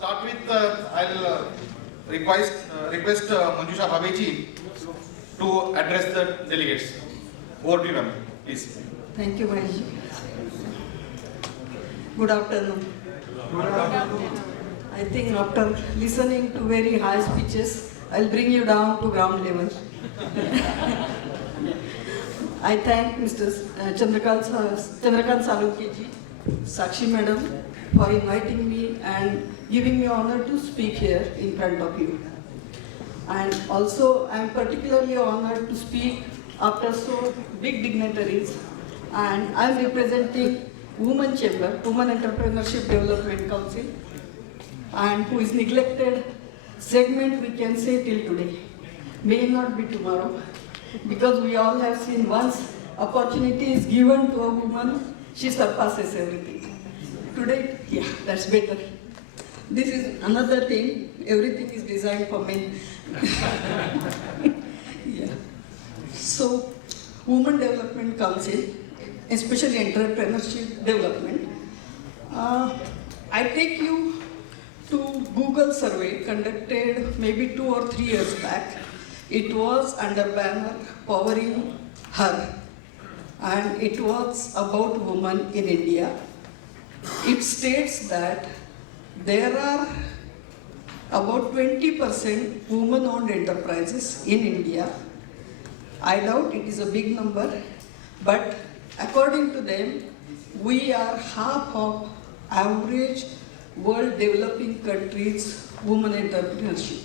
start with, I'll request Manjusha Bhabeji to address the delegates. Over to you, ma'am, please. Thank you, Mahesh. Good afternoon. Good afternoon. I think after listening to very high speeches, I'll bring you down to ground level. I thank Mr. Chandrakant Salunkeji, Sakshi Madam, for inviting me and giving me honor to speak here in front of you. And also, I am particularly honored to speak after so big dignitaries. And I am representing Women Chamber, Women Entrepreneurship Development Council, and who is neglected segment, we can say, till today. May not be tomorrow, because we all have seen once opportunity is given to a woman, she surpasses everything. Today, yeah, that's better. This is another thing, everything is designed for men. Yeah. So, Women Development Council, especially entrepreneurship development, I take you to Google survey conducted maybe 2 or 3 years back. It was under banner Powering Her, and it was about women in India. It states that there are about 20% women-owned enterprises in India. I doubt it is a big number, but according to them, we are half of average world developing countries' women entrepreneurship.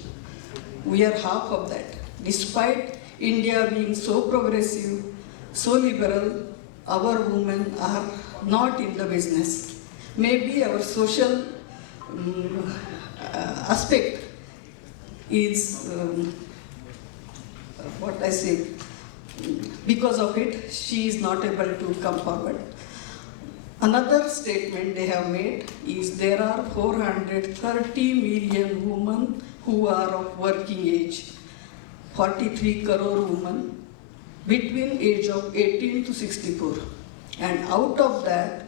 We are half of that. Despite India being so progressive, so liberal, our women are not in the business. Maybe our social aspect is, what I say, because of it, she is not able to come forward. Another statement they have made is there are 430 million women who are of working age, 43 crore women between age of 18 to 64. And out of that,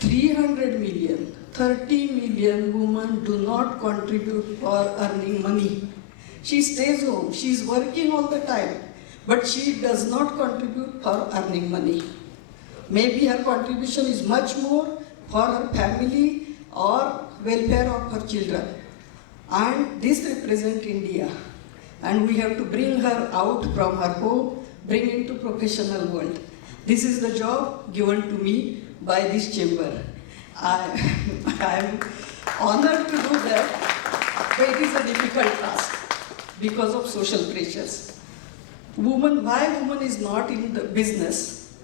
300 million, 30 million women do not contribute for earning money. She stays home, she is working all the time, but she does not contribute for earning money. Maybe her contribution is much more for her family or welfare of her children. And this represents India. And we have to bring her out from her home, bring into professional world. This is the job given to me by this chamber. I am honored to do that, but it is a difficult task because of social pressures. Why woman is not in the business?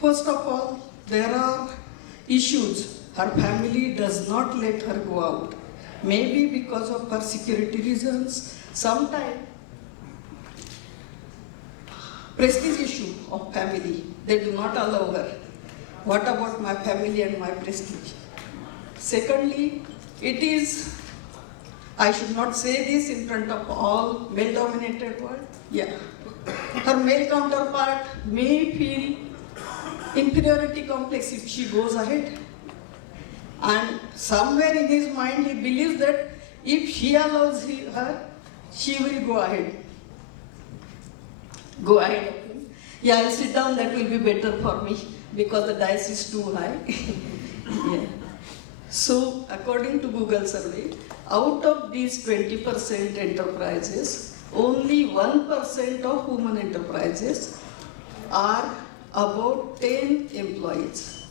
First of all, there are issues. Her family does not let her go out. Maybe because of her security reasons, sometimes prestige issue of family, they do not allow her. What about my family and my prestige? Secondly, it is, I should not say this in front of all male-dominated world. Yeah. Her male counterpart may feel inferiority complex if she goes ahead. And somewhere in his mind he believes that if he allows her, she will go ahead. Go ahead of him. Yeah, I'll sit down, that will be better for me because the dice is too high. Yeah. So, according to Google survey, out of these 20% enterprises, only 1% of women enterprises are about 10 employees.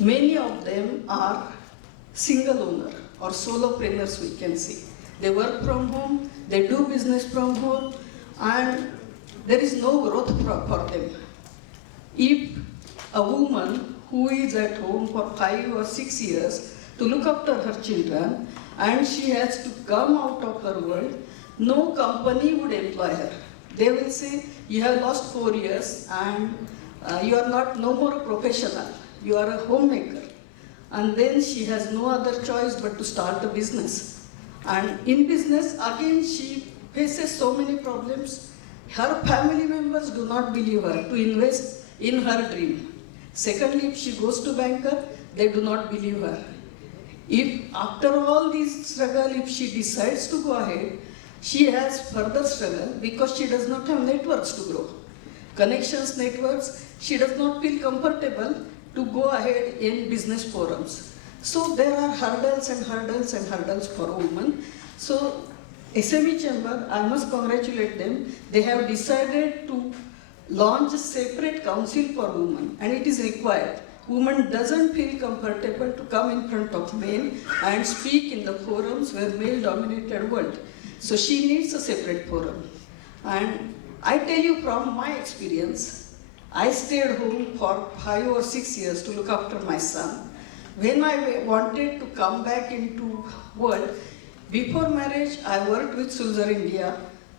Many of them are single owner or solopreneurs, we can say. They work from home, they do business from home, and there is no growth for them. If a woman who is at home for 5 or 6 years to look after her children, and she has to come out of her world, no company would employ her. They will say, you have lost 4 years and you are no more a professional, you are a homemaker. And then she has no other choice but to start a business. And in business, again, she faces so many problems. Her family members do not believe her to invest in her dream. Secondly, if she goes to banker, they do not believe her. If after all this struggle, if she decides to go ahead, she has further struggle because she does not have networks to grow. Connections, networks, she does not feel comfortable to go ahead in business forums. So there are hurdles and hurdles and hurdles for women. So SME Chamber, I must congratulate them. They have decided to launch a separate council for women, and it is required. Woman doesn't feel comfortable to come in front of men and speak in the forums where male-dominated world. So she needs a separate forum. And I tell you from my experience, I stayed home for 5 or 6 years to look after my son. When I wanted to come back into world, before marriage, I worked with Sulzer India,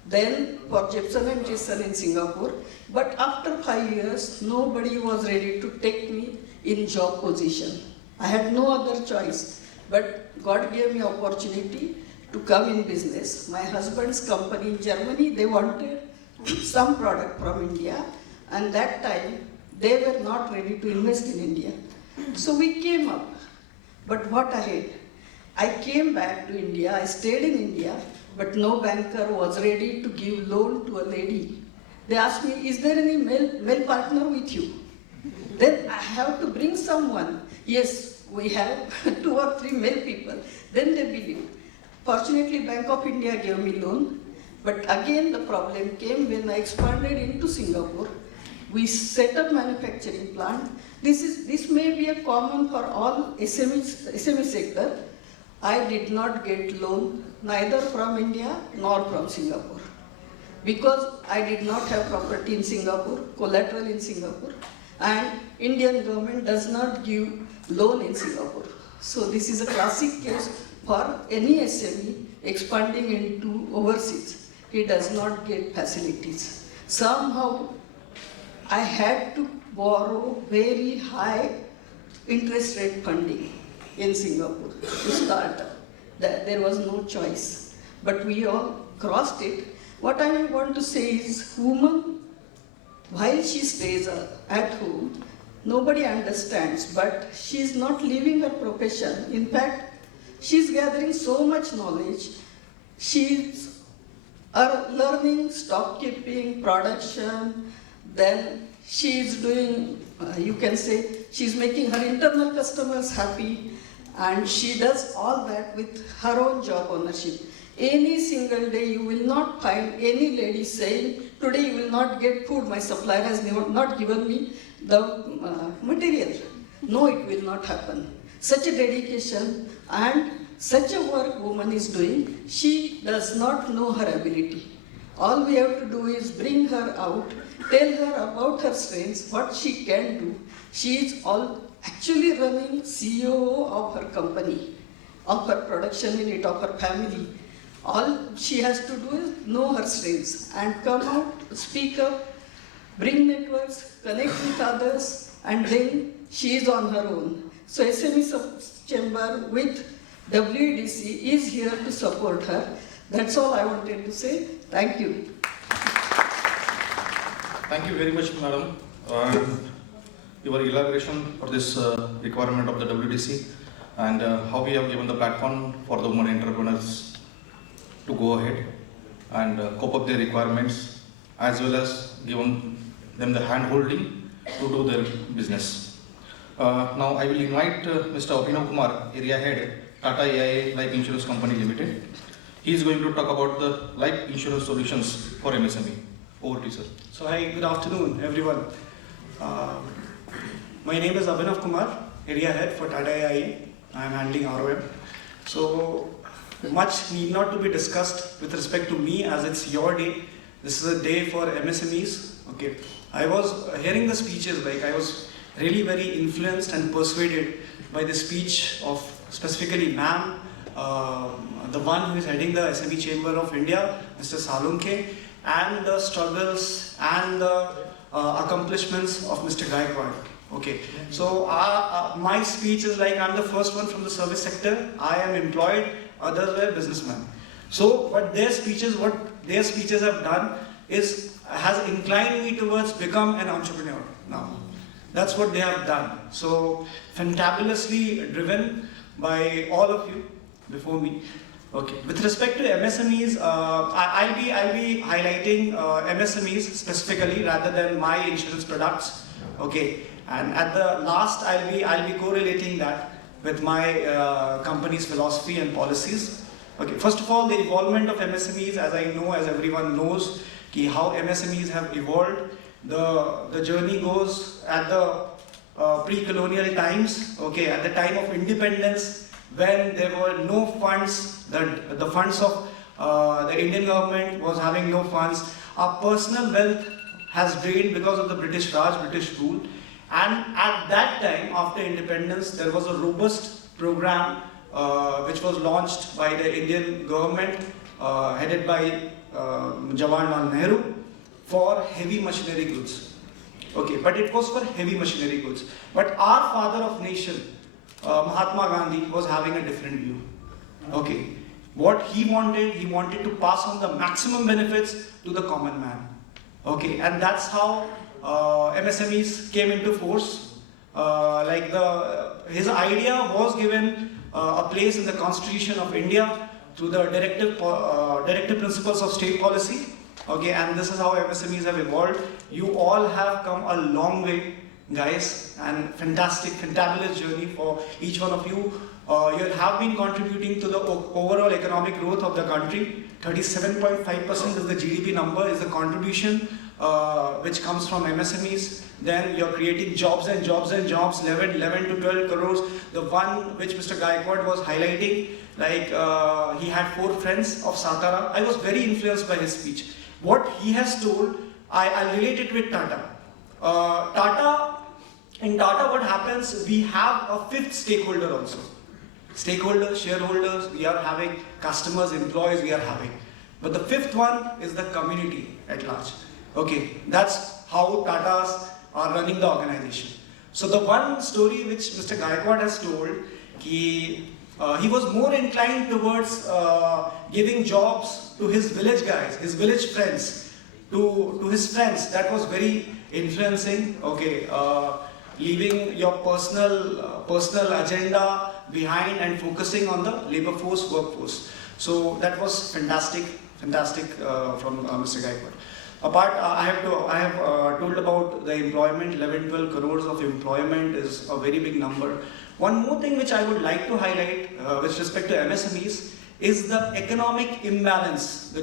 then for Jepson and Jason in Singapore. But after 5 years, nobody was ready to take me in job position. I had no other choice, but God gave me opportunity to come in business. My husband's company in Germany, they wanted some product from India, and that time they were not ready to invest in India. So we came up, but what ahead? I came back to India, I stayed in India, but no banker was ready to give loan to a lady. They asked me, is there any male partner with you? Then I have to bring someone. Yes, we have 2 or 3 male people. Then they believe. Fortunately, Bank of India gave me loan. But again, the problem came when I expanded into Singapore. We set up manufacturing plant. This may be a common for all SME sector. I did not get loan neither from India nor from Singapore, because I did not have property in Singapore, collateral in Singapore, and Indian government does not give loan in Singapore. So this is a classic case for any SME expanding into overseas. He does not get facilities. Somehow I had to borrow very high interest rate funding in Singapore to start up. There was no choice. But we all crossed it. What I want to say is, woman, while she stays at home, nobody understands, but she is not leaving her profession. In fact, she is gathering so much knowledge. She is learning stock keeping, production, then she is doing, you can say, she is making her internal customers happy, and she does all that with her own job ownership. Any single day you will not find any lady saying, today you will not get food, my supplier has not given me the material. No, it will not happen. Such a dedication and such a work woman is doing, she does not know her ability. All we have to do is bring her out, tell her about her strengths, what she can do. She is actually running CEO of her company, of her production unit, of her family. All she has to do is know her strengths and come out, speak up, bring networks, connect with others, and then she is on her own. So SME Chamber with WEDC is here to support her. That's all I wanted to say. Thank you. Thank you very much, madam. Your elaboration for this requirement of the WDC and how we have given the platform for the women entrepreneurs to go ahead and cope up their requirements, as well as given them the hand-holding to do their business. Now I will invite Mr. Abhinav Kumar, Area Head, Tata AIA Life Insurance Company Limited. He is going to talk about the life insurance solutions for MSME. Over to you, sir. So hi, good afternoon everyone. My name is Abhinav Kumar, Area Head for Tata AIA. I am handling ROM. So much need not to be discussed with respect to me, as it's your day. This is a day for MSMEs. Okay, I was hearing the speeches, like I was really very influenced and persuaded by the speech of specifically ma'am, the one who is heading the SME Chamber of India, Mr. Salunke, and the struggles and the accomplishments of Mr. Gaikwad. Okay, so my speech is like, I'm the first one from the service sector, I am employed, others were businessmen. So what their speeches have done is, has inclined me towards become an entrepreneur now. That's what they have done. So fantabulously driven by all of you before me. Okay. With respect to MSMEs, I'll be highlighting MSMEs specifically rather than my insurance products. Okay. And at the last, I'll be correlating that with my company's philosophy and policies. Okay. First of all, the involvement of MSMEs, as everyone knows, how MSMEs have evolved. The journey goes at the pre-colonial times. Okay. At the time of independence, when there were no funds, the funds of the Indian government was having no funds. Our personal wealth has drained because of the British Raj, British rule. And at that time, after independence, there was a robust program which was launched by the Indian government, headed by Jawaharlal Nehru, for heavy machinery goods. Okay, but it was for heavy machinery goods. But our father of nation, Mahatma Gandhi, was having a different view. Okay, what he wanted to pass on the maximum benefits to the common man. Okay, and that's how MSMEs came into force. His idea was given a place in the Constitution of India through the directive principles of state policy. Okay, and this is how MSMEs have evolved. You all have come a long way, guys, and fantabulous journey for each one of you. You have been contributing to the overall economic growth of the country. 37.5% is the GDP number, is the contribution which comes from MSMEs. Then you're creating jobs and jobs and jobs, 11 to 12 crores. The one which Mr. Gaikwad was highlighting, he had 4 friends of Satara. I was very influenced by his speech. What he has told, I relate it with Tata. In Tata, what happens, we have a 5th stakeholder also. Stakeholders, shareholders, we are having customers, employees, we are having. But the 5th one is the community at large. Okay, that's how Tatas are running the organization. So the one story which Mr. Gaikwad has told, he was more inclined towards giving jobs to his village guys, his village friends, to his friends. That was very influencing. Okay, leaving your personal agenda behind and focusing on the labor force, workforce. So that was fantastic from Mr. Gaikwad. I have told about the employment. 11-12 crores of employment is a very big number. One more thing which I would like to highlight with respect to MSMEs is the economic imbalance, the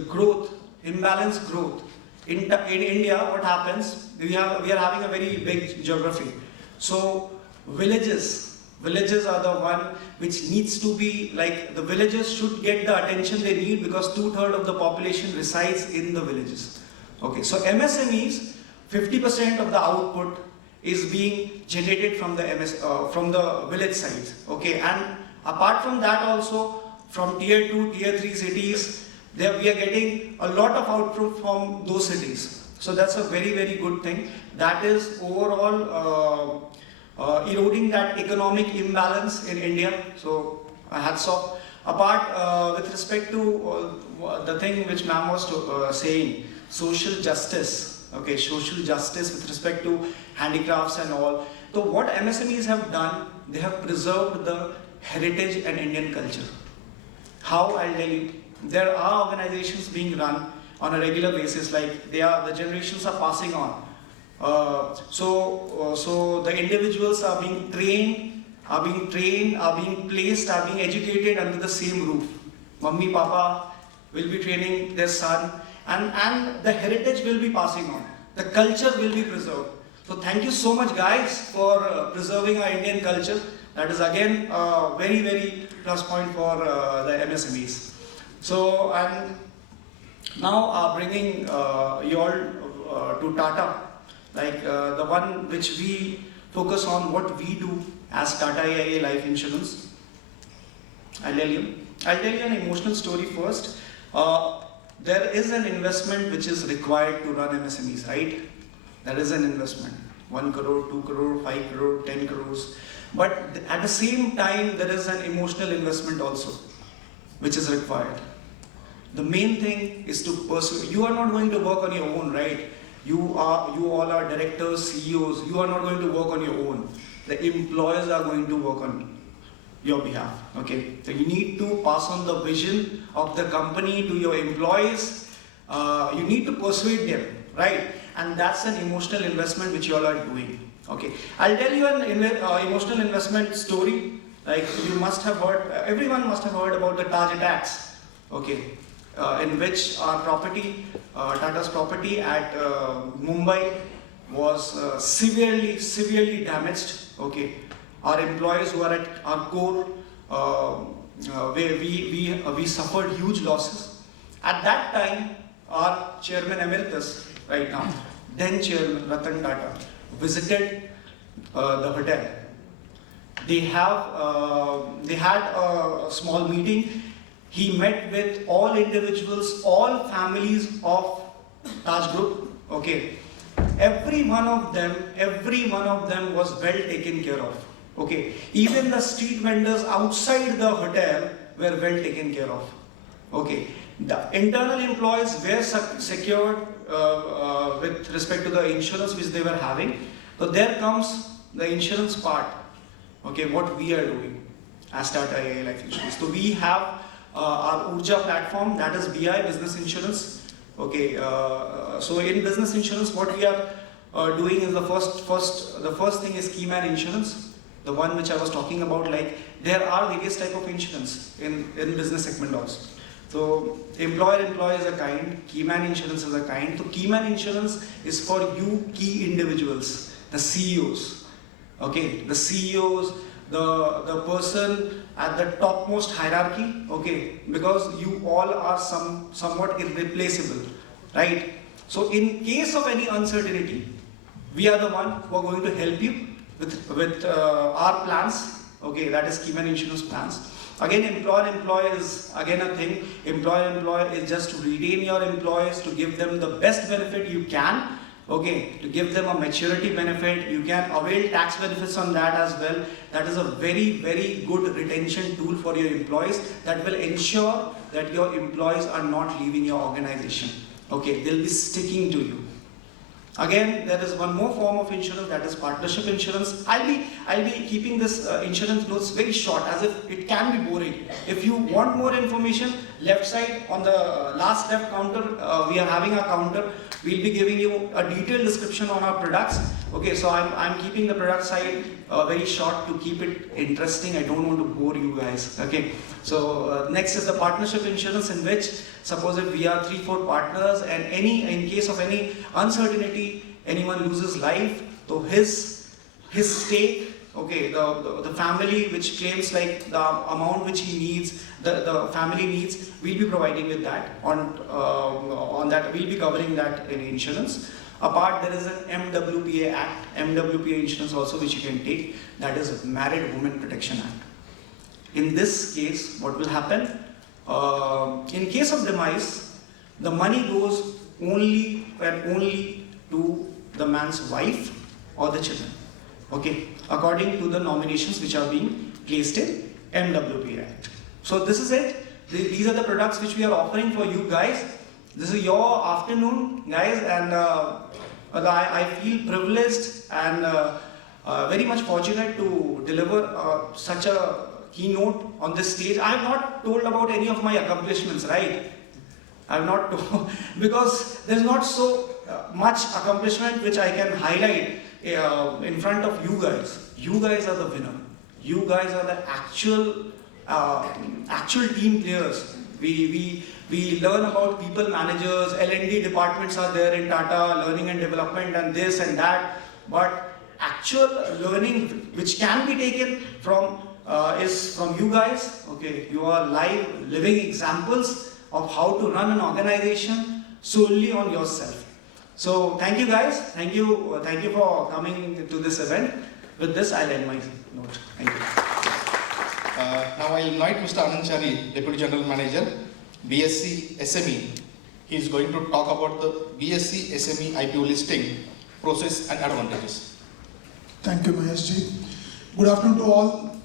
imbalanced growth. In India, what happens? We are having a very big geography. So villages are the one which needs to be, the villages should get the attention they need because 2/3 of the population resides in the villages. Okay, so MSMEs, 50% of the output is being generated from the village sides. Okay, and apart from that also, from tier 2, tier 3 cities, we are getting a lot of output from those cities. So that's a very, very good thing. That is overall eroding that economic imbalance in India. So hats off. Apart with respect to the thing which ma'am was saying, social justice. Okay, social justice with respect to handicrafts and all. So what MSMEs have done, they have preserved the heritage and Indian culture. How? I'll tell you. There are organizations being run on a regular basis, the generations are passing on. So the individuals are being trained, are being placed, are being educated under the same roof. Mummy, Papa will be training their son, and the heritage will be passing on. The culture will be preserved. So thank you so much, guys, for preserving our Indian culture. That is again a very, very plus point for the MSMEs. So I'm now bringing you all to Tata, the one which we focus on what we do as Tata AIA Life Insurance. I'll tell you an emotional story first. There is an investment which is required to run MSMEs, right? There is an investment. 1 crore, 2 crore, 5 crore, 10 crores. But at the same time, there is an emotional investment also, which is required. The main thing is to pursue. You are not going to work on your own, right? You all are directors, CEOs. You are not going to work on your own. The employers are going to work on your behalf. Okay, so you need to pass on the vision of the company to your employees. You need to persuade them, right? And that's an emotional investment which you all are doing. Okay, I'll tell you an emotional investment story. Like you must have heard, everyone must have heard about the Taj attacks. Okay, in which our property, Tata's property at Mumbai was severely damaged. Okay, our employees who are at our core, where we suffered huge losses. At that time, our chairman emeritus, right now, then chairman Ratan Tata, visited the hotel. They had a small meeting. He met with all individuals, all families of Taj Group. Okay, every one of them was well taken care of. Okay, even the street vendors outside the hotel were well taken care of. Okay, the internal employees were secured with respect to the insurance which they were having. So there comes the insurance part. Okay, what we are doing as Tata AI Life Insurance. So we have our Urja platform, that is BI, business insurance. Okay, so in business insurance, what we are doing is the first thing is keyman insurance, the one which I was talking about. Like there are various type of insurance in business segment also. So employer is a kind, keyman insurance is a kind. So keyman insurance is for you key individuals, the CEOs. Okay, the CEOs, the person at the topmost hierarchy. Okay, because you all are somewhat irreplaceable, right? So in case of any uncertainty, we are the one who are going to help you with our plans. Okay, that is keyman insurance plans. Again, employer is again a thing. Employer is just to retain your employees, to give them the best benefit you can. Okay, to give them a maturity benefit. You can avail tax benefits on that as well. That is a very good retention tool for your employees that will ensure that your employees are not leaving your organization. Okay, they'll be sticking to you. Again, there is one more form of insurance, that is partnership insurance. I'll be keeping this insurance notes very short, as if it can be boring. If you want more information, left side on the last left counter, we are having a counter. We'll be giving you a detailed description on our products. Okay, so I'm keeping the product side very short to keep it interesting. I don't want to bore you guys. Okay, so next is the partnership insurance, in which suppose if we are 3-4 partners and in case of any uncertainty, anyone loses life, so his stake, okay, the family which claims like the amount which he needs, the family needs, we'll be providing with that on that. We'll be covering that in insurance. Apart, there is an MWPA Act, MWPA insurance also, which you can take. That is Married Women Protection Act. In this case, what will happen? In case of demise, the money goes only to the man's wife or the children. Okay, according to the nominations which are being placed in MWPA Act. So this is it. These are the products which we are offering for you guys. This is your afternoon, guys, and I feel privileged and very much fortunate to deliver such a keynote on this stage. I have not told about any of my accomplishments, right? I have not told, because there's not so much accomplishment which I can highlight in front of you guys. You guys are the winner. You guys are the actual team players. We learn about people managers, L&D departments are there in Tata, learning and development and this and that. But actual learning which can be taken from is from you guys. Okay, you are living examples of how to run an organization solely on yourself. So thank you guys. Thank you for coming to this event. With this, I'll end my note. Thank you. Now I'll invite Mr. Anand, Deputy General Manager, BSc SME. He is going to talk about the BSc SME IPO listing process and advantages. Thank you, Maheshji. Good afternoon to all.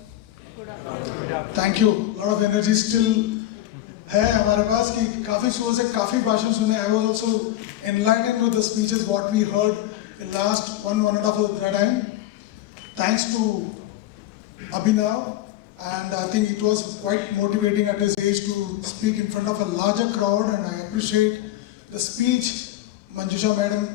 Good afternoon. Thank you. A lot of energy still है हमारे पास कि काफ़ी show से काफ़ी भाषण सुने. I was also enlightened with the speeches what we heard in last one and a half of the time. Thanks to Abhinav, and I think it was quite motivating at his age to speak in front of a larger crowd, and I appreciate the speech Manjusha madam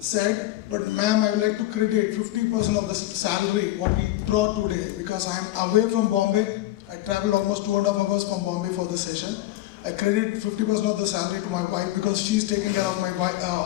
said. But ma'am, I would like to credit 50% of the salary what we brought today, because I am away from Bombay. I traveled almost 2.5 hours from Bombay for this session. I credit 50% of the salary to my wife because she's taking care of my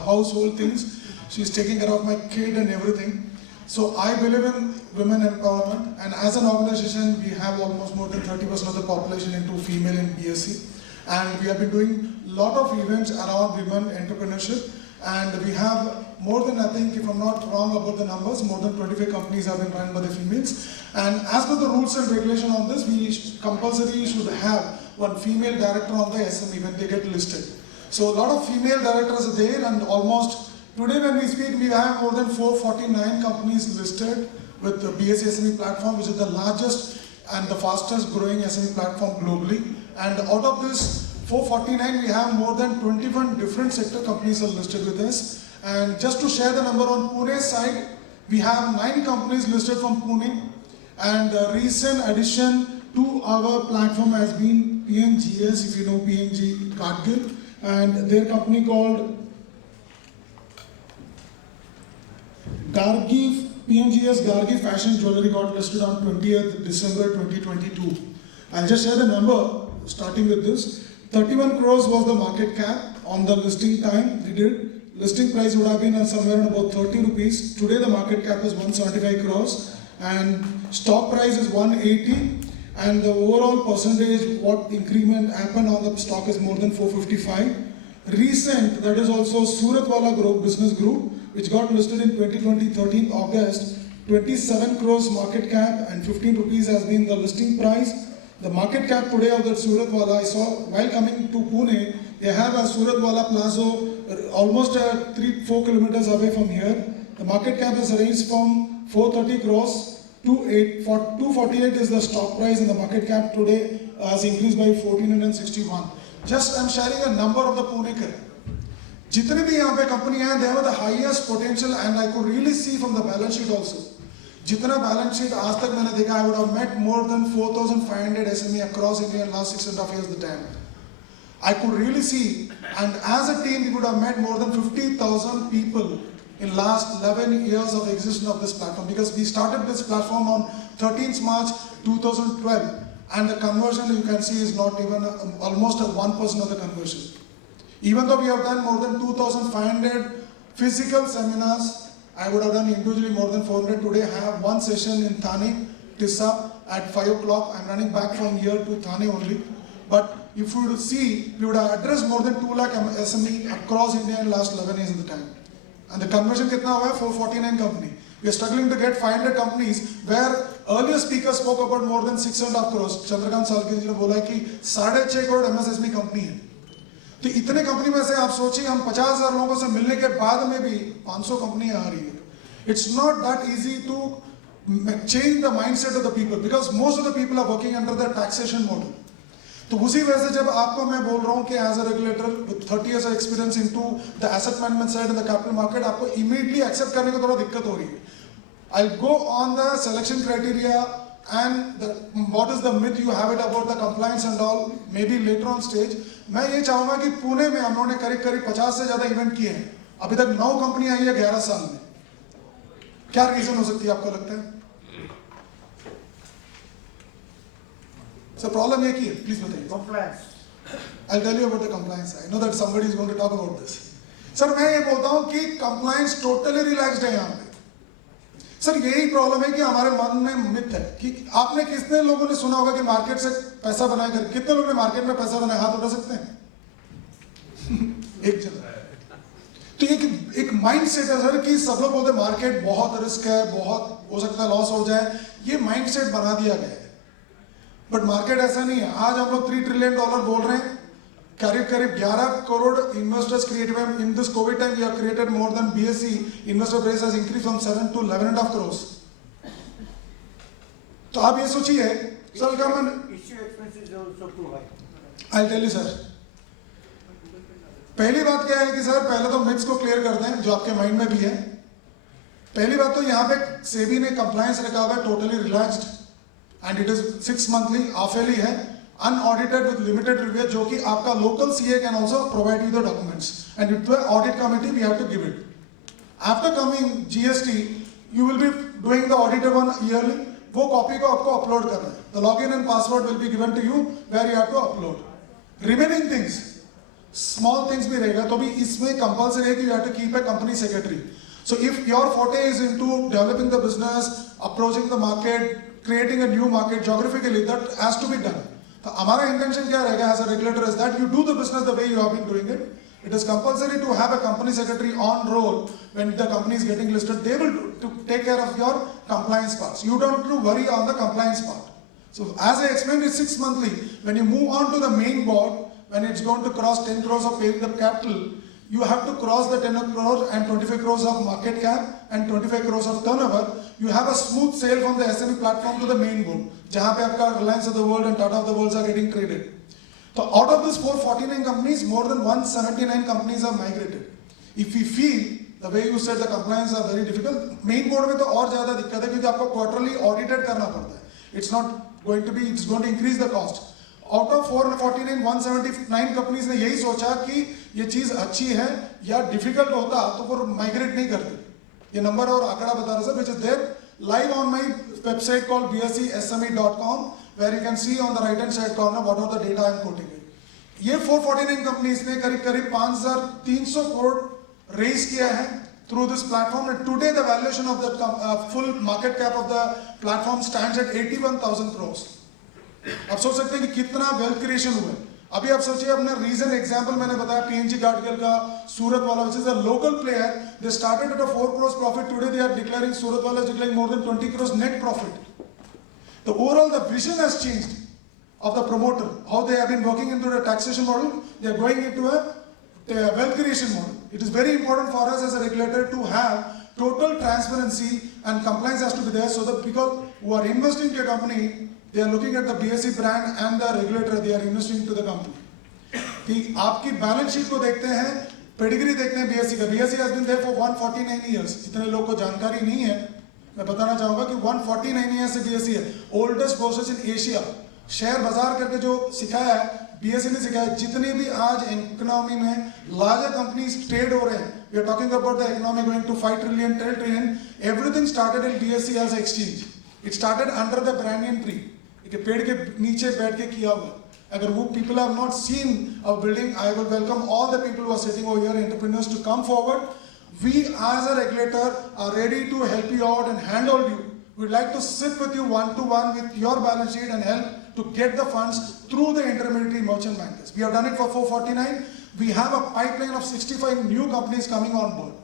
household things. She's taking care of my kid and everything. So I believe in women empowerment, and as an organization, we have almost more than 30% of the population into female in BSc, and we have been doing a lot of events around women entrepreneurship, and we have more than, I think, if I'm not wrong about the numbers, more than 25 companies have been run by the females. And as per the rules and regulation on this, we compulsory should have one female director on the SME when they get listed. So a lot of female directors are there, and almost today when we speak, we have more than 449 companies listed with the BSc SME platform, which is the largest and the fastest growing SME platform globally. And out of this 449, we have more than 21 different sector companies are listed with us. And just to share the number on Pune side, we have 9 companies listed from Pune. And the recent addition to our platform has been PNGS, if you know PNG Kargil, and their company called Gargi, PNGS Gargi Fashion Jewelry got listed on 20th December 2022. I'll just share the number, starting with this. 31 crores was the market cap on the listing time we did. Listing price would have been somewhere around about 30 rupees. Today the market cap is 175 crores and stock price is 180. And the overall percentage, what increment happened on the stock is more than 455. Recent, that is also Suratwala Group, business group, which got listed in 2020, 13th August, 27 crores market cap and 15 rupees has been the listing price. The market cap today of that Suratwala, I saw while coming to Pune, they have a Suratwala Plaza almost 3-4 kilometers away from here. The market cap has ranged from 430 crores to 248 is the stock price, and the market cap today has increased by 1461. Just I'm sharing a number of the Pune के. जितने भी यहाँ पे कंपनियां हैं, they have the highest potential, and I could really see from the balance sheet also. जितना balance sheet आज तक मैंने देखा, I would have met more than 4,500 SME across India in last 6.5 years the time. I could really see, and as a team, we would have met more than 50,000 people in last 11 years of existence of this platform, because we started this platform on 13th March 2012, and the conversion you can see is not even almost 1% of the conversion. Even though we have done more than 2,500 physical seminars, I would have done individually more than 400. Today I have one session in Thane, Tissa at 5 o'clock. I'm running back from here to Thane only. But if you would see, we would have addressed more than 2 lakh SME across India in last 11 years at the time. And the conversion kitna hua hai? 449 company. We are struggling to get 500 companies, where earlier speakers spoke about more than 6.5 crores. Chandrakant Salke ji ne bola ki 6.5 crore MSSME company hai. तो इतने company में से आप सोचिए, हम 50,000 लोगों से मिलने के बाद में भी 500 कंपनियां आ रही है. It's not that easy to change the mindset of the people, because most of the people are working under the taxation model. तो उसी वजह से जब आपको मैं बोल रहा हूँ कि as a regulator with 30 years of experience into the asset management side and the capital market, आपको immediately accept करने को थोड़ा दिक्कत हो रही है. I'll go on the selection criteria and what is the myth you have it about the compliance and all, maybe later on stage. मैं ये चाहूँगा कि पुणे में हम लोगों ने करीब 50 से ज़्यादा इवेंट किए हैं. अभी तक 9 कंपनी आई है 11 साल में. क्या रीजन हो सकती है आपको लगता है? So problem ये की है, please बताइए. Compliance. I'll tell you about the compliance. I know that somebody is going to talk about this. Sir मैं ये बोलता हूँ कि compliance totally relaxed है यहाँ पे. सर यही प्रॉब्लम है कि हमारे मन में मिथ है कि आपने कितने लोगों ने सुना होगा कि मार्केट से पैसा बनाया कर, कितने लोगों ने मार्केट में पैसा बनाया, हाथ उठा सकते हैं? एक जगह. तो एक माइंडसेट है सर कि सब लोग बोलते हैं मार्केट बहुत रिस्क है, बहुत हो सकता है लॉस हो जाए, ये माइंडसेट बना दिया गया है. बट मार्केट ऐसा नहीं है. आज हम लोग $3 ट्रिलियन बोल रहे हैं, करीब 11 करोड़ इन्वेस्टर्स क्रिएट हुए. इन दिस COVID time we have created more than BSE investor base has increase from 7 to 11.5 crores. तो आप ये सोचिए, सर का मन issue expenses are also too high. I'll tell you sir. पहली बात क्या है कि सर पहले तो मिथ्स को क्लियर कर दें जो आपके माइंड में भी है. पहली बात तो यहाँ पे सेबी ने कंप्लायंस रखा हुआ है totally relaxed and it is 6 monthly officially है अनऑडिटेड विद लिमिटेड रिव्यू जो कि आपका local CA can also provide you the documents and it the audit committee we have to give it. After coming GST you will be doing the audited one yearly. वो copy को आपको upload करना है. The login and password will be given to you where you have to upload. Remaining things small things भी रहेगा तो भी इसमें कंपल्सरी है कि you have to keep a company secretary. So if your forte is into developing the business, approaching the market, creating a new market geographically, that has to be done. तो हमारा intention क्या रहेगा as a regulator is that you do the business the way you have been doing it. It is compulsory to have a company secretary on roll when the company is getting listed. They will to take care of your compliance parts. You don't have to worry on the compliance part. So as I explained, it's 6 monthly. When you move on to the main board, when it's going to cross 10 crores of paying the capital, you have to cross the 10 crores and 25 crores of market cap and 25 crores of turnover. You have a smooth sale from the SME platform to the main board, जहाँ पे आपका Reliance of the world and Tata of the world are getting traded. So out of this 449 companies, more than 179 companies have migrated. If we feel the way you said the compliance are very difficult, main board में तो और ज़्यादा दिक्कत है क्योंकि आपको quarterly audited करना पड़ता है. It's not going to be, it's going to increase the cost. Out of 449 179 companies ने यही सोचा कि ये चीज अच्छी है या डिफिकल्ट होता तो वो माइग्रेट नहीं करते. ये नंबर और आंकड़ा बता रहा sir, which is there live on my website called bscsme.com where you can see on the right hand side corner what are the data I am quoting it. ये 449 कंपनीज ने करीब करीब 5300 करोड़ रेज किया है through this platform and today the valuation of the full market cap of the platform stands at 81,000 crores. आप सोच सकते हैं कि कितना वेल्थ क्रिएशन हुआ है. अभी आप सोचिए अपना रीजन एग्जांपल मैंने बताया पीएनजी गार्डगिल का सूरत वाला which is a local player. They started at a 4 crores profit. Today they are declaring सूरत वाला is declaring more than 20 crores net profit. The overall the vision has changed of the promoter. How they have been working into the taxation model. They are going into a wealth creation model. It is very important for us as a regulator to have total transparency and compliance has to be there so that people who are investing in a company they are looking at the BSE brand and the regulator they are investing into the company. कि आपकी balance sheet को देखते हैं, pedigree देखते हैं BSE का. BSE has been there for 149 years. जितने लोग को जानकारी नहीं है, मैं बताना चाहूँगा कि 149 years से BSE है. Oldest process in Asia. Share बाजार करके जो सिखाया है, BSE ने सिखाया. जितनी भी आज इकोनॉमी में larger companies ट्रेड हो रहे हैं, we are talking about the economy going to 5 trillion, 10 trillion. Everything started in BSE as an exchange. It started under the banyan tree. कि पेड़ के नीचे बैठ के किया हुआ. अगर वो people have not seen our building, I will welcome all the people who are sitting over here, entrepreneurs to come forward. We as a regulator are ready to help you out and handhold you. We'd like to sit with you one to one with your balance sheet and help to get the funds through the intermediary merchant bankers. We have done it for 449. We have a pipeline of 65 new companies coming on board.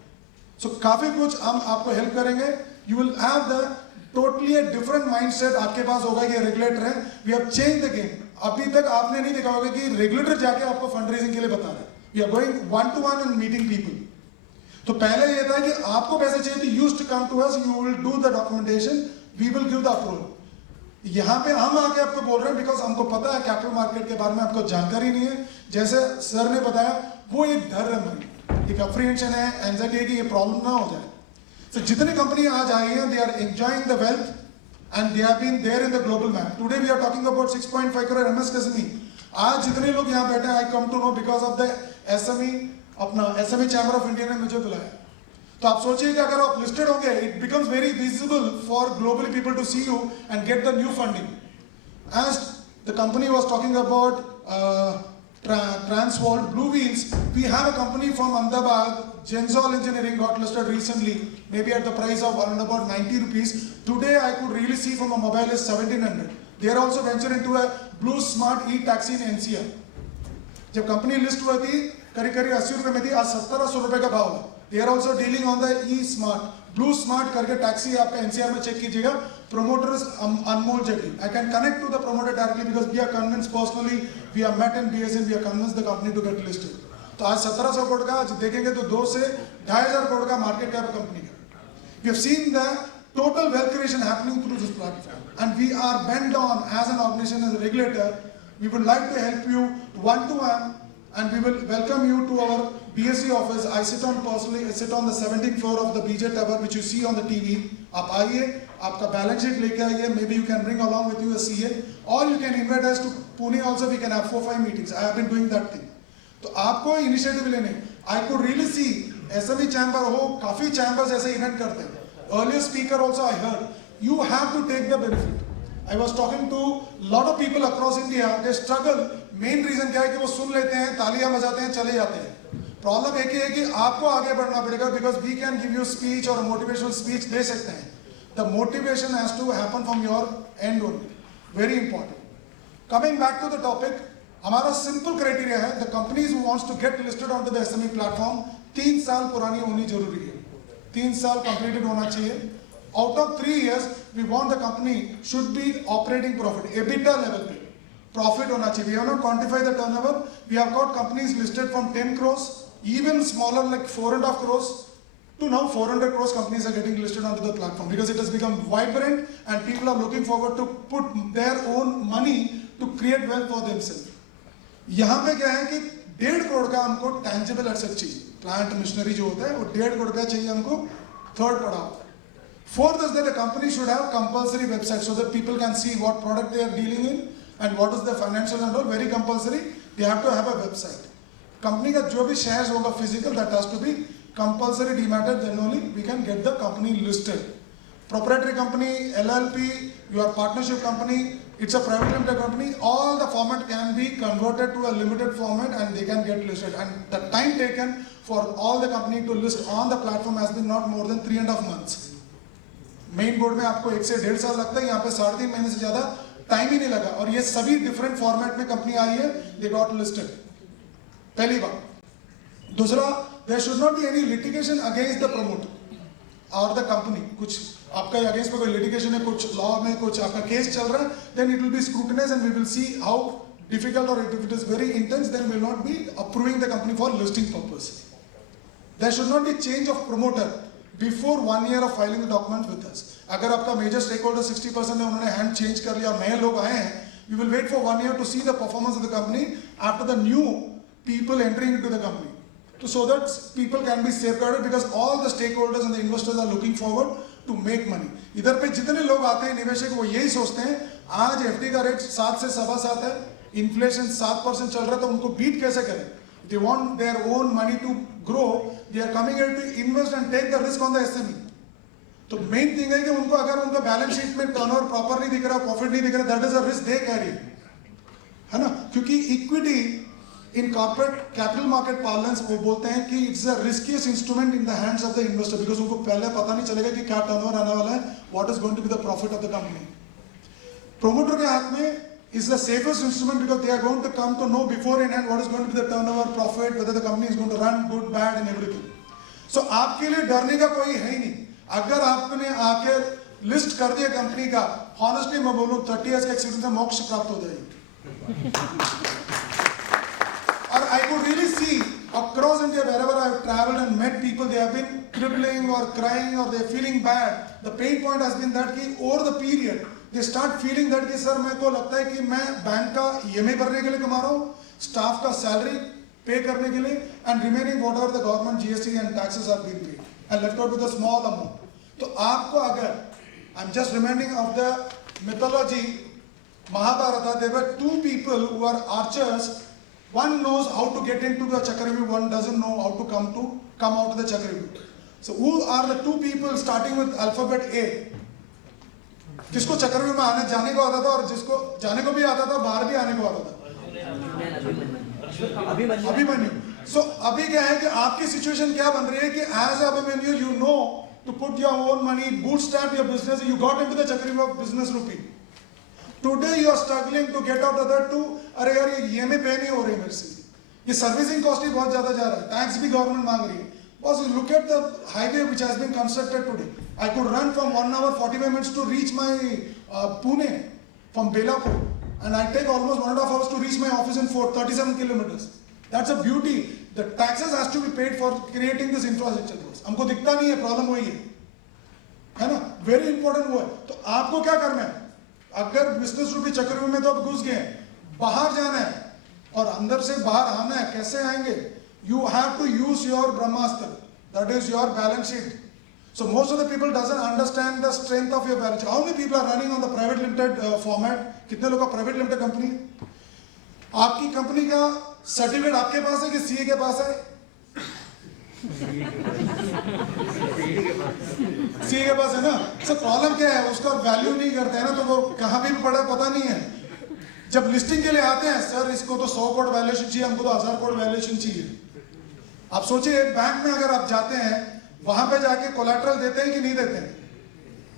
So काफी कुछ हम आपको help करेंगे. You will have the totally a different mindset आपके पास होगा कि regulator है. We have changed the game. अभी तक आपने नहीं देखा होगा कि रेगुलेटर जाके आपको फंड रेजिंग के लिए बता रहा है. We are going one to one and meeting people. तो पहले ये था कि आपको पैसे चाहिए तो used to come to us, you will do the documentation, we will give the approval. यहाँ पे हम आके आपको बोल रहे हैं बिकॉज हमको पता है कैपिटल मार्केट के बारे में आपको जानकारी नहीं है. जैसे सर ने बताया वो एक डर है मन, एक अप्रीहेंशन है, एंजाइटी है कि ये प्रॉब्लम ना हो जाए. So जितनी कंपनी आज आई हैं, they are enjoying the wealth and they have been there in the global map. Today we are talking about 6.5 crore MSME. आज जितने लोग यहाँ बैठे हैं, I come to know because of the SME, अपना SME Chamber of India ने मुझे बुलाया. तो आप सोचिए कि अगर आप listed होंगे, it becomes very visible for globally people to see you and get the new funding. As the company was talking about Transworld Blue Wheels, we have a company from Ahmedabad, Genzol Engineering got listed recently, maybe at the price of around about 90 rupees. Today I could really see from a mobile is 1700. They are also venturing into a Blue Smart e-taxi in NCR. जब company list हुई थी करीब करीब 80 रुपए में थी, आज 1700 रुपए का भाव है. They are also dealing on the e-smart, Blue Smart करके टैक्सी आपका NCR में चेक कीजिएगा. Promoter is Anmol Jetty. I can connect to the promoter directly because we are convinced personally, we are met in BSN, we are convinced the company to get listed. तो आज 1700 करोड़ का आज देखेंगे तो 2 से 2500 करोड़ का मार्केट कैप कंपनी का. We have seen the total wealth creation happening through this platform, and we are bent on as an organization, as a regulator, We would like to help you one-to-one, and we will welcome you to our BSc office. I sit on the 17th floor of the BJ Tower, which you see on the TV. आप आइए, आपका balance sheet लेके आइए. Maybe you can bring along with you a CA, or you can invite us to Pune also. We can have 4-5 meetings. I have been doing that thing. तो आपको initiative लेने. I could really see SME chamber हो, काफी chambers ऐसे event करते हैं. Earlier speaker also I heard. You have to take the benefit. I was talking to a lot of people across India. They struggle. Main reason क्या है कि वो सुन लेते हैं, तालियां बजाते हैं, चले जाते हैं. प्रॉब्लम एक ही है कि आपको आगे बढ़ना पड़ेगा, because we can give you speech or a motivational speech दे सकते हैं. The motivation has to happen from your end only. Very important. Coming back to the topic, हमारा simple criteria है, the companies who wants to get listed onto the SME platform 3 साल पुरानी होनी जरूरी है. 3 साल completed होना चाहिए. Out of 3 years, we want the company should be operating profit, EBITDA level पे. Profit होना चाहिए. We have not quantified the turnover. We have got companies listed from 10 crores, even smaller like 4.5 crores, to now 400 crores companies are getting listed onto the platform because it has become vibrant and people are looking forward to put their own money to create wealth for themselves. यहाँ पे क्या है कि 1.5 करोड़ का हमको tangible asset चाहिए. Plant machinery जो होता है वो 1.5 करोड़ का चाहिए हमको. Third पढ़ाओ. Fourth is that a company should have compulsory website so that people can see what product they are dealing in and what is the financial and all. Very compulsory. They have to have a website. Company का जो भी shares होगा physical, that has to be compulsory dematted. Then only we can get the company listed. Proprietary company, LLP, your partnership company, it's a private limited company. All the format can be converted to a limited format and they can get listed. And the time taken for all the company to list on the platform has been not more than 3.5 months. Main board में आपको 1 से 1.5 साल लगता है, यहाँ पे 3.5 महीने से ज्यादा टाइम ही नहीं लगा. और ये सभी डिफरेंट फॉर्मेट में कंपनी आई है. They got listed. पहली बात. दूसरा, there should not be any litigation against the promoter और द कंपनी. कुछ आपका अगेंस्ट में कोई लिटिगेशन है, कुछ लॉ में कुछ आपका केस चल रहा है, then it will be scrutinised and we will see how difficult और if it is very intense then will not be approving the company for listing purpose. There should not be change of promoter before 1 year of filing the documents with us. अगर आपका major stakeholder 60% है, उन्होंने hand change कर लिया और नए लोग आए हैं, we will wait for 1 year to see the performance of the company after the new people entering into the company. So that people can be safeguarded because all the stakeholders and the investors are looking forward to make money. इधर पे जितने लोग आते हैं निवेशक वो यही सोचते हैं आज FD का रेट 7 से 7.25 है, इन्फ्लेशन 7% चल रहा है तो उनको बीट कैसे करें. They want their own money to grow. They are coming here to invest and take the risk on the SME. तो मेन थिंग है कि उनको अगर उनका बैलेंस शीट में टर्नओवर प्रॉपर नहीं दिख रहा, प्रॉफिट नहीं दिख रहा, that is a risk they carry, है ना. क्योंकि equity in corporate capital market parlance वो बोलते हैं कि it's a riskiest instrument in the hands of the investor because उनको पहले पता नहीं चलेगा कि क्या टर्नओवर आने वाला है, what is going to be the profit of the company. Promoter के हाथ में is the safest instrument because they are going to come to know before in hand what is going to be the turnover, profit, whether the company is going to run good, bad and everything. So आपके लिए डरने का कोई है ही नहीं. अगर आपने आके लिस्ट कर दिया कंपनी का, honestly मैं बोलूँ 30 years का एक्सपीरियंस में मोक्ष प्राप्त हो जाएगी. और I could really see across India wherever I have traveled and met people, they have been crippling or crying or they are feeling bad. The pain point has been that कि over the period they start feeling that कि sir मेरे को लगता है कि मैं bank का EMI भरने के लिए कमा रहा हूँ, स्टाफ का सैलरी पे करने के लिए and remaining whatever the government GST and taxes are being paid and left out with a small amount. तो आपको अगर I'm just reminding of the mythology Mahabharata, there were 2 people who are archers. One knows how to get into the Chakravyuh, one doesn't know how to come out of the Chakravyuh. So who are the 2 people starting with alphabet A? जिसको चक्रव्यूह में आने जाने को आता था और जिसको जाने को भी आता था, बाहर भी आने को आता था. अभिमन्यु. So अभी क्या है कि आपकी सिचुएशन क्या बन रही है कि as Abhimanyu you know to put your own money, bootstrap your business, you got into the Chakravyuh of business rupee. Today you are struggling to get out of that to अरे यार ये EMI पे नहीं हो रही मेरे से, ये सर्विसिंग कॉस्ट ही बहुत ज्यादा जा रहा है, टैक्स भी गवर्नमेंट मांग रही है. Boss, look at the highway which has been constructed today. I could run from 1 hour 45 minutes to reach my Pune from Belapur, and I take almost 1.5 hours to reach my office in 37 kilometers. That's a beauty. The taxes has to be paid for creating this infrastructure. हमको दिखता नहीं है, problem वही है ना. Very important वो है. तो आपको क्या करना है, अगर बिजनेस रूपी चक्रव्यूह में तो आप घुस गए, बाहर जाना है और अंदर से बाहर आना है, कैसे आएंगे? You have to use your Brahmastra, that is your balance sheet. So most of the people doesn't understand the strength of your balance sheet. How many people are running on the private limited format? कितने लोग का private limited company है? आपकी company का certificate आपके पास है कि सीए के पास है? सीए के पास है ना? सर प्रॉब्लम क्या है, उसका वैल्यू नहीं करते हैं ना, तो वो कहाँ भी पड़ा पता नहीं है। जब लिस्टिंग के लिए आते हैं, सर इसको तो 100 करोड़ वैल्यूएशन चाहिए, हमको तो 1000 करोड़ वैल्यूएशन चाहिए। आप सोचिए बैंक में अगर आप जाते हैं, वहां पे जाके कोलैटरल देते हैं कि नहीं देते हैं?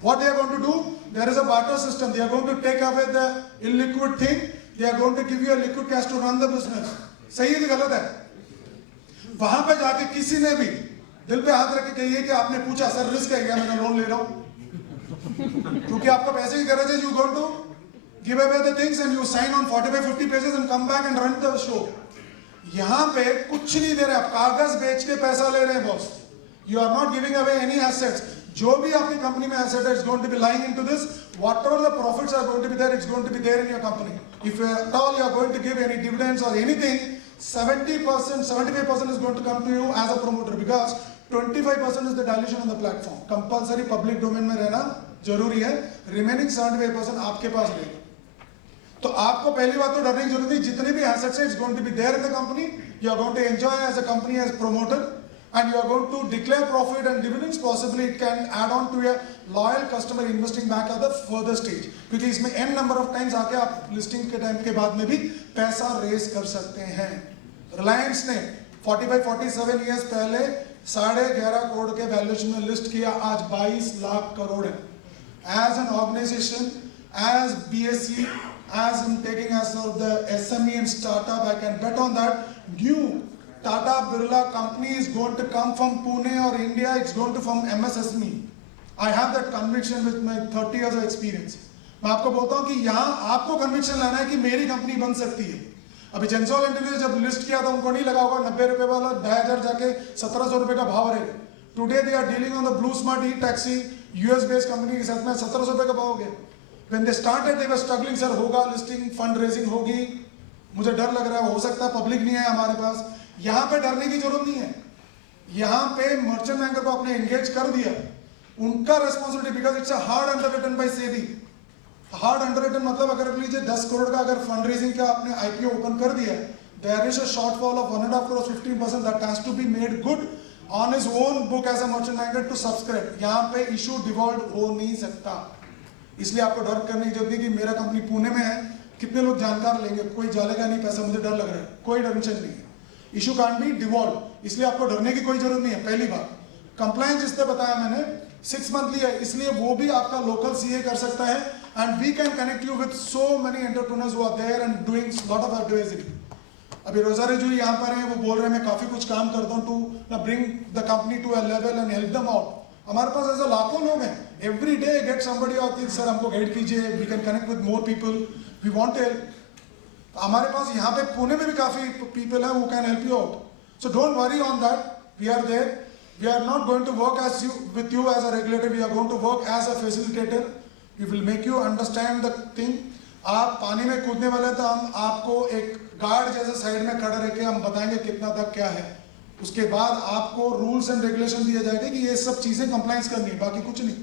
What they are going to do? There is a barter system. They are going to take away the illiquid thing. They are going to give you a liquid cash to run the business. सही है कि गलत है? वहां पे जाके किसी ने भी दिल पे हाथ रख के कहिए कि आपने पूछा सर रिस्क है क्या, मैं लोन ले रहा हूं क्योंकि आपको पैसे की गरज है, you going to give away the things and you sign on 45-50 pages and come back and run the show. यहां पे कुछ नहीं दे रहे, आप कागज बेच के पैसा ले रहे हैं boss. You are not giving away any assets. जो भी आपकी कंपनी में एसेट है, it's going to be lying into this. Whatever the profits are going to be there, it's going to be there in your company. If at all you are going to give any dividends और anything, 70%, 75% is going to come to you as a promoter because 25% is the dilution on the platform. Compulsory public domain में रहना जरूरी है, remaining 75% आपके पास रहेगा। तो आपको पहली बात तो डरने की जरूरत नहीं, जितने भी assets है, it's going to be there in the company. You are going to enjoy as a company as promoter, and you are going to declare profit and dividends. Possibly it can add on to a loyal customer investing back at the further stage. क्योंकि इसमें n number of times आके आप listing के time के बाद में भी पैसा raise कर सकते हैं। रिलायंस ने 45-47 ईयर्स पहले 11.5 करोड़ के वैल्यूएशन में लिस्ट किया, आज 22 लाख करोड़ है। As an organisation, as BSE, as I'm taking as of the SME and startup, I can bet on that new Tata Birla company is going to come from Pune or India. It's going to from MSSME. I have that conviction with my 30 years of experience. मैं आपको बोलता हूँ कि यहाँ आपको conviction लाना है कि मेरी कंपनी बन सकती है। अभी जेंसॉल इंटीरियर जब लिस्ट किया था, उनको नहीं लगा होगा 90 रुपए वाला 2500 जाके 1700 रुपए का भाव रहेगा। Today they are dealing on the BluSmart e taxi, US based company के साथ में 1700 रुपए का भाव हो गया। When they started, they were struggling, sir होगा लिस्टिंग, फंड रेजिंग होगी, मुझे डर लग रहा है, हो सकता है पब्लिक नहीं है हमारे पास। यहाँ पे डरने की जरूरत नहीं है। यहाँ पे मर्चेंट बैंकर को आपने एंगेज कर दिया, उनका responsibility, because it's a hard underwritten by SEBI. Hard underwritten मतलब अगर लीजिए 10 करोड़ का अगर फंड रेजिंग का आपने IPO ओपन कर दिया, there is a shortfall of 1.5 crore 15% that has to be made good on his own book as a merchant banker to subscribe. यहाँ पे इशू डिवॉल्व हो नहीं सकता, इसलिए आपको डर करने की जरूरत नहीं कि मेरा कंपनी पुणे में है, कितने लोग जानकार लेंगे, कोई जालेगा नहीं पैसा, मुझे डर लग रहा है, कोई टेंशन नहीं है। इशू कांट बी डिवॉल्व, इसलिए आपको डरने की कोई जरूरत नहीं है। पहली बात, कंप्लायंस जिसने बताया मैंने 6 मंथली है, इसलिए वो भी आपका लोकल CA कर सकता है। And we can connect you with so many entrepreneurs who are there and doing lot of advertising. अभी रोजारी जी यहाँ पर हैं, वो बोल रहे हैं मैं काफी कुछ काम करता हूँ to bring the company to a level and help them out. हमारे पास ऐसे लाखों लोग हैं, every day get somebody out, sir हमको गाइड कीजिए, we can connect with more people, we want to help. हमारे पास यहाँ पे पुणे में भी काफी पीपल हैं who can help you out, so don't worry on that, we are there. We are not going to work with you as a regulator, we are going to work as a facilitator. We will make you understand the thing. आप पानी में कूदने वाले हैं तो हम आपको एक गार्ड जैसे साइड में खड़े रह के हम बताएंगे कितना तक क्या है। उसके बाद आपको रूल्स एंड रेगुलेशन दिए जाएंगे कि ये सब चीजें कंप्लायंस करनी है, बाकी कुछ नहीं।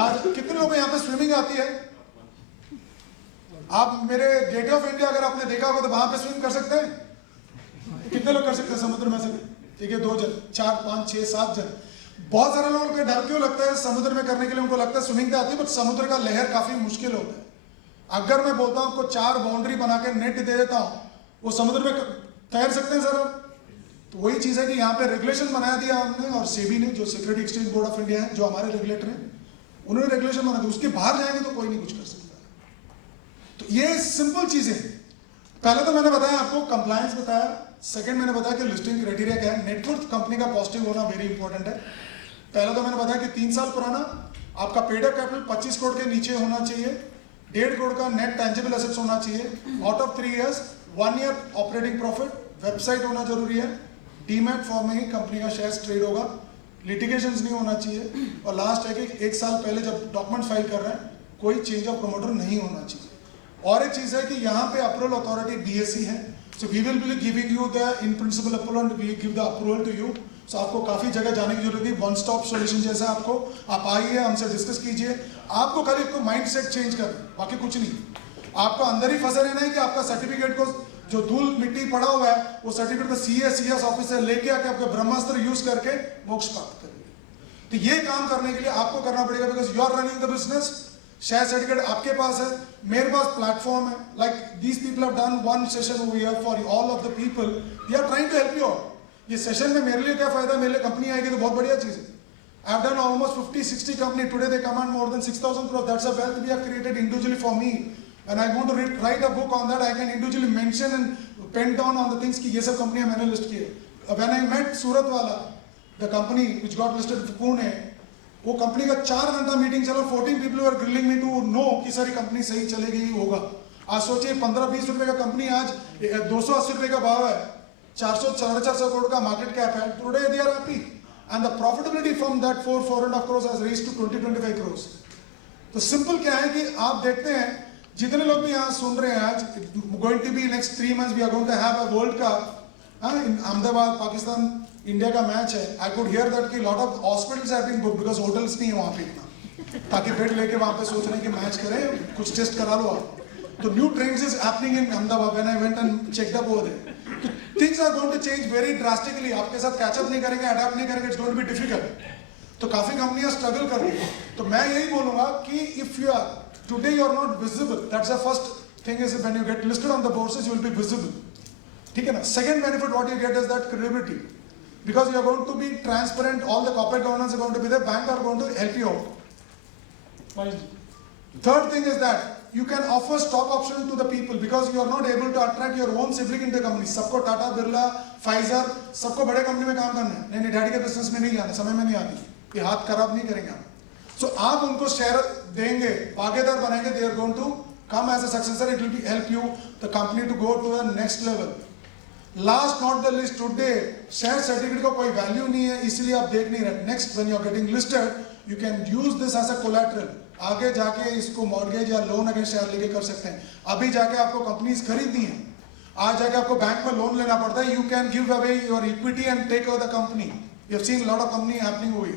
आज कितने लोग यहाँ पे स्विमिंग आती है? आप मेरे गेट ऑफ इंडिया अगर आपने देखा होगा तो वहां पे स्विम कर सकते हैं? कितने लोग कर सकते हैं समुद्र में से? ठीक है, 2 जन, 4, 5, 6, 7 जन। बहुत सारे लोगों को डर क्यों लगता है समुद्र में करने के लिए? उनको लगता है स्विमिंग तो आती है, बट समुद्र का लहर काफी मुश्किल होता है। अगर मैं बोलता हूँ आपको 4 बाउंड्री बना के नेट दे देता हूँ, वो समुद्र में तैर सकते हैं सर? तो वही चीज है कि यहाँ पे रेगुलेशन बना दिया हमने, और सेबी ने, जो security exchange board of India है, जो हमारे रेगुलेटर हैं, उन्होंने रेगुलेशन बना दिया। उसके बाहर जाएंगे तो कोई नहीं कुछ कर सकता। तो ये सिंपल चीजें। पहले तो मैंने बताया आपको कंप्लायंस बताया, सेकंड मैंने बताया कि लिस्टिंग क्राइटेरिया क्या है, नेटवर्थ कंपनी का पॉजिटिव होना वेरी इंपॉर्टेंट है। पहले तो मैंने बताया कि 3 साल पुराना आपका पेड अप कैपिटल 25 करोड़ के नीचे होना चाहिए, 1.5 करोड़ का नेट टेंजिबल एसेट्स होना चाहिए, out of 3 years 1 year operating profit, website होना जरूरी है, डीमैट फॉर्म में ही कंपनी का शेयर्स ट्रेड होगा, लिटिगेशंस नहीं होना चाहिए, और लास्ट है कि 1 साल पहले जब डॉक्यूमेंट फाइल कर रहे हैं कोई चेंज ऑफ प्रमोटर नहीं होना चाहिए। और एक चीज़ है कि यहाँ पे अप्रूवल अथॉरिटी BSE है, so we will be giving you the in principle approval and we give the approval to you. So आपको काफ़ी जगह जाने की जरूरत है, वन स्टॉप सोल्यूशन जैसा आपको, आप आइए हमसे डिस्कस कीजिए। आपको खाली आपको माइंड सेट चेंज कर, बाकी कुछ नहीं। आपको अंदर ही फंसे रहना है कि आपका सर्टिफिकेट को जो धूल मिट्टी पड़ा हुआ है वो सर्टिफिकेट को CS ऑफिसर लेके आके आपके ब्रह्मास्त्र यूज करके मोक्ष प्राप्त करेंगे। तो ये काम करने के लिए आपको करना पड़ेगा, because you are running the business. Share certificate आपके पास है, मेरे पास प्लेटफॉर्म है, like these people have done one session over here for all of the people, we are trying to help you out. ये सेशन में मेरे लिए क्या फायदा, मेरे लिए कंपनी आएगी तो बहुत बढ़िया चीज है। I have done almost 50-60 company, today they command more than 6,000 crores, that's a wealth we have created individually for me. And I want to write a book on that. I can individually mention and pen down on the things कि ये सब कंपनियां मैंने list की है। When I met सूरत वाला, the company which got listed in Pune, वो company का 4 घंटा मीटिंग चला, 14 people were grilling me to know कि सारी कंपनी सही चलेगी होगा। आज सोचिए 15-20 रुपए का कंपनी आज 280 रुपए का भाव है, 400-450 करोड़ का मार्केट कैप है। Today they are happy and the profitability from that 4.5 crores has reached to 20-25 crores। तो सिंपल क्या है कि आप देखते हैं जितने लोग भी यहाँ सुन रहे हैं, आज going to be next 3 months we are going to have a world cup in Ahmedabad, Pakistan India का मैच है। आई कुड हियर दैट कि lot of hospitals have been booked because hotels नहीं है वहाँ पे इतना, ताकि बेड लेके वहाँ पे सोच रहे हैं कि मैच करें, कुछ टेस्ट करा लो आप। तो new trends is happening in Ahmedabad when I went and checked up over there. तो things are going to change very drastically. आपके साथ कैचअप नहीं करेंगे, अडैप्ट नहीं करेंगे, it's going to be difficult. तो काफी कंपनियां स्ट्रगल कर रही है। तो मैं यही बोलूंगा कि if you are today you are not visible, that's the first thing, is when you get listed on the bourses you will be visible, ठीक है ना। second benefit what you get is that credibility, because you are going to be transparent, all the corporate governance are going to be there, bank are going to help you out। third thing is that you can offer stock option to the people because you are not able to attract your own sibling in the company। सबको Tata Birla Pfizer सबको बड़े company में काम करना है, नहीं daddy के business में नहीं जाना, समय में नहीं आती, ये हाथ खराब नहीं करेंगे आप। सो आप उनको शेयर देंगे, भागीदार बनाएंगे, they are going to come as a successor, it will be help you the company to go to the next level. Last not the list, today share certificate को कोई वैल्यू नहीं है इसलिए आप देख नहीं रहे। Next when you are getting listed you can use this as a collateral, आगे जाके इसको मॉर्गेज या लोन अगेंस्ट शेयर लेके कर सकते हैं। अभी जाके आपको कंपनीज खरीदनी है, आज जाके आपको बैंक में लोन लेना पड़ता है, you can give away your equity and take over the company. You have seen lot of company happening हुई।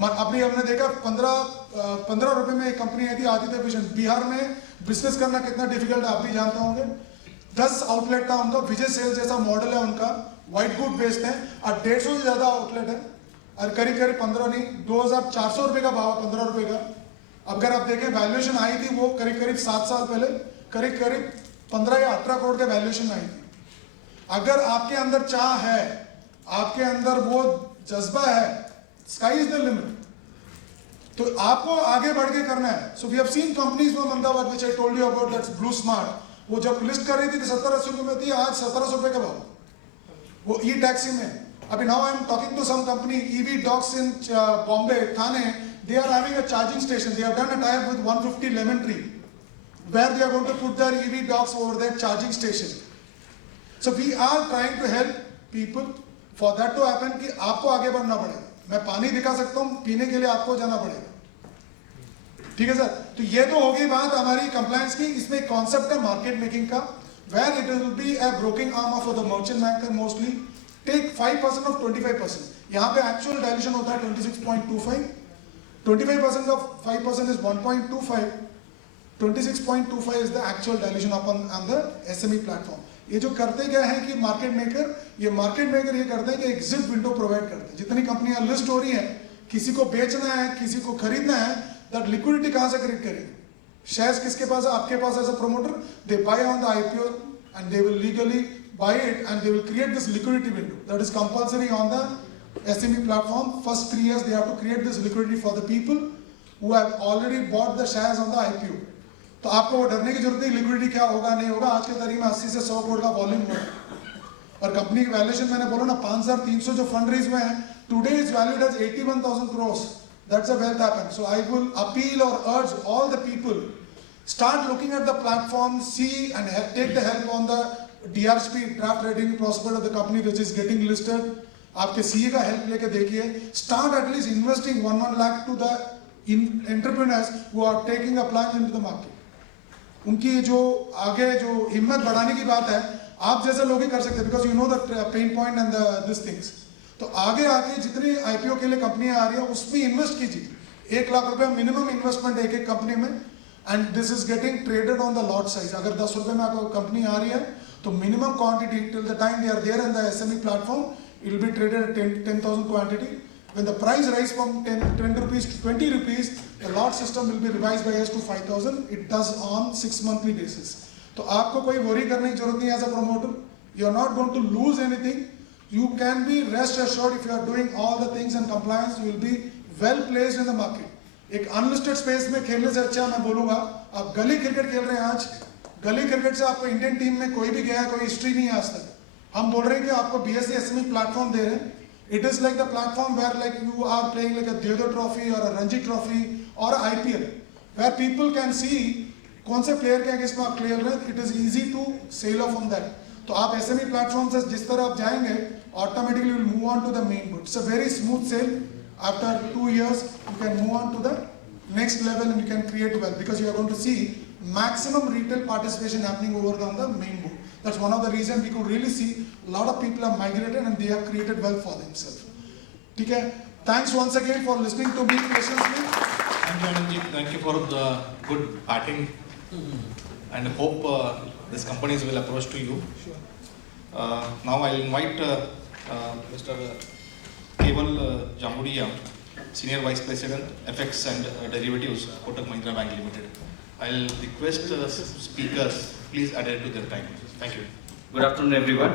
अभी हमने देखा 15 रुपए में एक कंपनी आई थी आदित्य विजन, बिहार में बिजनेस करना कितना डिफिकल्ट है आप भी जानते होंगे। 10 आउटलेट था उनका, विजय सेल जैसा मॉडल है उनका, व्हाइट गुड बेस्ड है, और 150 से ज्यादा आउटलेट है, और करीब 15 नहीं 2400 रुपए का भाव है, 15 रुपए का। अगर आप देखें वैल्यूएशन आई थी वो करीब 7 साल पहले करीब 15 या 18 करोड़ के वैल्यूएशन आई थी। अगर आपके अंदर चाह है, आपके अंदर वो जज्बा है, स्काई इज द लिमिट, तो आपको आगे बढ़ के करना है। So we have seen companies from Ahmedabad which I told you about, that's BluSmart, वो जब लिस्ट कर रही थी तो 70-80 रुपए में थी, आज 1700 रुपए का भाव, वो ई टैक्सी में। अभी now I am talking to some company EV docks in Bombay, Thane, they are having a charging station, they have done a tie up with 150 Lemon Tree where they are going to put their EV dogs over their charging station. So we are trying to help people for that to happen कि आपको आगे बढ़ना पड़ेगा। मैं पानी दिखा सकता हूँ, पीने के लिए आपको जाना पड़ेगा, ठीक है सर। तो ये तो होगी बात हमारी कंप्लायंस की। इसमें कॉन्सेप्ट है मार्केट मेकिंग का, where it will be a broking arm of the merchant banker mostly take 5% of 25%। यहाँ पे actual dilution होता है 26.25, 25% of 5% is 1.25, 26.25 is the actual dilution upon on the SME platform। ये जो करते क्या है कि मार्केट मेकर ये करते हैं कि एग्जिट विंडो प्रोवाइड करते हैं। जितनी कंपनियां लिस्ट हो रही हैं, किसी को बेचना है, किसी को खरीदना है, दैट लिक्विडिटी कहाँ से क्रिएट करेंगे? शेयर्स किसके पास है? आपके पास as a promoter, they buy on the IPO and they will legally buy it and they will create this liquidity window that is compulsory on the SME platform। First 3 years they have to create this liquidity for the people who have already bought the shares on the IPO। तो आपको वो डरने की जरूरत नहीं liquidity क्या होगा नहीं होगा। आज के तारीख में 80 से 100 करोड़ का वॉल्यूम हुआ है, और कंपनी की वैल्यूएशन मैंने बोला ना 5300 जो फंड रेज हुए हैं, today is valued as 81,000 crores। That's a wealth happen. So I will appeal और urge all the people, start looking at the platform, see and take the help on the DRHP draft reading prospect of the company which is getting listed। आपके CA का help लेके देखिए, start at least investing 1 lakh to the entrepreneurs who are taking a plunge into the market। उनकी जो आगे जो हिम्मत बढ़ाने की बात है, आप जैसे लोग ही कर सकते हैं, because you know the pain point and this things. तो आगे आके जितनी आईपीओ के लिए कंपनियां आ रही है उसमें इन्वेस्ट कीजिए। 1 लाख रुपया मिनिमम इन्वेस्टमेंट एक कंपनी में, and this is getting traded on the lot size. अगर 10 रुपये में आपको कंपनी आ रही है तो minimum quantity till the time they are there in the SME platform it will be traded at 10,000 quantity. When the price rise from 10 rupees to 20 rupees, the lot system will be revised by us to 5,000. It does on 6 monthly basis. तो आपको कोई worry करने की जरूरत नहीं as a promoter. You are not going to lose anything. You can be rest assured if you are doing all the things in compliance, you will be well placed in the market. एक unlisted space में खेलने से अच्छा मैं बोलूँगा, आप गली cricket खेल रहे हैं आज, गली क्रिकेट से आपको इंडियन टीम में कोई भी गया है, कोई हिस्ट्री नहीं है आज तक. हम बोल रहे हैं कि आपको BSc SME प्लेटफॉर्म दे रहे हैं. It is like the platform where like you are playing like a Deodo Trophy or a Ranji Trophy or a IPL, where people can see कौन से प्लेयर के अगेंस्ट में आप खेल रहे हैं. It is easy to sail off on that. तो आप SME प्लेटफॉर्म से जिस तरह आप जाएंगे, automatically will move on to the main boat. It's a very smooth sail. After 2 years, you can move on to the next level and you can create wealth because you are going to see maximum retail participation happening over on the main boat. That's one of the reasons we could really see a lot of people have migrated and they have created wealth for themselves. ठीक है? Thanks once again for listening to me patiently. Thank you, Anandji. Thank you for the good batting, and hope these companies will approach to you. Sure. Now I'll invite Mr. Keval Jambudia, Senior Vice President, FX and Derivatives, Kotak Mahindra Bank Limited. I'll request speakers, please adhere to their time. Thank you. Good afternoon, everyone.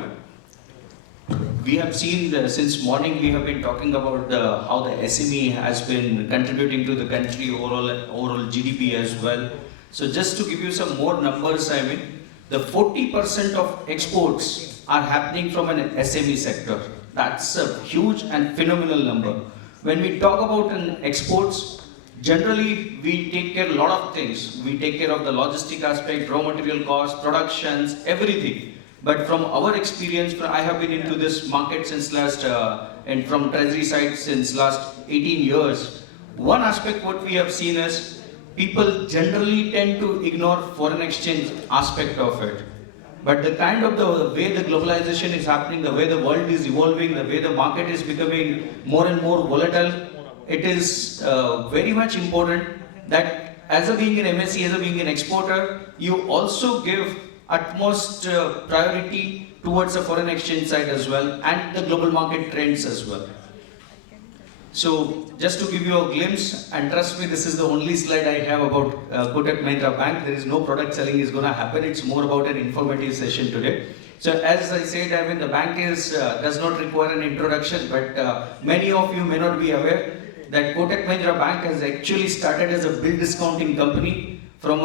We have seen since morning we have been talking about how the SME has been contributing to the country overall GDP as well. So just to give you some more numbers, I mean, the 40% of exports are happening from an SME sector. That's a huge and phenomenal number. When we talk about an exports, generally we take care of a lot of things. We take care of the logistic aspect, raw material costs, productions, everything. But from our experience, I have been into this market since last, and from treasury side since last 18 years. One aspect what we have seen is people generally tend to ignore foreign exchange aspect of it. But the kind of the way the globalization is happening, the way the world is evolving, the way the market is becoming more and more volatile, it is very much important that as a being an MSC, as a being an exporter, you also give utmost priority towards the foreign exchange side as well and the global market trends as well. So just to give you a glimpse, and trust me, this is the only slide I have about Kotak Mahindra Bank. There is no product selling is going to happen. It's more about an informative session today. So as I said, I mean, the bank does not require an introduction, but many of you may not be aware that Kotak Mahindra Bank has actually started as a bill discounting company from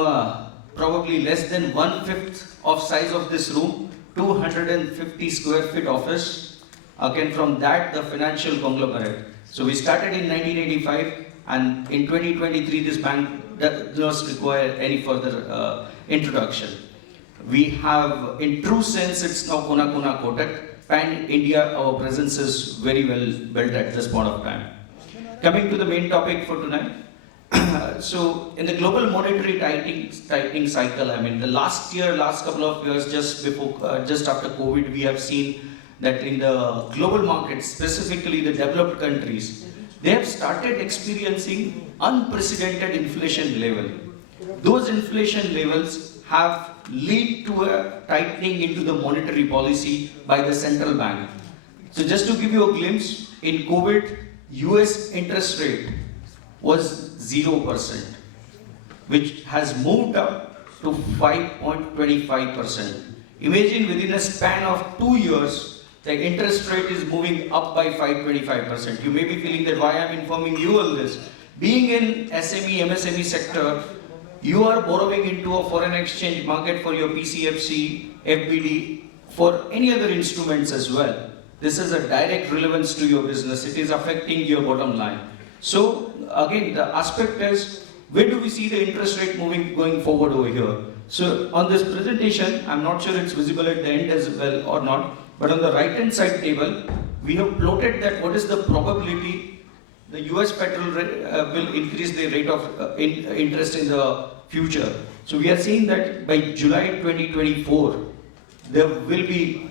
probably less than 1/5 of size of this room, 250 square feet office. Again, from that, the financial conglomerate. So we started in 1985, and in 2023, this bank does not require any further introduction. We have, in true sense, it's now Kona Kotak. Pan India, our presence is very well built at this point of time. Coming to the main topic for tonight. So in the global monetary tightening cycle, I mean, the last couple of years, just after COVID, we have seen that in the global markets, specifically the developed countries, they have started experiencing unprecedented inflation level. Those inflation levels have led to a tightening into the monetary policy by the central bank. So just to give you a glimpse, in COVID, US interest rate was 0%, which has moved up to 5.25%. Imagine within a span of 2 years, the interest rate is moving up by 5.25%. You may be feeling that why I am informing you all this. Being in SME, MSME sector, you are borrowing into a foreign exchange market for your PCFC, FBD, for any other instruments as well. This is a direct relevance to your business. It is affecting your bottom line. So again, the aspect is, where do we see the interest rate going forward over here? So on this presentation, I'm not sure it's visible at the end as well or not, but on the right hand side table, we have plotted that what is the probability the US Federal will increase the rate of interest in the future. So we are seeing that by July 2024, there will be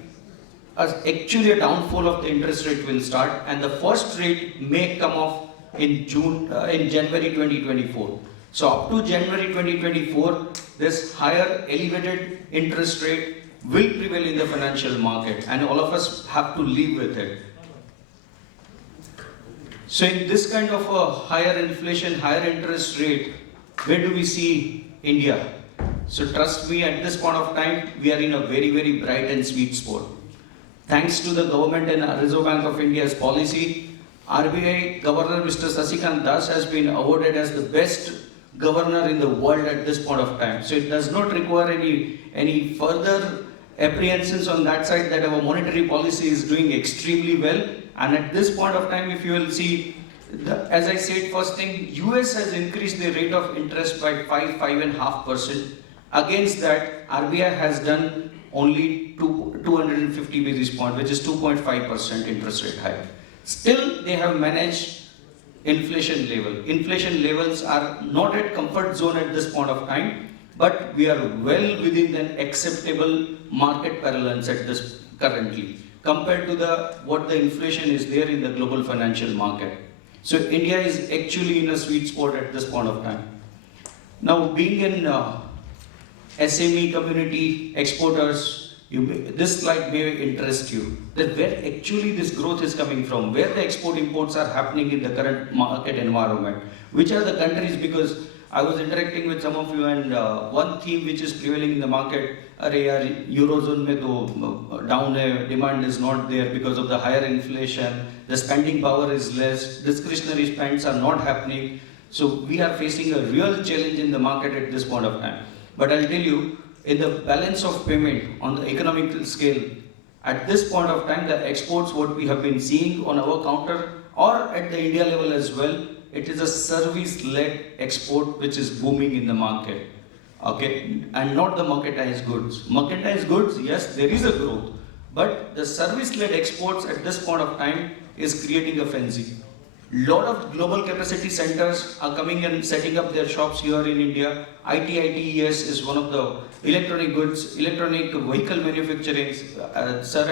actually a downfall of the interest rate will start, and the first rate may come off in January 2024. So up to January 2024, this higher elevated interest rate will prevail in the financial market, and all of us have to live with it. So in this kind of a higher inflation, higher interest rate, where do we see India? So trust me, at this point of time, we are in a very, very bright and sweet spot. Thanks to the government and Reserve Bank of India's policy, RBI Governor Mr. Sasikant Das has been awarded as the best governor in the world at this point of time. So it does not require any further apprehensions on that side that our monetary policy is doing extremely well. And at this point of time, if you will see, as I said, first thing, US has increased the rate of interest by 5.5%. Against that, RBI has done only 250 basis points, which is 2.5% interest rate hike. Still, they have managed inflation level. Inflation levels are not at comfort zone at this point of time, but we are well within an acceptable market parlance at this currently, compared to what the inflation is there in the global financial market. So India is actually in a sweet spot at this point of time. Now, being in SME community, exporters, this slide may interest you, that where actually this growth is coming from, where the export imports are happening in the current market environment, which are the countries, because I was interacting with some of you, and one theme which is prevailing in the market, Eurozone mein to down hai, demand is not there because of the higher inflation, the spending power is less, discretionary spends are not happening. So we are facing a real challenge in the market at this point of time. But I'll tell you, in the balance of payment on the economic scale, at this point of time, the exports, what we have been seeing on our counter or at the India level as well, it is a service-led export which is booming in the market, okay, and not the mercantile goods. Mercantile goods, yes, there is a growth, but the service-led exports at this point of time is creating a frenzy. Lot of global capacity centers are coming and setting up their shops here in India. ITES is one of the electronic goods, electronic vehicle manufacturing. Sanjeev sir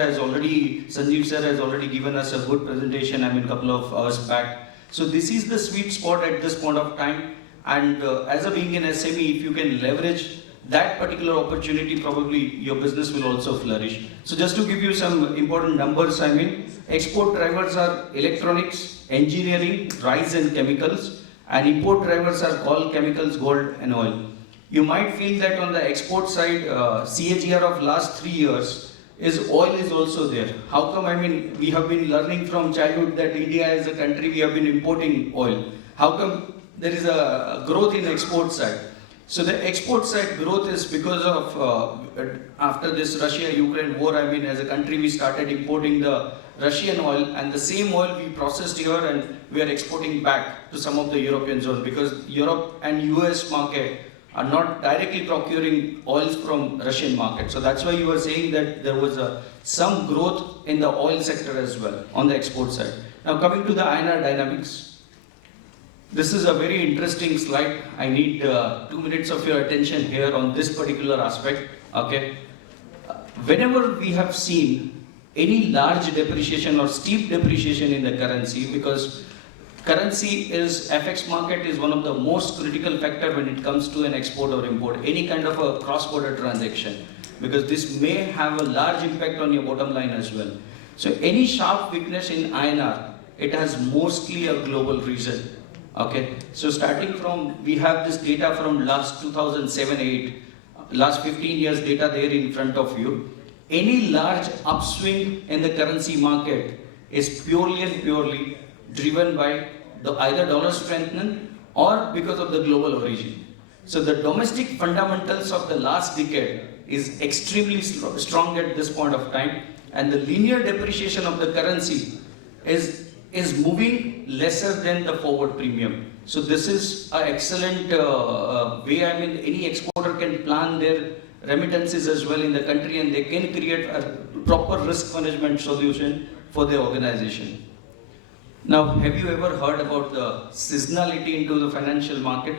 has already given us a good presentation, a couple of hours back. So this is the sweet spot at this point of time. And as a being an SME, if you can leverage that particular opportunity, probably your business will also flourish. So just to give you some important numbers, export drivers are electronics, engineering, rice and chemicals, and import drivers are coal, chemicals, gold and oil. You might feel that on the export side, CAGR of last 3 years is oil is also there. How come? We have been learning from childhood that India is a country, we have been importing oil. How come there is a growth in export side? So the export side growth is because of, after this Russia-Ukraine war, as a country we started importing the Russian oil, and the same oil we processed here and we are exporting back to some of the European zone, because Europe and US market are not directly procuring oils from Russian market. So that's why you were saying that there was some growth in the oil sector as well on the export side. Now coming to the INR dynamics. This is a very interesting slide. I need 2 minutes of your attention here on this particular aspect. Okay. Whenever we have seen any large depreciation or steep depreciation in the currency, because currency is, FX market is one of the most critical factor when it comes to an export or import, any kind of a cross-border transaction, because this may have a large impact on your bottom line as well. So any sharp weakness in INR, it has mostly a global reason. Okay, so starting from, we have this data from last 2007-8, last 15 years data there in front of you. Any large upswing in the currency market is purely and purely driven by either dollar strengthening or because of the global origin. So the domestic fundamentals of the last decade is extremely strong at this point of time, and the linear depreciation of the currency is moving lesser than the forward premium. So this is an excellent way, any exporter can plan their remittances as well in the country, and they can create a proper risk management solution for their organization. Now, have you ever heard about the seasonality into the financial market?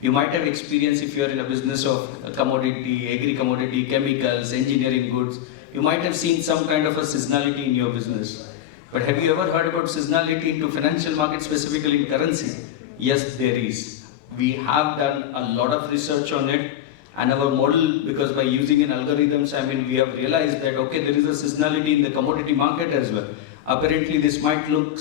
You might have experienced if you are in a business of commodity, agri-commodity, chemicals, engineering goods, you might have seen some kind of a seasonality in your business. But have you ever heard about seasonality into financial markets, specifically in currency? Yes, there is. We have done a lot of research on it, and our model, because by using in algorithms, we have realized that, okay, there is a seasonality in the commodity market as well. Apparently, this might look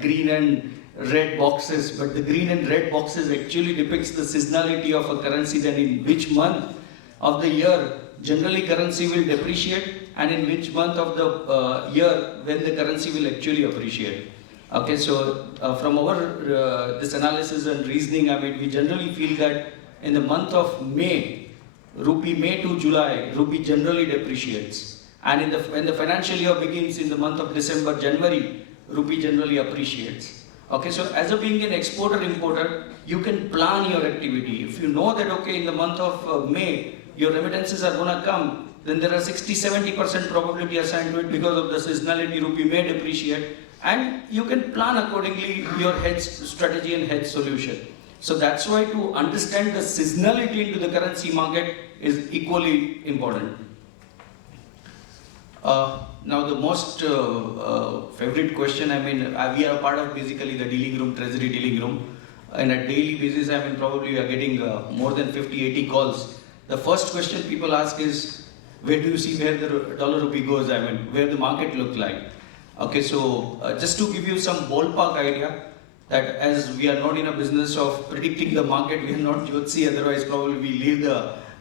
green and red boxes, but the green and red boxes actually depicts the seasonality of a currency, then in which month of the year generally currency will depreciate, and in which month of the year when the currency will actually appreciate. Okay, so from our this analysis and reasoning, we generally feel that in the month of May to July, rupee generally depreciates, and when the financial year begins in the month of December, January, rupee generally appreciates. Okay, so as a being an exporter-importer, you can plan your activity. If you know that, okay, in the month of May, your remittances are going to come, then there are 60-70% probability assigned to it because of the seasonality, rupee may depreciate, and you can plan accordingly your hedge strategy and hedge solution. So that's why to understand the seasonality into the currency market is equally important. Now the most favorite question, we are a part of basically the dealing room, treasury dealing room. On a daily basis, probably we are getting more than 50-80 calls. The first question people ask is, where do you see where the dollar rupee goes, where the market looks like? Okay, so just to give you some ballpark idea, that as we are not in a business of predicting the market, we are not Jyotsi, otherwise probably we leave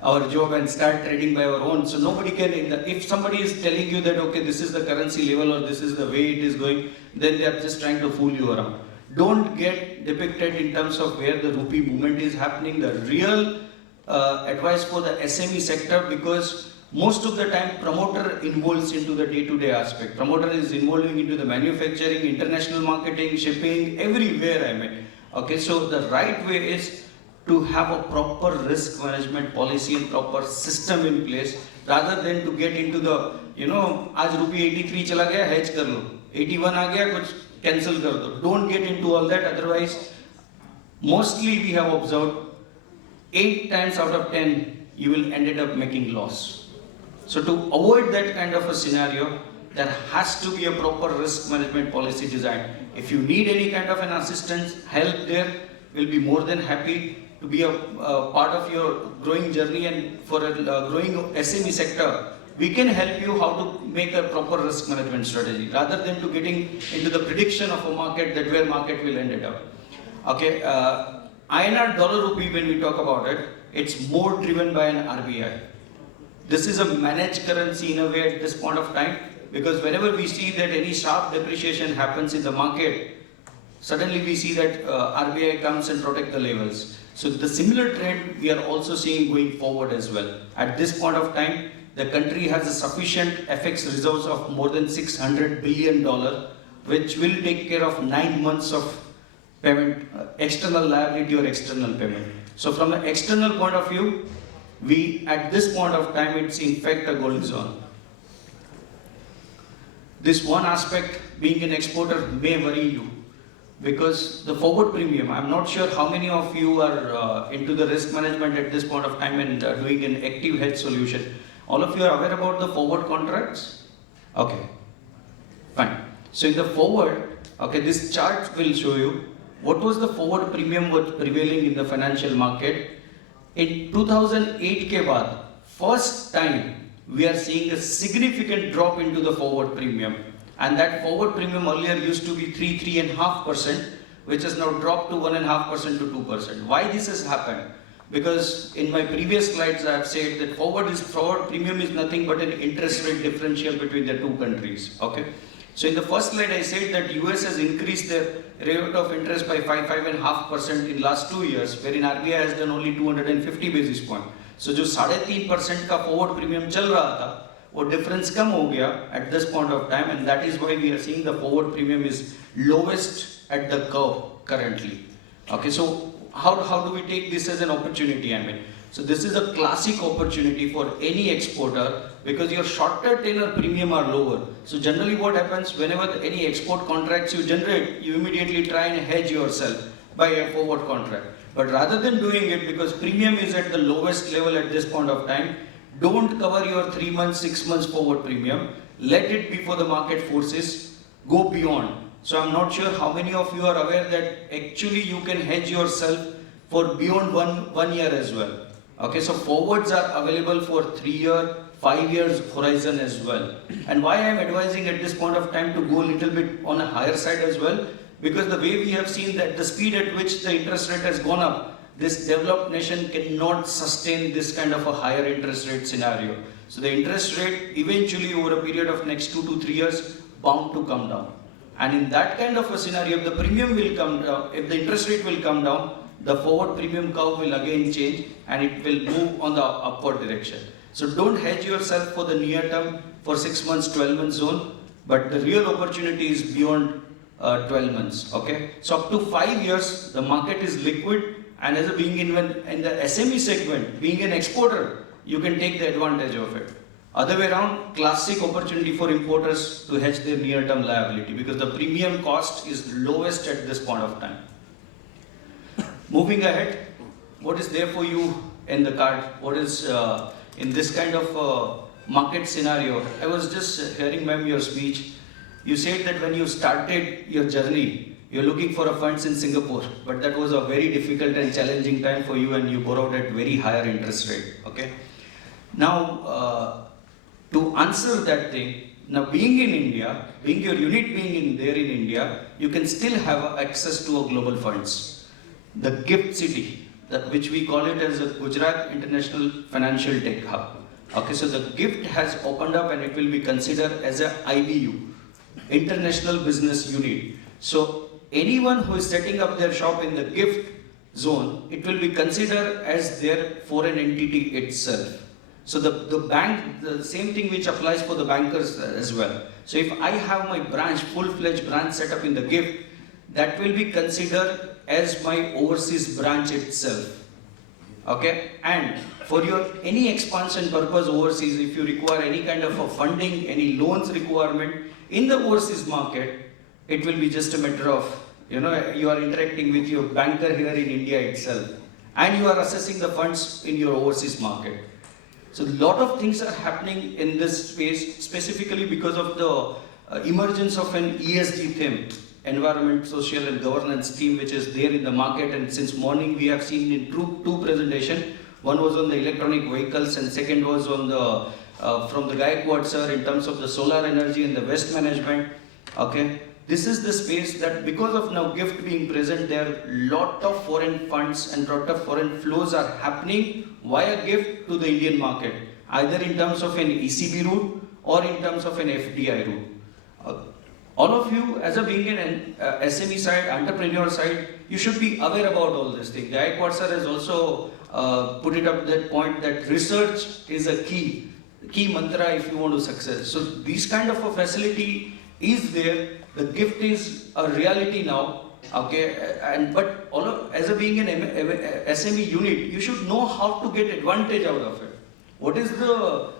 our job and start trading by our own. So nobody can, if somebody is telling you that, okay, this is the currency level or this is the way it is going, then they are just trying to fool you around. Don't get depicted in terms of where the rupee movement is happening. The real advice for the SME sector, because most of the time promoter involves into the day-to-day aspect. Promoter is involving into the manufacturing, international marketing, shipping, everywhere. Okay, so the right way is to have a proper risk management policy and proper system in place, rather than to get into the, आज rupee 83 चला गया, hedge कर लो, 81 आ गया, कुछ cancel कर दो. Don't get into all that, otherwise, mostly we have observed 8 times out of 10 you will ended up making loss. So to avoid that kind of a scenario, there has to be a proper risk management policy design. If you need any kind of an assistance, help there, we'll be more than happy to be a part of your growing journey, and for a growing SME sector, we can help you how to make a proper risk management strategy, rather than to getting into the prediction of a market, that where market will end up. Okay, INR dollar rupee, when we talk about it, it's more driven by an RBI. This is a managed currency in a way at this point of time, because whenever we see that any sharp depreciation happens in the market, suddenly we see that RBI comes and protect the levels. So the similar trend we are also seeing going forward as well. At this point of time, the country has a sufficient FX reserves of more than $600 billion, which will take care of 9 months of payment, external liability or external payment. So from an external point of view, we at this point of time, it's in fact a gold zone. This one aspect, being an exporter, may worry you, because the forward premium, I'm not sure how many of you are into the risk management at this point of time and doing an active hedge solution. All of you are aware about the forward contracts? Okay, fine. So in the forward, okay, this chart will show you what was the forward premium was prevailing in the financial market. In 2008 ke baad, first time we are seeing a significant drop into the forward premium. And that forward premium earlier used to be 3.5%, which has now dropped to 1.5% to 2%. Why this has happened? Because in my previous slides I have said that forward premium is nothing but an interest rate differential between the two countries. Okay. So in the first slide I said that US has increased their rate of interest by 5.5% in last 2 years, wherein RBI has done only 250 basis point. So जो 3.5% का forward premium चल रहा था, वो difference कम हो गया at this point of time, and that is why we are seeing the forward premium is lowest at the curve currently. Okay, so how do we take this as an opportunity? So this is a classic opportunity for any exporter, because your shorter tenor premium are lower. So generally what happens, whenever any export contracts you generate, you immediately try and hedge yourself by a forward contract. But rather than doing it, because premium is at the lowest level at this point of time, don't cover your 3 months, 6 months forward premium. Let it be for the market forces. Go beyond. So I'm not sure how many of you are aware that actually you can hedge yourself for beyond one year as well. Okay, so forwards are available for 3 year, 5 years horizon as well. And why I am advising at this point of time to go a little bit on a higher side as well, because the way we have seen that the speed at which the interest rate has gone up, this developed nation cannot sustain this kind of a higher interest rate scenario. So the interest rate eventually over a period of next 2 to 3 years bound to come down. And in that kind of a scenario, if the premium will come down, if the interest rate will come down, the forward premium curve will again change and it will move on the upward direction. So don't hedge yourself for the near term for 6 months, 12 months zone, but the real opportunity is beyond 12 months. Okay, so up to 5 years, the market is liquid, and as a being in the SME segment, being an exporter, you can take the advantage of it. Other way around, classic opportunity for importers to hedge their near-term liability because the premium cost is lowest at this point of time. Moving ahead, what is there for you in the card? What is in this kind of market scenario? I was just hearing, ma'am, your speech. You said that when you started your journey, you're looking for a funds in Singapore, but that was a very difficult and challenging time for you, and you borrowed at very higher interest rate. Okay. Now, to answer that thing, now being in India, being your unit being in there in India, you can still have access to a global funds. The GIFT City, which we call it as a Gujarat International Financial Tech Hub. Okay, so the GIFT has opened up and it will be considered as a IBU, International Business Unit. So anyone who is setting up their shop in the GIFT zone, it will be considered as their foreign entity itself. So the bank, the same thing which applies for the bankers as well. So if I have my branch, full-fledged branch set up in the GIFT, that will be considered as my overseas branch itself. Okay, and for your any expansion purpose overseas, if you require any kind of a funding, any loans requirement in the overseas market, it will be just a matter of, you are interacting with your banker here in India itself, and you are assessing the funds in your overseas market. So a lot of things are happening in this space, specifically because of the emergence of an ESG theme, environment, social and governance theme, which is there in the market. And since morning we have seen in two presentations. One was on the electronic vehicles and second was on the from the Gaikwad sir in terms of the solar energy and the waste management. Okay, this is the space that because of now GIFT being present there, lot of foreign funds and lot of foreign flows are happening via GIFT to the Indian market, either in terms of an ECB route or in terms of an FDI route. All of you, as a being an SME side, entrepreneur side, you should be aware about all this thing. The Gaikwad sir has also put it up that point that research is a key mantra if you want to success. So this kind of a facility is there. The GIFT is a reality now. Okay, but as a being an SME unit, you should know how to get advantage out of it. What is the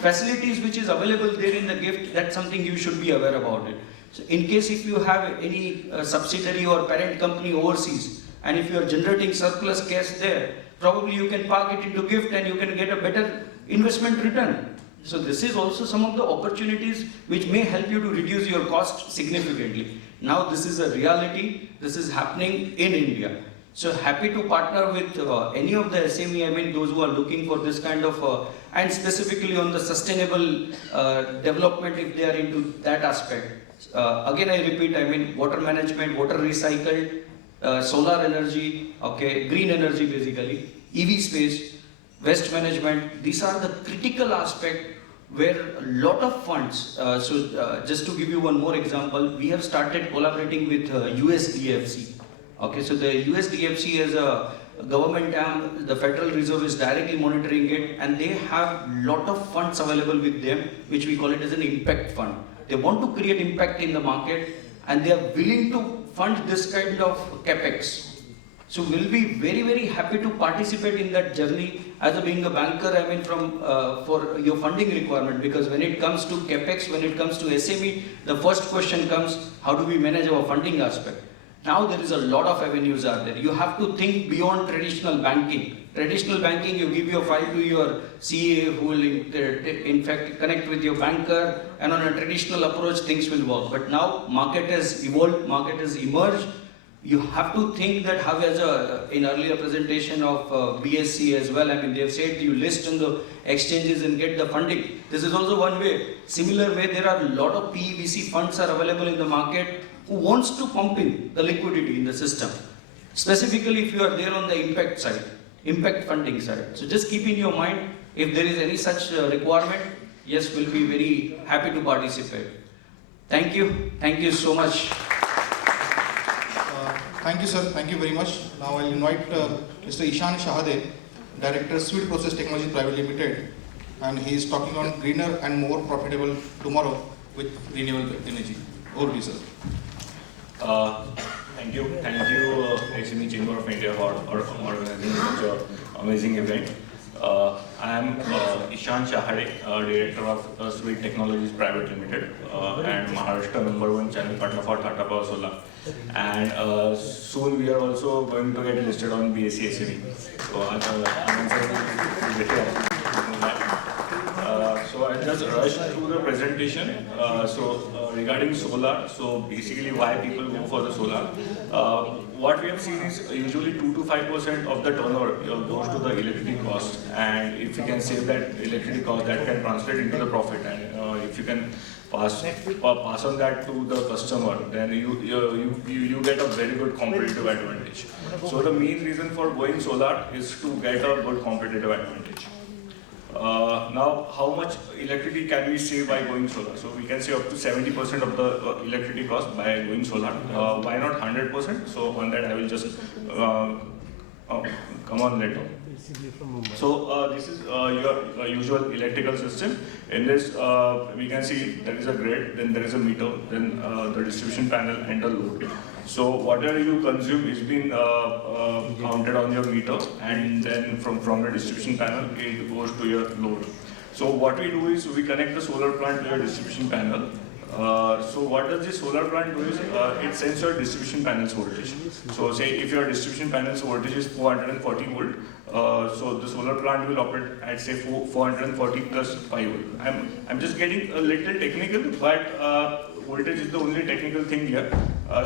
facilities which is available there in the GIFT? That's something you should be aware about it. So in case if you have any subsidiary or parent company overseas, and if you are generating surplus cash there, probably you can park it into GIFT and you can get a better investment return. So this is also some of the opportunities which may help you to reduce your cost significantly. Now this is a reality, this is happening in India. So happy to partner with any of the SME, those who are looking for this kind of, and specifically on the sustainable development if they are into that aspect. Again I repeat, water management, water recycled, solar energy, okay, green energy basically, EV space, waste management, these are the critical aspects where a lot of funds, just to give you one more example, we have started collaborating with USDFC. Okay, so the USDFC is a government arm, the Federal Reserve is directly monitoring it, and they have lot of funds available with them, which we call it as an impact fund. They want to create impact in the market and they are willing to fund this kind of capex. So we'll be very, very happy to participate in that journey as being a banker, for your funding requirement, because when it comes to capex, when it comes to SME, the first question comes, how do we manage our funding aspect? Now there is a lot of avenues are there. You have to think beyond traditional banking. Traditional banking, you give your file to your CA who will in fact connect with your banker, and on a traditional approach things will work. But now market has evolved, market has emerged. You have to think that how, as in earlier presentation of BSc as well, I mean they have said you list in the exchanges and get the funding. This is also one way. Similar way, there are a lot of PEVC funds are available in the market who wants to pump in the liquidity in the system. Specifically if you are there on the impact side, impact funding side. So just keep in your mind, if there is any such requirement, yes, we'll be very happy to participate. Thank you so much. Thank you, sir. Thank you very much. Now I'll invite Mr. Ishan Shahade, Director, Sweet Process Technology Private Limited, and he is talking on greener and more profitable tomorrow with renewable energy. Over to you, sir. Thank you, SME Chamber of India for organizing such an amazing event. I am Ishan Shahade, Director of Sweet Technologies Private Limited and Maharashtra #1 channel partner for Tata Power Solar. And soon we are also going to get listed on BSE SME. So so I'll just rush through the presentation. Regarding solar, so basically why people go for the solar. What we have seen is usually 2 to 5% of the turnover goes to the electricity cost, and if you can save that electricity cost, that can translate into the profit, and if you can pass on that to the customer, then you get a very good competitive advantage. So the main reason for going solar is to get a good competitive advantage. Now, how much electricity can we save by going solar? So we can save up to 70% of the electricity cost by going solar. Why not 100%? So on that I will just come on later. So this is your usual electrical system. In this, we can see there is a grid, then there is a meter, then the distribution panel and the load. So whatever you consume is being counted on your meter, and then from the distribution panel it goes to your load. So what we do is we connect the solar plant to your distribution panel. So what does this solar plant do is it sends your distribution panel's voltage. So say if your distribution panel's voltage is 440 volt, so the solar plant will operate at say 440 plus 5 volt. I'm just getting a little technical, but voltage is the only technical thing here.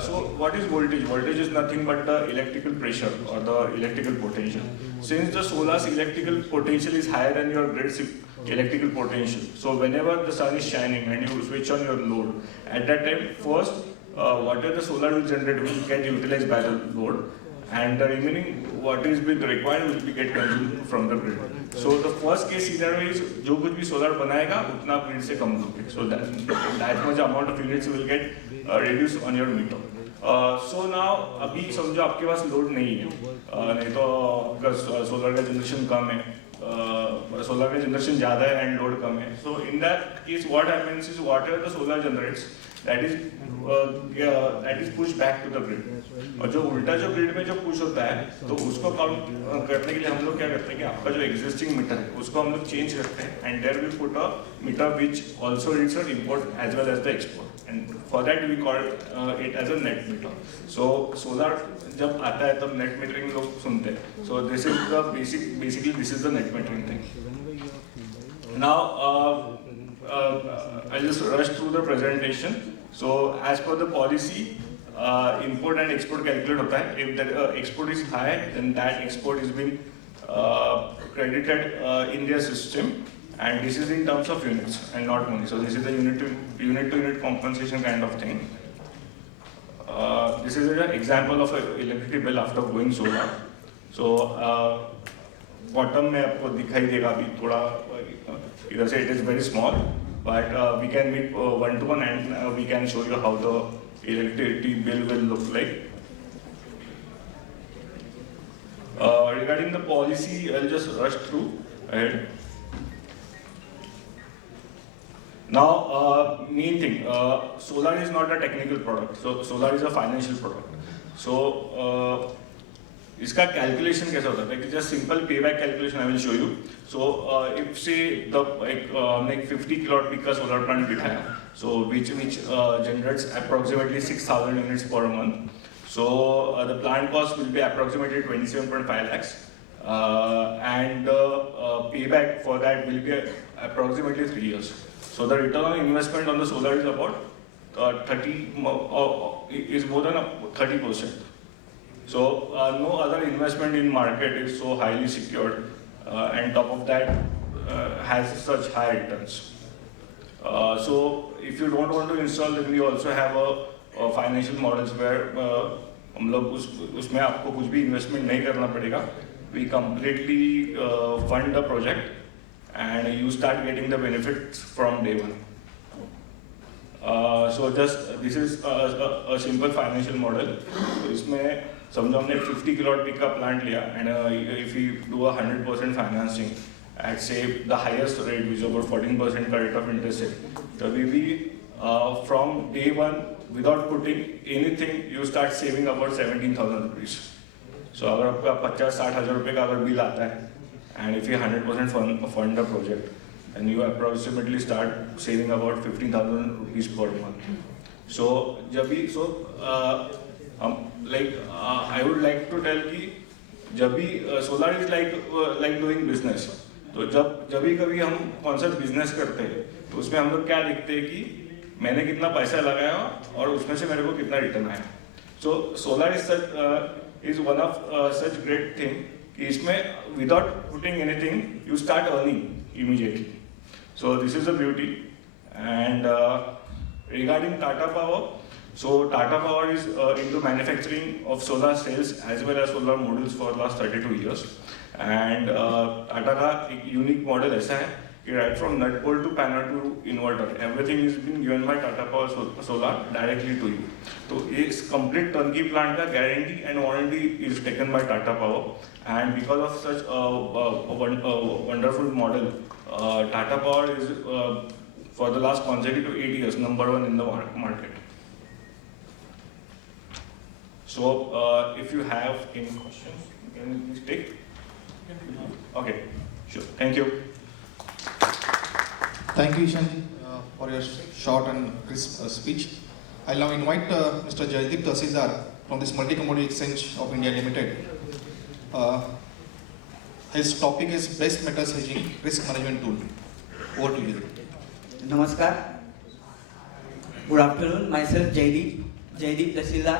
So what is voltage? Voltage is nothing but the electrical pressure or the electrical potential. Since the solar's electrical potential is higher than your grid's electrical potential, so whenever the sun is shining and you switch on your load, at that time first whatever the solar will generate will get utilized by the load, and the remaining what is being required will be get consumed from the grid. So the first case scenario is जो कुछ भी solar बनाएगा उतना grid से कम लोगे. So that much amount of units will get reduced on your meter. So now अभी समझो आपके पास load नहीं है, नहीं तो आपका solar का generation कम है, solar का generation ज़्यादा है and load कम है. So in that case what happens is whatever the solar generates, that is pushed back to the grid. और जो उल्टा जो grid में जो push होता है, तो उसको काउंट करने के लिए हम लोग क्या करते हैं कि आपका जो existing meter है उसको हम लोग change करते हैं, and there we put a meter which also reads the import as well as the export, and for that we call it as a net meter. So solar जब आता है तब net metering लोग सुनते हैं. So this is the basically this is the net metering thing. Now I'll just rush through the presentation. So as per the policy, import and export calculate होता है. If the export is high, then that export is being credited in their system, and this is in terms of units and not money. So this is the unit to unit compensation kind of thing. This is an example of an electricity bill after going solar. So bottom में आपको दिखाई देगा अभी थोड़ा इधर से it is very small, but we can meet one-to-one, and we can show you how the electricity bill will look like. Regarding the policy, I'll just rush through ahead. Now, main thing, solar is not a technical product. So solar is a financial product. So इसका calculation कैसा होता है? Just simple payback calculation I will show you. So if say the like 50 kilowatt peak का solar plant दिखाया, so which generates approximately 6,000 units per month. So the plant cost will be approximately 27.5 lakhs. And payback for that will be approximately 3 years. So the return on investment on the solar is about is more than 30%. So no other investment in market is so highly secured, and top of that has such high returns. So if you don't want to install, then we also have a financial models where हम लोग उसमें आपको कुछ भी investment नहीं करना पड़ेगा. We completely fund the project and you start getting the benefits from day one. So just this is a simple financial model. So इसमें समझो हमने 50 kilowatt peak का plant लिया and if we do 100% financing at say the highest rate, which is about 14% का rate of interest, so we be from day one without putting anything, you start saving about 17,000 rupees. So अगर आपका 50-60 हज़ार रुपये का अगर bill आता है and if you 100% fund the project, and you approximately start saving about 15,000 rupees per month. So I would like to tell कि जब भी solar is like doing business. तो जब भी कभी हम कौन सा बिजनेस करते हैं तो उसमें हम लोग क्या देखते हैं कि मैंने कितना पैसा लगाया और उसमें से मेरे को कितना रिटर्न आया. So solar is one of such great thing कि इसमें without putting anything you start earning immediately. So this is the beauty. And regarding Tata Power, so Tata Power is into manufacturing of solar cells as well as solar modules for last 32 years. And Tata का एक unique model ऐसा है कि right from nut bolt to panel to inverter, everything is being given by Tata Power Solar directly to you. तो इस complete turnkey plant का guarantee and warranty is taken by Tata Power. And because of such a wonderful model, Tata Power is for the last consecutive 8 years #1 in the market. So if you have any questions, can you please take? Okay, sure. Thank you. Thank you, Ishanji, for your short and crisp speech. I'll now invite Mr. Jaideep Tasildar from this Multi-Commodity Exchange of India Limited. His topic is Best Metals Hedging Risk Management Tool. Over to you. Namaskar. Good afternoon. Myself Jaideep Tasildar,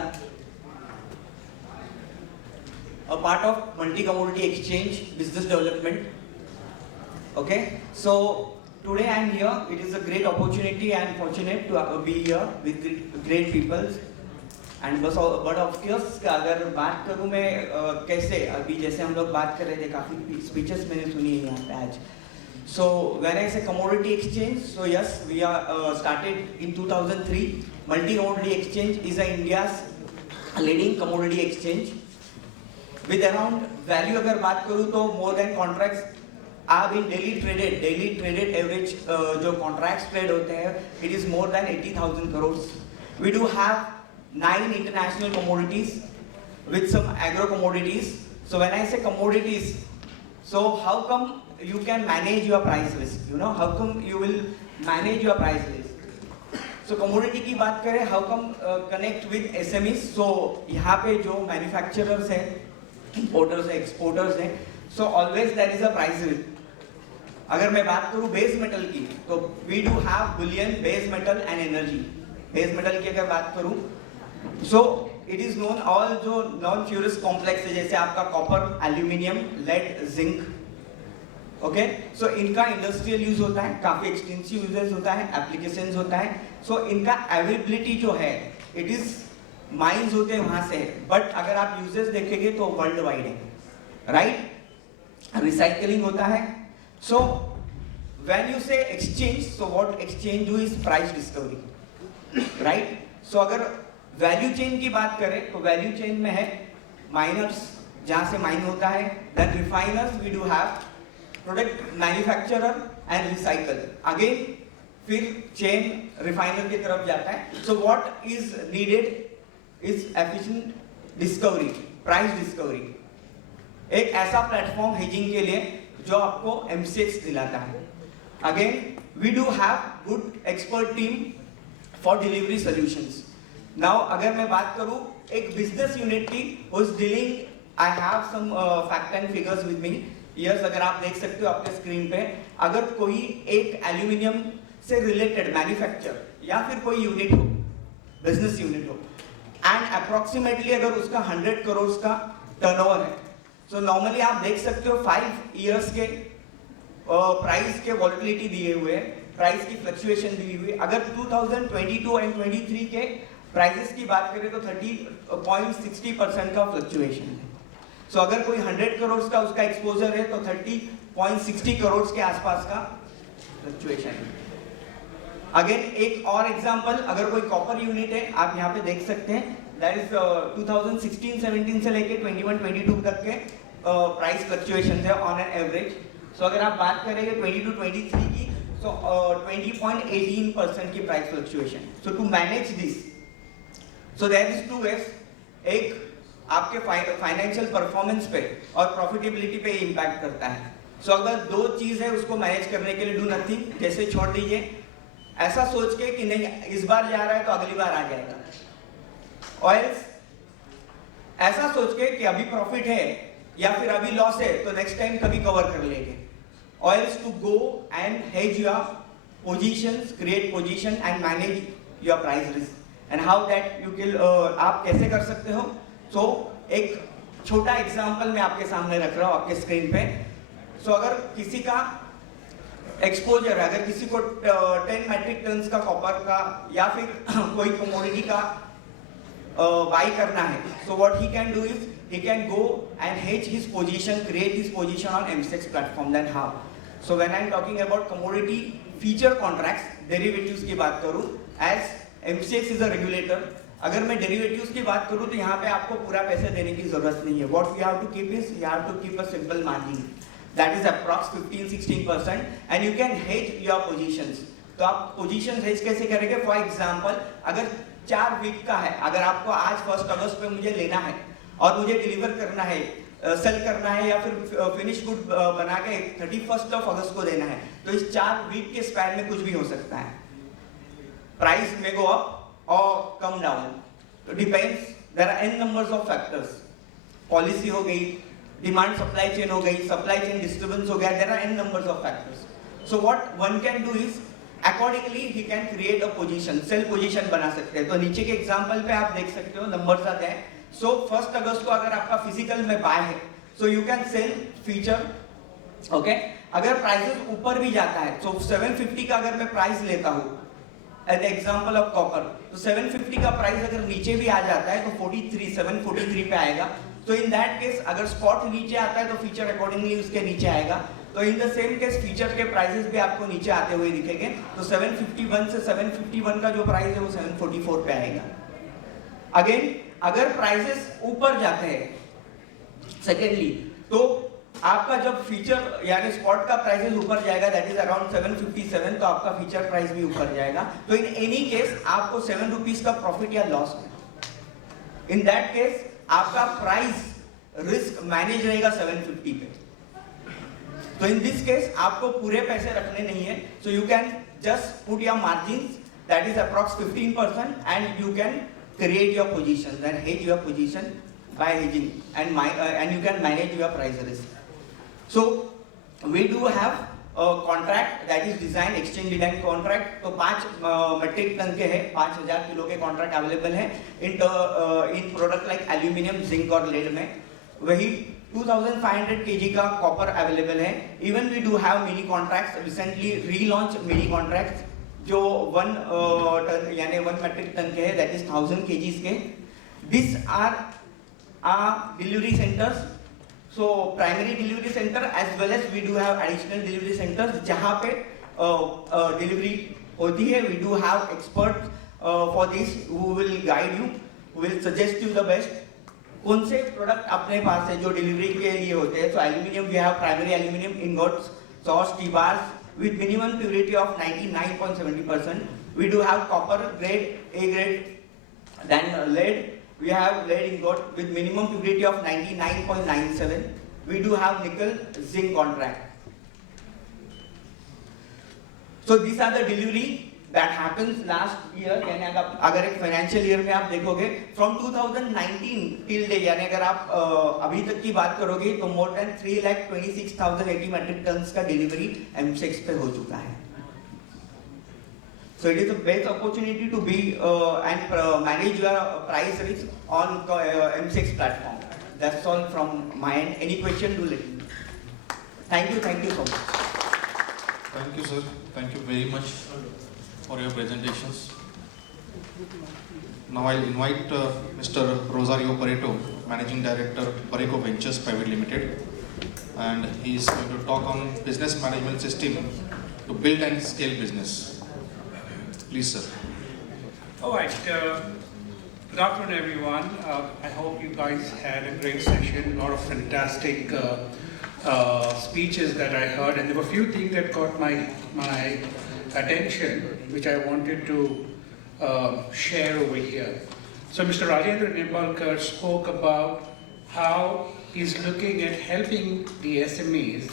a part of Multi-Commodity Exchange Business Development. Okay, so today I am here. It is a great opportunity and fortunate to be here with great people. And but of course अगर बात करूँ मैं कैसे अभी जैसे हम लोग बात कर रहे थे काफ़ी speeches मैंने सुनी है यहाँ पे आज. So when I say commodity exchange, so yes, we are started in 2003. Multi-Commodity Exchange is India's leading commodity exchange. With around value अगर बात करूँ तो more than contracts are being daily traded average जो contracts trade होते हैं, it is more than 80,000 crores. We do have 9 international commodities with some agro commodities. So when I say commodities, so how come you can manage your price risk? You know, how come you will manage your price risk? So commodity की बात करें, how come connect with SMEs? So यहाँ पे जो manufacturers हैं, importers हैं, exporters हैं, so always there is a price risk. अगर मैं बात करूँ base metal की, तो we do have bullion, base metal and energy. Base metal की अगर बात करूँ, so it is known all जो non-ferrous complex है जैसे आपका copper, aluminium, lead, zinc. Okay, so इनका industrial use होता है, काफी extensive uses होता है, applications होता है. So इनका availability जो है, it is mines होते हैं वहाँ से, but अगर आप uses देखेंगे तो world wide है, right? Recycling होता है. So when you say exchange, so what exchange do is price discovery, right? So अगर value chain की बात करें तो value chain में है miners जहाँ से mine होता है, then refiners we do have, product manufacturer and recycle. Again फिर chain refiner की तरफ जाता है. So what is needed is efficient discovery, price discovery. एक ऐसा platform hedging के लिए जो आपको MCX दिलाता है. Again we do have good expert team for delivery solutions. Now अगर मैं बात करूं एक बिजनेस यूनिट की, who is dealing, I have some fact and figures with me. Yes, अगर आप देख सकते हो आपके स्क्रीन पे, अगर कोई एक एल्यूमिनियम से रिलेटेड मैन्युफैक्चर या फिर कोई यूनिट हो, बिजनेस यूनिट हो, एंड अप्रोक्सीमेटली अगर उसका 100 करोड़ का टर्नओवर है, सो नॉर्मली आप देख सकते हो 5 इयर्स के प्राइस के वॉलिटिलिटी दिए हुए हैं, प्राइस की फ्लक्चुएशन दी हुई है। अगर 2022 एंड 23 के प्राइसेस की बात करें तो 30.60% का फ्लक्चुएशन है। सो अगर कोई 100 करोड़ का उसका एक्सपोजर है तो 30.60 करोड़ के आसपास का फ्लक्चुएशन है। अगेन एक और एग्जांपल, अगर कोई कॉपर यूनिट है, आप यहाँ पे देख सकते हैं, दैट इज 2016-17 से लेके 21-22 तक के प्राइस फ्लक्चुएशन है ऑन एन एवरेज। सो अगर आप बात करेंगे 22-23 की, सो 20.18% की price fluctuation. So to manage this, so there is 2 ways, एक आपके फाइनेंशियल परफॉर्मेंस पे और प्रॉफिटेबिलिटी पे इम्पैक्ट करता है। सो अगर 2 चीज है उसको मैनेज करने के लिए डू नथिंग, जैसे छोड़ दीजिए, ऐसा सोच के कि नहीं इस बार जा रहा है तो अगली बार आ जाएगा, और ऐसा सोच के कि अभी प्रॉफिट है या फिर अभी लॉस है तो नेक्स्ट टाइम कभी कवर कर लेंगे, or else to go and hedge your positions, create position and manage your price risk. And how that you can आप कैसे कर सकते हो? So एक छोटा एग्जांपल मैं आपके सामने रख रहा हूँ आपके स्क्रीन पे। So अगर किसी का एक्सपोजर है, अगर किसी को 10 मैट्रिक टन्स का कॉपर का या फिर कोई कमोडिटी का बाई करना है, so what he can do is he can go and hedge his position, create his position on MCX platform. Then how? So when I'm talking about commodity future contracts, derivatives की बात करूँ, as MCX is a regulator, अगर मैं derivatives की बात करूँ तो यहाँ पे आपको पूरा पैसे देने की जरूरत नहीं है। What we have to keep is you have to keep a simple margin, that is approx 15-16%, and you can hedge your positions. तो आप positions hedge कैसे करेंगे? For example, अगर 4 वीक का है, अगर आपको आज 1 अगस्त पे मुझे लेना है और मुझे डिलीवर करना है, सेल करना है या फिर फिनिश गुड बना के 31 अगस्त को देना है, तो इस 4 वीक के स्पैन में कुछ भी हो सकता है। प्राइस में गो अप और कम डाउन, तो depends, there are n numbers of factors, policy हो गई, डिमांड सप्लाई चेन हो गई, सप्लाई चेन डिस्टर्बेंस हो गया, there are n numbers of factors. So what one can do is accordingly he can create a position, sell position बना सकते हैं। तो नीचे के एग्जांपल पे आप देख सकते हो नंबर्स आते हैं। सो 1 अगस्त को अगर आपका फिजिकल में बाय है, so you can sell future, okay. अगर प्राइसेस ऊपर भी जाता है, सो 750 का अगर मैं प्राइस लेता हूँ एज एग्जांपल ऑफ कॉपर, तो 750 का प्राइस अगर नीचे भी आ जाता है तो 743 पे आएगा। तो इन दैट केस अगर स्पॉट नीचे आता है तो फ्यूचर अकॉर्डिंगली उसके नीचे आएगा। तो in the same case future के प्राइसेस भी आपको नीचे आते हुए दिखेंगे। तो 751 से 751 का जो प्राइस है वो 744 पे आएगा। अगेन अगर प्राइसेस ऊपर जाते हैं, सेकेंडली, तो आपका जब फ्यूचर यानी स्पॉट का प्राइसेस ऊपर जाएगा, दैट इज अराउंड 757, तो आपका फ्यूचर प्राइस भी ऊपर जाएगा। तो इन एनी केस आपको 7 रुपीज का प्रॉफिट या लॉस है। इन दैट केस आपका प्राइस रिस्क मैनेज रहेगा 750 पे। तो इन दिस केस आपको पूरे पैसे रखने नहीं है, so you can just put your margins, that is approx 15%, and you can create your positions and hedge your position by hedging, and you can manage your price risk. So we do have a contract that is design exchange design contract. तो 5 metric ton के हैं, 5000 kilo के contract available है in product like aluminium, zinc और lead में। वही 2500 kg का copper available है। Even we do have mini contracts, recently relaunch mini contracts जो 1 टन यानी 1 मेट्रिक टन के है, दैट इज 1000 kgs के। This are delivery centres, so primary delivery centre as well as we do have additional delivery centres जहाँ पे delivery होती है। We do have expert for this who will guide you, who will suggest you the best. कौन से product अपने पास है जो delivery के लिए होते हैं? So aluminium, we have primary aluminium ingots, sows, T bars with minimum purity of 99.70%. We do have copper grade, A grade, then lead. We have lead ingot with minimum purity of 99.97. We do have nickel, zinc contract. So these are the delivery that happens last year, यानी अगर एक financial year में आप देखोगे from 2019 till day, यानी अगर आप अभी तक की बात करोगे तो more than 3,26,080 metric tons का delivery M6 पे हो चुका है. So it is the best opportunity to be and manage your price risk on M6 platform. That's all from my end. Any question, do let me know. Thank you so much. Thank you, sir. Thank you very much for your presentations. Now I'll invite Mr. Rosario Pareto, Managing Director, Pareto Ventures Private Limited, and he is going to talk on business management system to build and scale business. Please, sir. All right. Good afternoon, everyone. I hope you guys had a great session. A lot of fantastic speeches that I heard, and there were a few things that caught my attention, which I wanted to share over here. So, Mr. Rajendra Nimbalkar spoke about how he's looking at helping the SMEs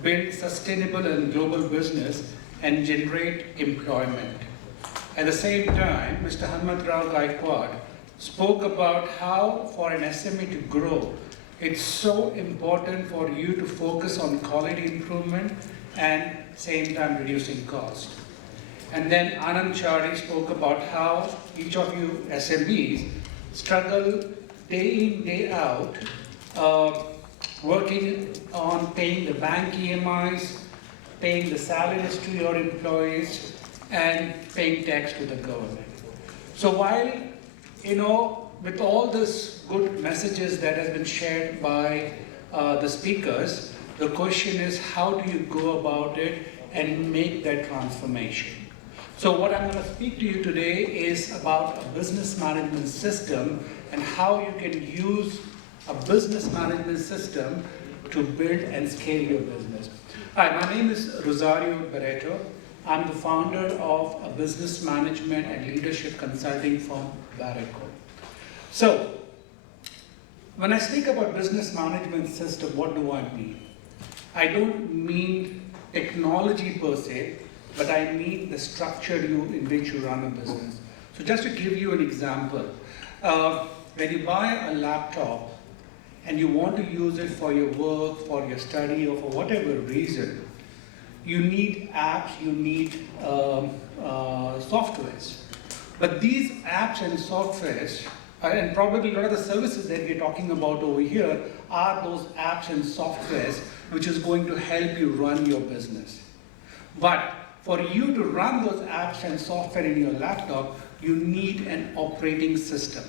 build sustainable and global business and generate employment. At the same time, Mr. Hanumantrao Gaikwad spoke about how for an SME to grow, it's so important for you to focus on quality improvement and same time reducing cost. And then Anand Chari spoke about how each of you SMEs struggle day in, day out, working on paying the bank EMIs, paying the salaries to your employees, and paying tax to the government. So while, with all this good messages that has been shared by the speakers, the question is how do you go about it and make that transformation? So what I'm going to speak to you today is about a business management system and how you can use a business management system to build and scale your business. Hi, my name is Rosario Barreto. I'm the founder of a business management and leadership consulting firm, Barreto. So, when I speak about business management system, what do I mean? I don't mean technology per se, but I mean the structure in which you run a business. So just to give you an example, when you buy a laptop and you want to use it for your work, for your study, or for whatever reason, you need apps, you need softwares. But these apps and softwares, and probably a lot of the services that we're talking about over here, are those apps and softwares which is going to help you run your business. But for you to run those apps and software in your laptop, you need an operating system.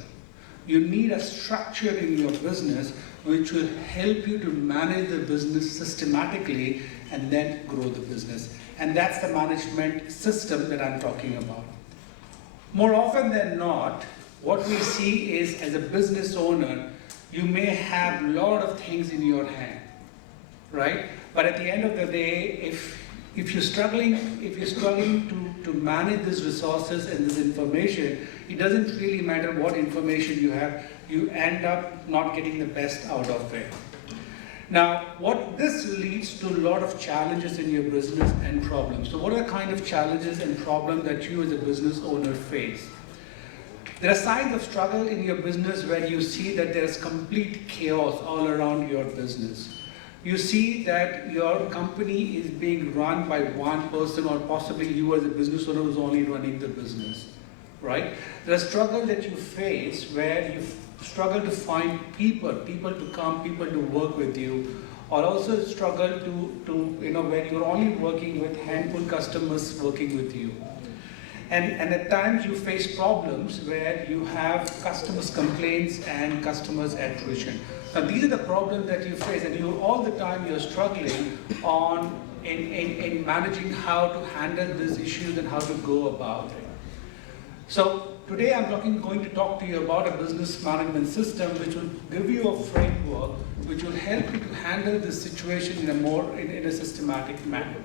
You need a structure in your business which will help you to manage the business systematically and then grow the business. And that's the management system that I'm talking about. More often than not, what we see is, as a business owner, you may have a lot of things in your hand, right? But at the end of the day, if you're struggling to manage these resources and this information, it doesn't really matter what information you have, you end up not getting the best out of it. Now, what this leads to a lot of challenges in your business and problems. So what are the kind of challenges and problems that you as a business owner face? There are signs of struggle in your business where you see that there is complete chaos all around your business. You see that your company is being run by one person, or possibly you as a business owner who's only running the business, right? There's a struggle that you face where you struggle to find people to come, people to work with you, or also struggle to when you're only working with handful customers working with you. And at times you face problems where you have customers' complaints and customers' attrition. Now these are the problems that you face, and all the time you're struggling in managing how to handle these issues and how to go about it. So today I'm going to talk to you about a business management system which will give you a framework which will help you to handle this situation in a systematic manner.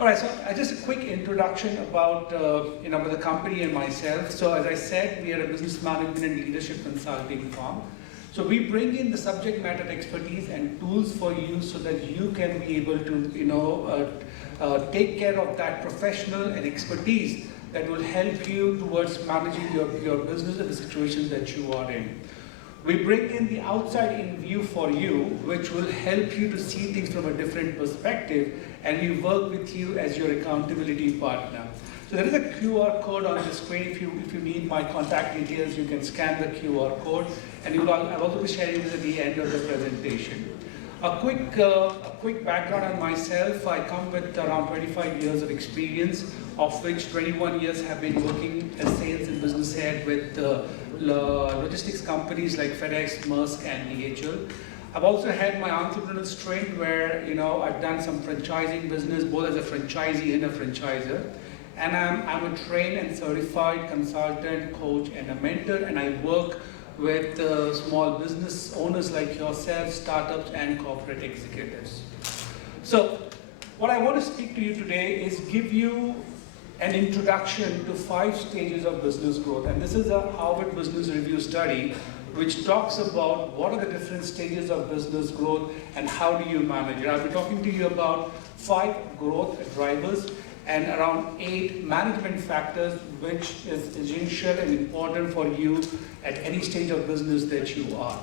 All right, so just a quick introduction about the company and myself. So as I said, we are a business management and leadership consulting firm. So we bring in the subject matter expertise and tools for you so that you can be able to take care of that professional and expertise that will help you towards managing your business and the situations that you are in. We bring in the outside-in view for you, which will help you to see things from a different perspective, and we work with you as your accountability partner. So there is a QR code on the screen. If you need my contact details, you can scan the QR code, and I'll also be sharing this at the end of the presentation. A quick background on myself. I come with around 25 years of experience, of which 21 years have been working as sales and business head with logistics companies like FedEx, Maersk, and DHL. I've also had my entrepreneurial strength where I've done some franchising business, both as a franchisee and a franchisor. And I'm a trained and certified consultant, coach, and a mentor, and I work with small business owners like yourself, startups, and corporate executives. So what I want to speak to you today is give you an introduction to 5 stages of business growth. And this is a Harvard Business Review study which talks about what are the different stages of business growth and how do you manage it. I'll be talking to you about 5 growth drivers and around 8 management factors which is essential and important for you at any stage of business that you are.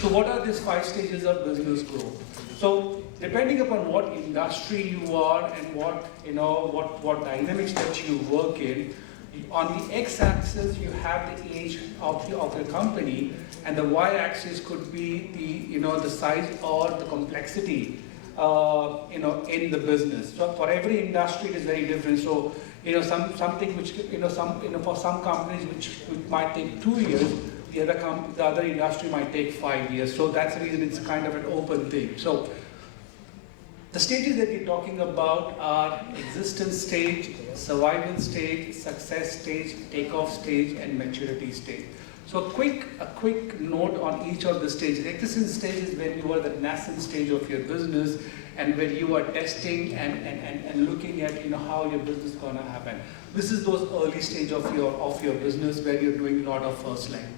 So what are these 5 stages of business growth? So depending upon what industry you are and what dynamics that you work in, on the x-axis you have the age of the company, and the y-axis could be the size or the complexity in the business. So for every industry it is very different. So something which for some companies which might take 2 years, the other industry might take 5 years. So that's the reason it's kind of an open thing. So the stages that we're talking about are existence stage, survival stage, success stage, takeoff stage, and maturity stage. So a quick note on each of the stages. Existence stage is when you are the nascent stage of your business and when you are testing and looking at how your business is going to happen. This is those early stage of your business where you're doing a lot of first line.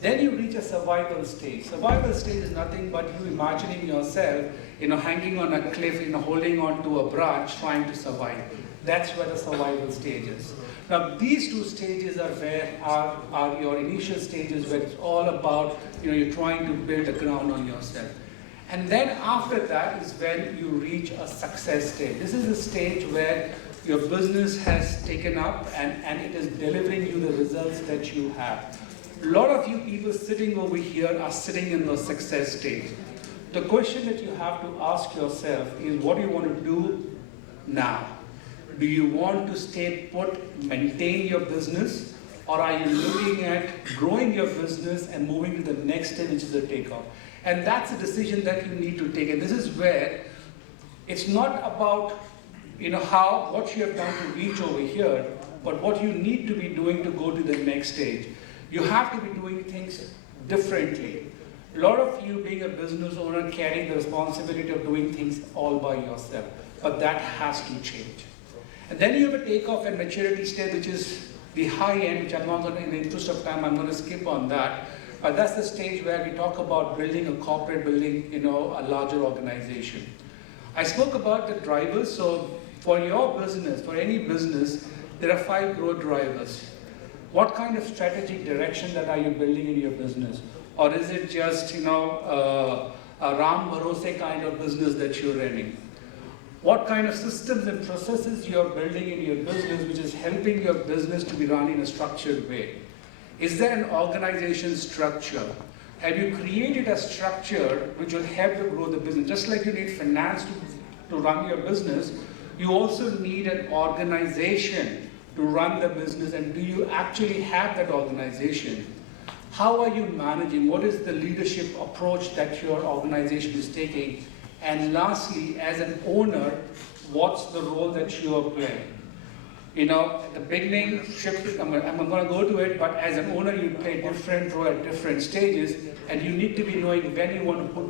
Then you reach a survival stage. Survival stage is nothing but you imagining yourself hanging on a cliff, holding on to a branch, trying to survive. That's where the survival stage is. Now these 2 stages are where are your initial stages where it's all about you're trying to build a ground on yourself. And then after that is when you reach a success stage. This is the stage where your business has taken up and it is delivering you the results that you have. A lot of you people sitting over here are sitting in the success stage. The question that you have to ask yourself is, what do you want to do now? Do you want to stay put, maintain your business, or are you looking at growing your business and moving to the next step, which is a takeoff? And that's a decision that you need to take. And this is where it's not about what you have done to reach over here, but what you need to be doing to go to the next stage. You have to be doing things differently. A lot of you being a business owner carrying the responsibility of doing things all by yourself, but that has to change. And then you have a takeoff and maturity stage, which is the high end, which I'm not going to, in the interest of time, I'm going to skip on that. But that's the stage where we talk about building a corporate, building a larger organization. I spoke about the drivers. So for your business, for any business, there are 5 growth drivers. What kind of strategic direction that are you building in your business? Or is it just, a Ram Bharose kind of business that you're running? What kind of systems and processes you're building in your business which is helping your business to be run in a structured way? Is there an organization structure? Have you created a structure which will help you grow the business? Just like you need finance to run your business, you also need an organization to run the business. And do you actually have that organization? How are you managing? What is the leadership approach that your organization is taking? And lastly, as an owner, what's the role that you are playing? At the beginning, I'm going to go to it, but as an owner, you play different role at different stages, and you need to be knowing when you want to put,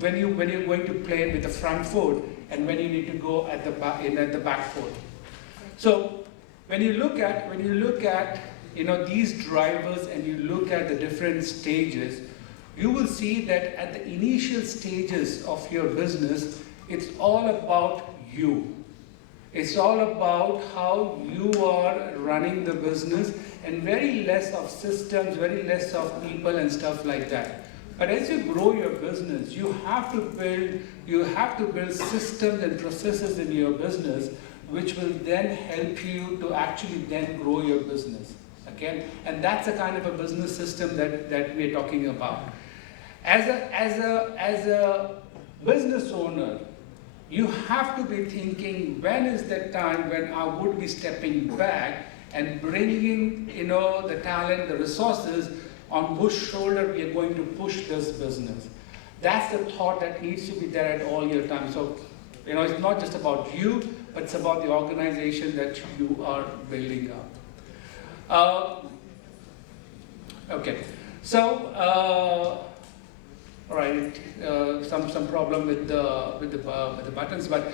when you're going to play with the front foot, and when you need to go at the back foot. So when you look at these drivers and you look at the different stages, you will see that at the initial stages of your business, it's all about you. It's all about how you are running the business, and very less of systems, very less of people and stuff like that. But as you grow your business, you have to build systems and processes in your business which will then help you to actually then grow your business. Okay? And that's the kind of a business system that we're talking about. As a business owner, you have to be thinking, when is that time when I would be stepping back and bringing, the talent, the resources on whose shoulder we are going to push this business. That's the thought that needs to be there at all your time. So, it's not just about you, but it's about the organization that you are building up. Okay, so all right, some problem with the buttons, but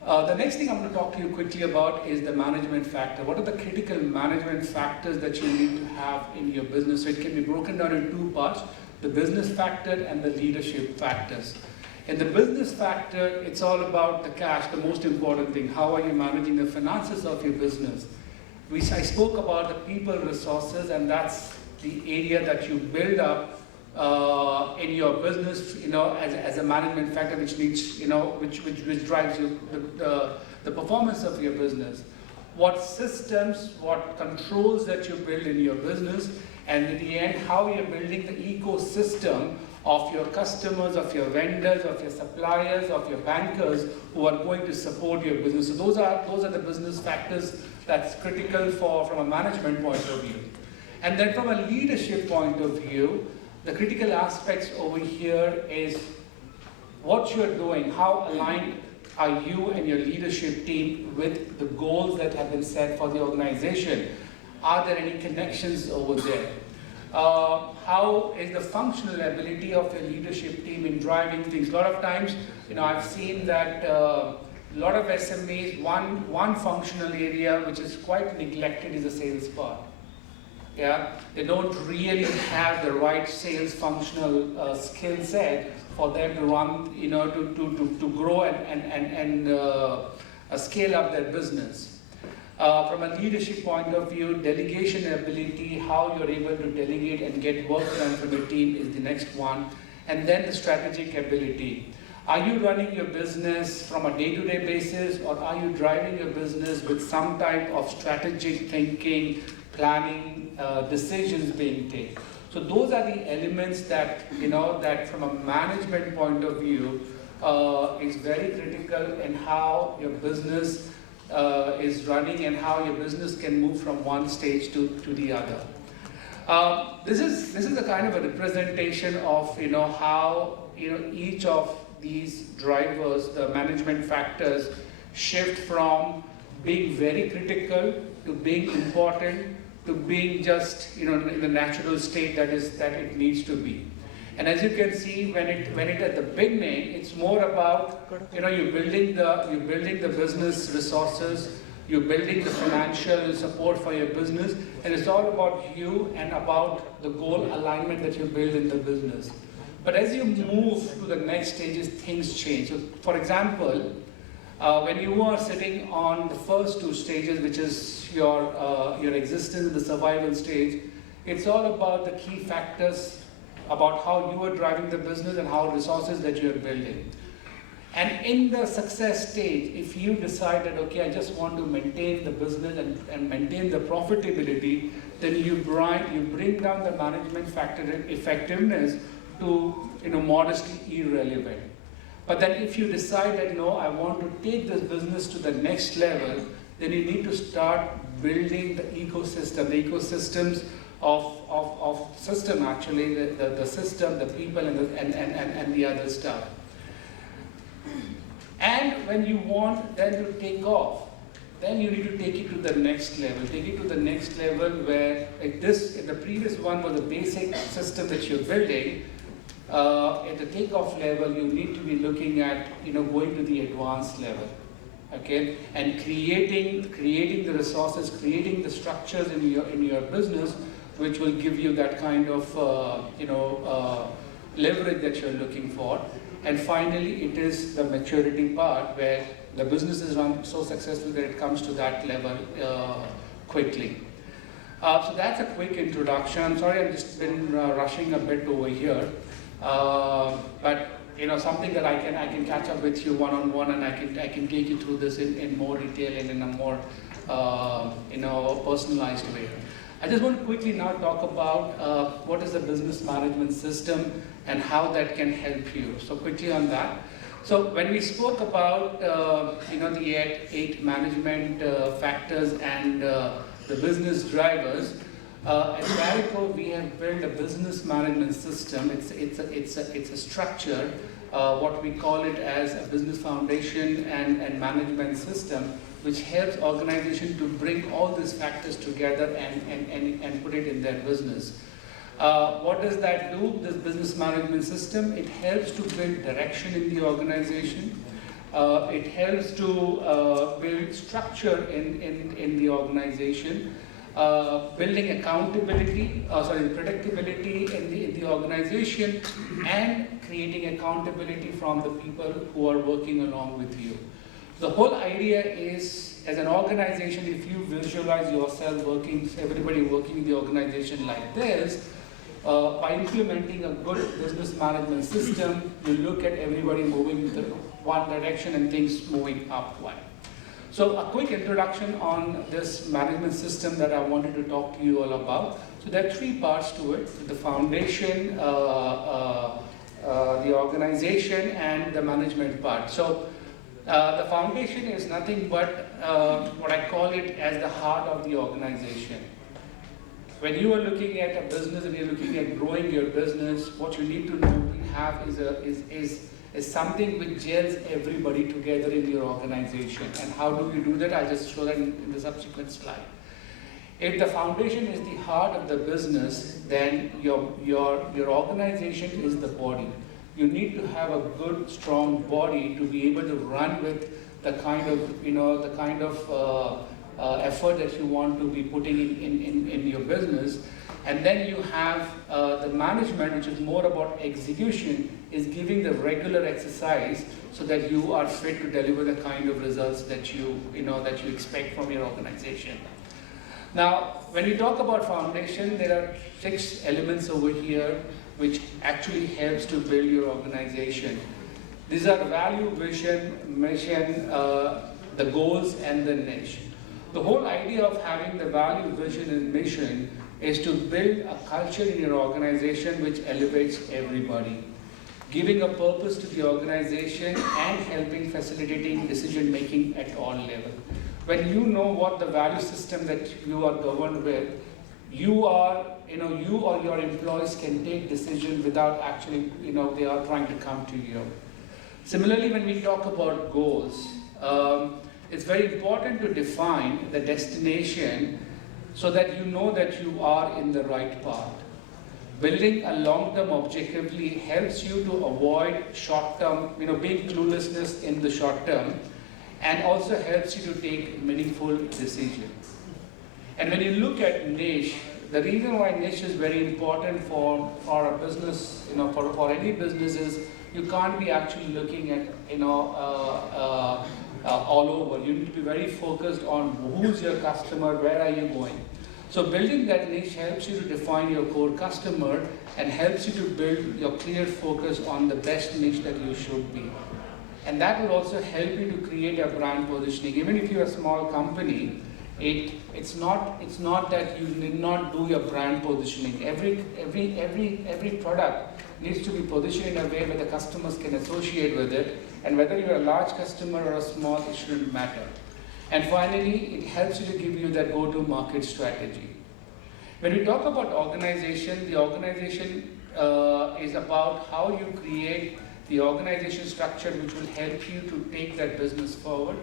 the next thing I'm going to talk to you quickly about is the management factor. What are the critical management factors that you need to have in your business? So it can be broken down in two parts: the business factor and the leadership factors. In the business factor, it's all about the cash, the most important thing. How are you managing the finances of your business? I spoke about the people resources, and that's the area that you build up in your business, as a management factor, which needs, which drives the performance of your business. What systems, what controls that you build in your business, and in the end, how you're building the ecosystem of your customers, of your vendors, of your suppliers, of your bankers who are going to support your business. So those are the business factors that's critical from a management point of view. And then from a leadership point of view, the critical aspects over here is what you're doing, how aligned are you and your leadership team with the goals that have been set for the organization? Are there any connections over there? How is the functional ability of your leadership team in driving things? A lot of times, I've seen that a lot of SMEs, one functional area which is quite neglected is the sales part. Yeah, they don't really have the right sales functional skill set for them to run, to grow and scale up their business. From a leadership point of view, delegation ability, how you're able to delegate and get work done from the team is the next one. And then the strategic ability. Are you running your business from a day-to-day basis, or are you driving your business with some type of strategic thinking, planning, decisions being taken? So those are the elements that, that from a management point of view is very critical in how your business is running and how your business can move from one stage to the other. This is a kind of a representation of how each of these drivers, the management factors, shift from being very critical to being important to being just in the natural state that it needs to be. And as you can see, when it at the beginning, it's more about you're building the business resources, you're building the financial support for your business, and it's all about you and about the goal alignment that you build in the business. But as you move to the next stages, things change. So, for example, when you are sitting on the first two stages, which is your existence in the survival stage, it's all about the key factors about how you are driving the business and how resources that you are building. And in the success stage, if you decide that, okay, I just want to maintain the business and maintain the profitability, then you bring down the management factor effectiveness to modestly irrelevant. But then if you decide that, no, I want to take this business to the next level, then you need to start building the ecosystem, the ecosystems of system actually, the system, the people, and the other stuff. And when you want then to take off, then you need to take it to the next level. Take it to the next level where if the previous one was a basic system that you're building, at the takeoff level, you need to be looking at going to the advanced level, okay, and creating the resources, creating the structures in your business, which will give you that kind of leverage that you're looking for. And finally, it is the maturity part where the business is run so successful that it comes to that level quickly. So that's a quick introduction. I'm sorry I've just been rushing a bit over here, but something that I can catch up with you one-on-one, and I can take you through this in more detail and in a more personalized way. I just want to quickly now talk about what is the business management system and how that can help you. So quickly on that. So when we spoke about the eight management factors and the business drivers, at Marico we have built a business management system. It's a structure, what we call it as a business foundation and management system, which helps organization to bring all these factors together and put it in their business. What does that do, this business management system? It helps to build direction in the organization. It helps to build structure in the organization, building accountability, predictability in the organization, and creating accountability from the people who are working along with you. The whole idea is, as an organization, if you visualize yourself working, everybody working in the organization like this, by implementing a good business management system, you look at everybody moving in one direction and things moving upward. So a quick introduction on this management system that I wanted to talk to you all about. So there are three parts to it: the foundation, the organization, and the management part. So the foundation is nothing but what I call it as the heart of the organization. When you are looking at a business and you're looking at growing your business, what you need to know have is something which gels everybody together in your organization. And how do you do that? I'll just show that in the subsequent slide. If the foundation is the heart of the business, then your organization is the body. You need to have a good, strong body to be able to run with the kind of effort that you want to be putting in your business. And then you have the management, which is more about execution, is giving the regular exercise so that you are fit to deliver the kind of results that you expect from your organization. Now, when we talk about foundation, there are 6 elements over here which actually helps to build your organization. These are value, vision, mission, the goals, and the niche. The whole idea of having the value, vision, and mission is to build a culture in your organization which elevates everybody, giving a purpose to the organization and helping facilitating decision making at all levels. When you know what the value system that you are governed with, you or your employees can take decisions without actually, they are trying to come to you. Similarly, when we talk about goals, it's very important to define the destination so that you know that you are in the right path. Building a long-term objectively helps you to avoid short-term, being cluelessness in the short term, and also helps you to take meaningful decisions. And when you look at niche, the reason why niche is very important for a business, for any business is you can't be actually looking at, all over. You need to be very focused on who's your customer, where are you going. So building that niche helps you to define your core customer and helps you to build your clear focus on the best niche that you should be. And that will also help you to create a brand positioning. Even if you're a small company, it's not that you need not do your brand positioning. Every product needs to be positioned in a way where the customers can associate with it, and whether you're a large customer or a small, it shouldn't matter. And finally, it helps you to give you that go-to-market strategy. When we talk about organization, the organization is about how you create the organization structure which will help you to take that business forward,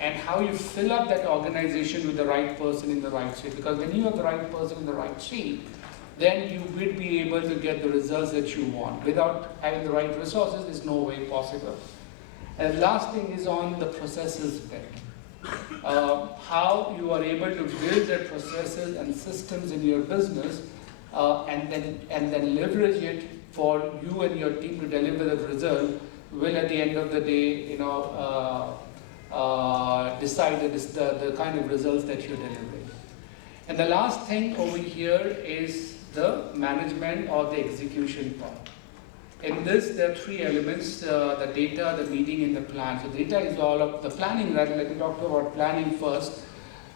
and how you fill up that organization with the right person in the right seat. Because when you have the right person in the right seat, then you will be able to get the results that you want. Without having the right resources, there's no way possible. And the last thing is on the processes bit. How you are able to build the processes and systems in your business and then leverage it for you and your team to deliver the result will at the end of the day decide the kind of results that you're delivering. And the last thing over here is the management or the execution part. In this, there are three elements, the data, the meeting, and the plan. So data is all of the planning, right? Like we talked about planning first.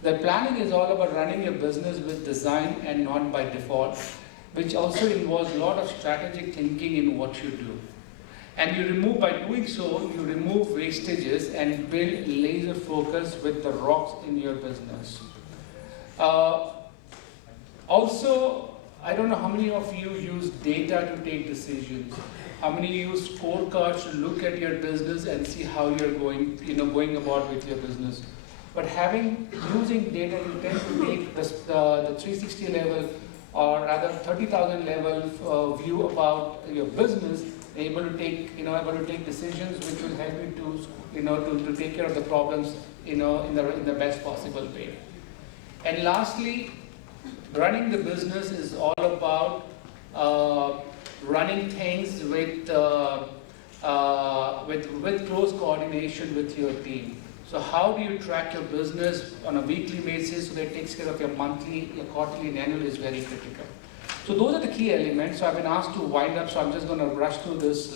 The planning is all about running your business with design and not by default, which also involves a lot of strategic thinking in what you do. And you remove, by doing so, you remove wastages and build laser focus with the rocks in your business. Also, I don't know how many of you use data to take decisions. How many use scorecards to look at your business and see how you're going, going about with your business. But using data, you tend to take the 360 level, or rather 30,000 level view about your business, able to take decisions which will help you to take care of the problems, in the best possible way. And lastly, running the business is all about running things with close coordination with your team. So how do you track your business on a weekly basis so that it takes care of your monthly, your quarterly, and annual is very critical. So those are the key elements. So I've been asked to wind up, so I'm just going to rush through this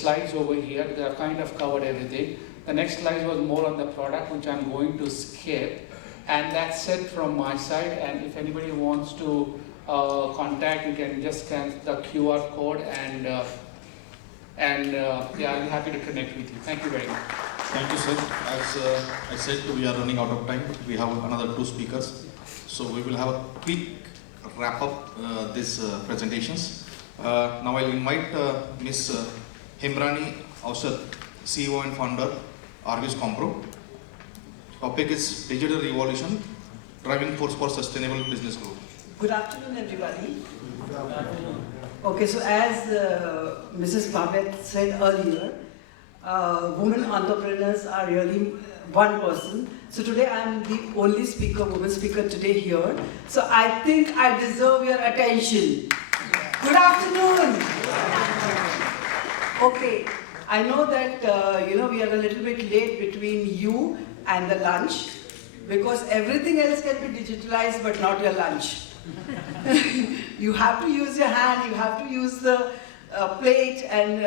slides over here. They have kind of covered everything. The next slide was more on the product, which I'm going to skip. And that's it from my side. And if anybody wants to contact, you can just scan the QR code and yeah, I'll be happy to connect with you. Thank you very much. Thank you, sir. As I said, we are running out of time. We have another 2 speakers. So we will have a quick wrap up these presentations. Now I'll invite Ms. Himrani Ausad, CEO and founder, Arvis Compro. Topic is digital revolution, driving force for sustainable business growth. Good afternoon, everybody. Okay, so as Mrs. Babet said earlier, women entrepreneurs are really one person. So today I am the only woman speaker today here. So I think I deserve your attention. Good afternoon. Okay, I know that we are a little bit late between you and the lunch, because everything else can be digitalized but not your lunch. You have to use your hand, you have to use the plate, and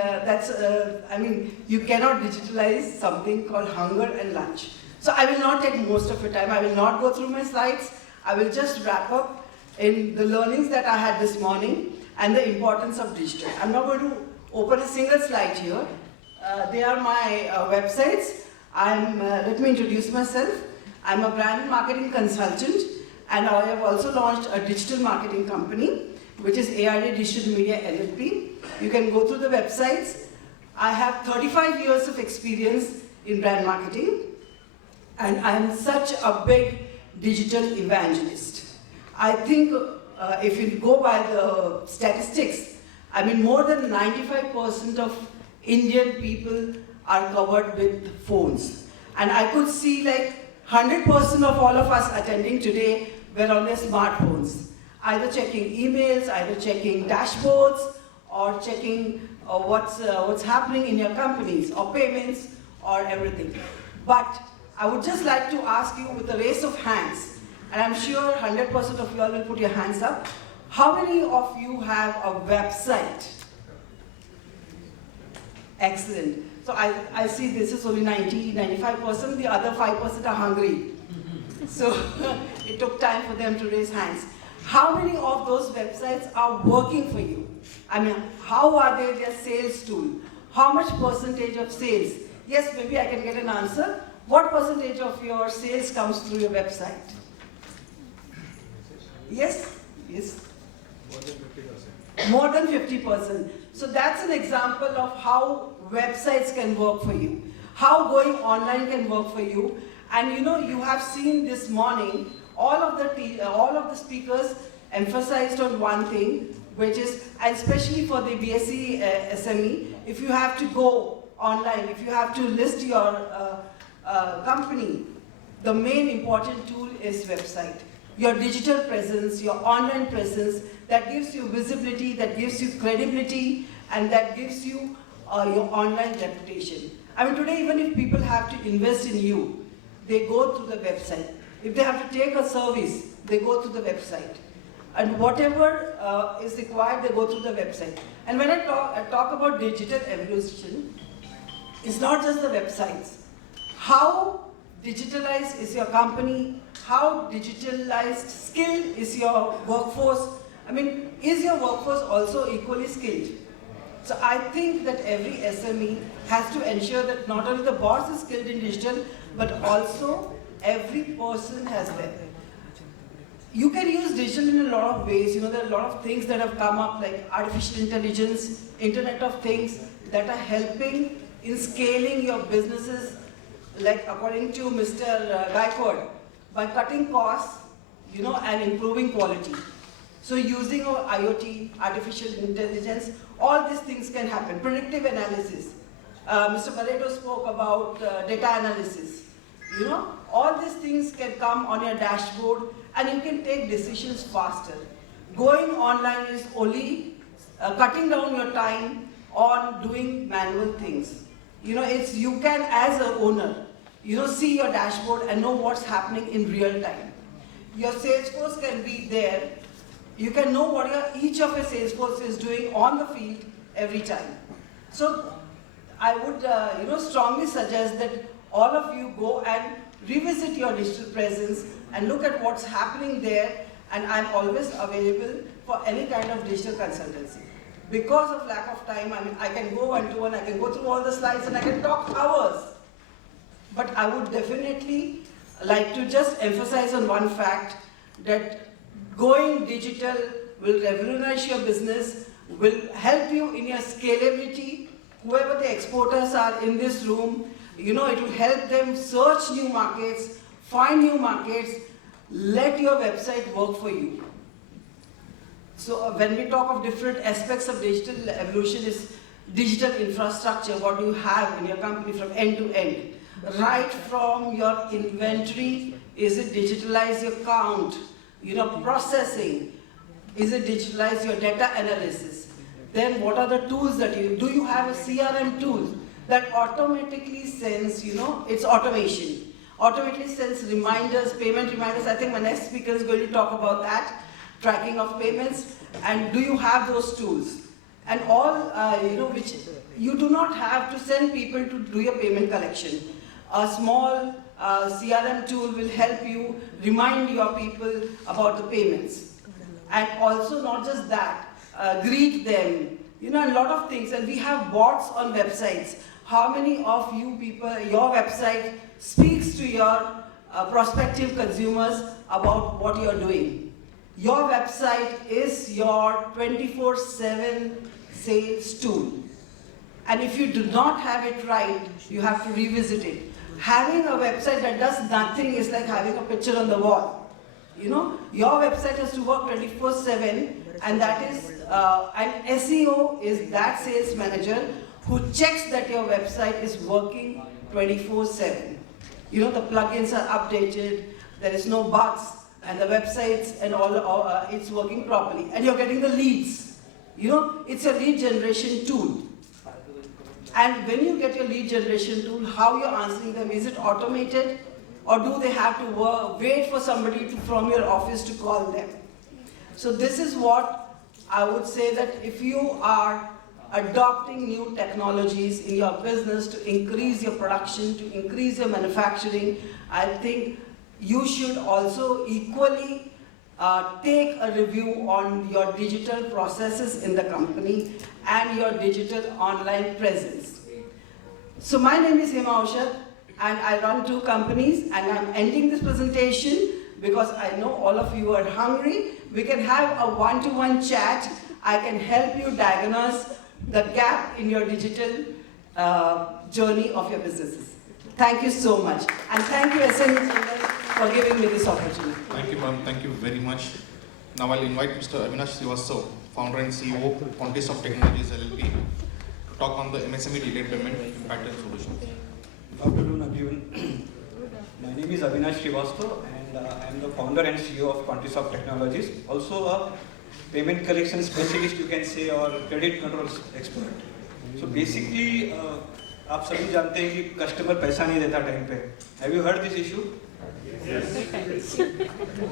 you cannot digitalize something called hunger and lunch. So I will not take most of your time, I will not go through my slides, I will just wrap up in the learnings that I had this morning and the importance of digital. I'm not going to open a single slide here. They are my websites. Let me introduce myself. I'm a brand and marketing consultant, and I have also launched a digital marketing company, which is ARD Digital Media LLP. You can go through the websites. I have 35 years of experience in brand marketing, and I'm such a big digital evangelist. I think if you go by the statistics, more than 95% of Indian people are covered with phones. And I could see 100% of all of us attending today were on their smartphones, either checking emails, either checking dashboards, or checking what's happening in your companies, or payments, or everything. But I would just like to ask you with a raise of hands, and I'm sure 100% of you all will put your hands up, how many of you have a website? Excellent. So I see this is only 95%, the other 5% are hungry. So it took time for them to raise hands. How many of those websites are working for you? How are they their sales tool? How much percentage of sales? Yes, maybe I can get an answer. What percentage of your sales comes through your website? Yes? Yes? More than 50%. So that's an example of how websites can work for you, how going online can work for you. And you have seen this morning, all of the speakers emphasized on one thing, which is, and especially for the BSc SME, if you have to go online, if you have to list your company, the main important tool is website. Your digital presence, your online presence, that gives you visibility, that gives you credibility, and that gives you your online reputation. I mean, today, even if people have to invest in you, they go through the website. If they have to take a service, they go through the website. And whatever is required, they go through the website. And when I talk about digital evolution, it's not just the websites. How digitalized is your company? How digitalized, skilled is your workforce? I mean, is your workforce also equally skilled? So I think that every SME has to ensure that not only the boss is skilled in digital, but also every person has them. You can use digital in a lot of ways. You know, there are a lot of things that have come up like artificial intelligence, Internet of Things that are helping in scaling your businesses, like according to Mr. Gaikwad, by cutting costs, you know, and improving quality. So using our IoT, artificial intelligence, all these things can happen. Predictive analysis. Mr. Pareto spoke about data analysis. You know, all these things can come on your dashboard and you can take decisions faster. Going online is only cutting down your time on doing manual things. You know, it's you can, as an owner, you know, see your dashboard and know what's happening in real time. Your Salesforce can be there. You can know what each of your Salesforce is doing on the field every time. So I would you know, strongly suggest that all of you go and revisit your digital presence and look at what's happening there, and I'm always available for any kind of digital consultancy. Because of lack of time, I mean, I can go one-to-one, I can go through all the slides and I can talk hours. But I would definitely like to just emphasize on one fact, that going digital will revolutionize your business, will help you in your scalability. Whoever the exporters are in this room, you know, it will help them search new markets, find new markets, let your website work for you. So when we talk of different aspects of digital evolution, is digital infrastructure, what do you have in your company from end to end? Right from your inventory, is it digitalize your count? You know, processing, is it digitalize your data analysis? Then what are the tools that do you have a CRM tool that automatically sends, you know, it's automation. Automatically sends reminders, payment reminders. I think my next speaker is going to talk about that, tracking of payments. And do you have those tools? And all, you know, which you do not have to send people to do your payment collection. A small CRM tool will help you remind your people about the payments. And also not just that, greet them, you know, a lot of things. And we have bots on websites. How many of you people, your website speaks to your prospective consumers about what you're doing? Your website is your 24/7 sales tool. And if you do not have it right, you have to revisit it. Having a website that does nothing is like having a picture on the wall. You know, your website has to work 24/7, and that is, and SEO is that sales manager who checks that your website is working 24/7. You know, the plugins are updated, there is no bugs, and the websites and all, it's working properly. And you're getting the leads. You know, it's a lead generation tool. And when you get your lead generation tool, how you're answering them, is it automated? Or do they have to wait for somebody from your office to call them? So this is what I would say, that if you are adopting new technologies in your business to increase your production, to increase your manufacturing, I think you should also equally take a review on your digital processes in the company and your digital online presence. So my name is Hema Aushad, and I run 2 companies, and I'm ending this presentation because I know all of you are hungry. We can have a one-to-one chat. I can help you diagnose the gap in your digital journey of your businesses. Thank you so much. And thank you, SME for giving me this opportunity. Thank you, ma'am. Thank you very much. Now I'll invite Mr. Avinash Srivastava, founder and CEO of Quantisoft Technologies LLP, to talk on the MSME delayed payment impact and solutions. Good afternoon, everyone. My name is Avinash Srivastava, and I am the founder and CEO of Quantisoft Technologies, also a payment collection specialist, you can say, or credit control expert. So basically, आप सभी जानते हैं कि customer पैसा नहीं देता time पे. Have you heard this issue?